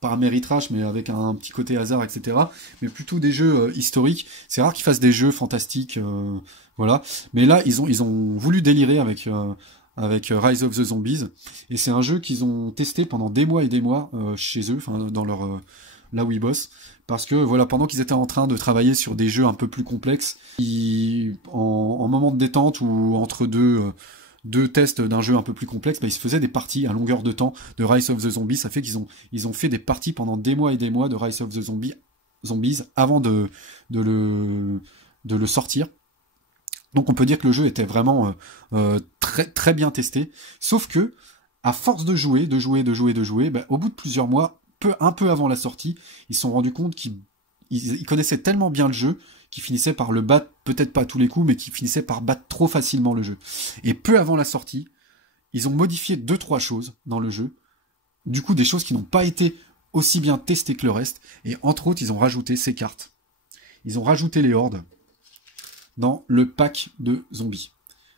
pas un méritrage, mais avec un petit côté hasard, etc. Mais plutôt des jeux historiques. C'est rare qu'ils fassent des jeux fantastiques, voilà. Mais là, ils ont voulu délirer avec Rise of the Zombies, et c'est un jeu qu'ils ont testé pendant des mois et des mois chez eux, enfin dans leur là où ils bossent, parce que voilà, pendant qu'ils étaient en train de travailler sur des jeux un peu plus complexes, en moment de détente ou entre deux tests d'un jeu un peu plus complexe, ils se faisaient des parties à longueur de temps de Rise of the Zombies. Ça fait qu'ils ont fait des parties pendant des mois et des mois de Rise of the Zombies avant de le sortir. Donc on peut dire que le jeu était vraiment très, très bien testé. Sauf que, à force de jouer, au bout de plusieurs mois, un peu avant la sortie, ils se sont rendus compte qu'ils connaissaient tellement bien le jeu qui finissait par le battre, peut-être pas à tous les coups, mais qui finissait par battre trop facilement le jeu. Et peu avant la sortie, ils ont modifié 2-3 choses dans le jeu. Du coup, des choses qui n'ont pas été aussi bien testées que le reste. Et entre autres, ils ont rajouté ces cartes. Ils ont rajouté les hordes dans le pack de zombies.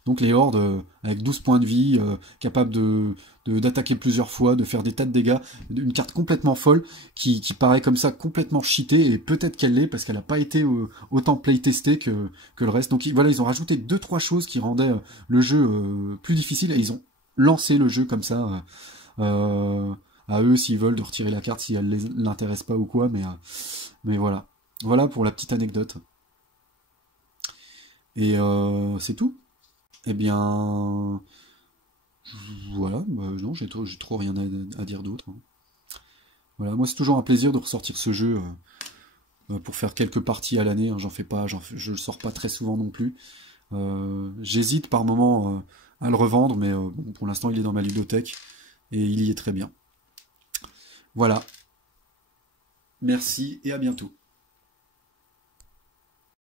Donc les hordes avec 12 points de vie, capables d'attaquer plusieurs fois, de faire des tas de dégâts. Une carte complètement folle qui paraît comme ça complètement cheatée, et peut-être qu'elle l'est parce qu'elle n'a pas été autant playtestée que le reste. Donc voilà, ils ont rajouté 2-3 choses qui rendaient le jeu plus difficile, et ils ont lancé le jeu comme ça à eux s'ils veulent de retirer la carte si elle ne l'intéresse pas ou quoi, mais voilà. Voilà pour la petite anecdote. Et c'est tout. Eh bien, voilà, non, j'ai trop rien à dire d'autre. Hein. Voilà, moi c'est toujours un plaisir de ressortir ce jeu pour faire quelques parties à l'année. Hein, je le sors pas très souvent non plus. J'hésite par moment à le revendre, mais bon, pour l'instant il est dans ma ludothèque et il y est très bien. Voilà. Merci et à bientôt.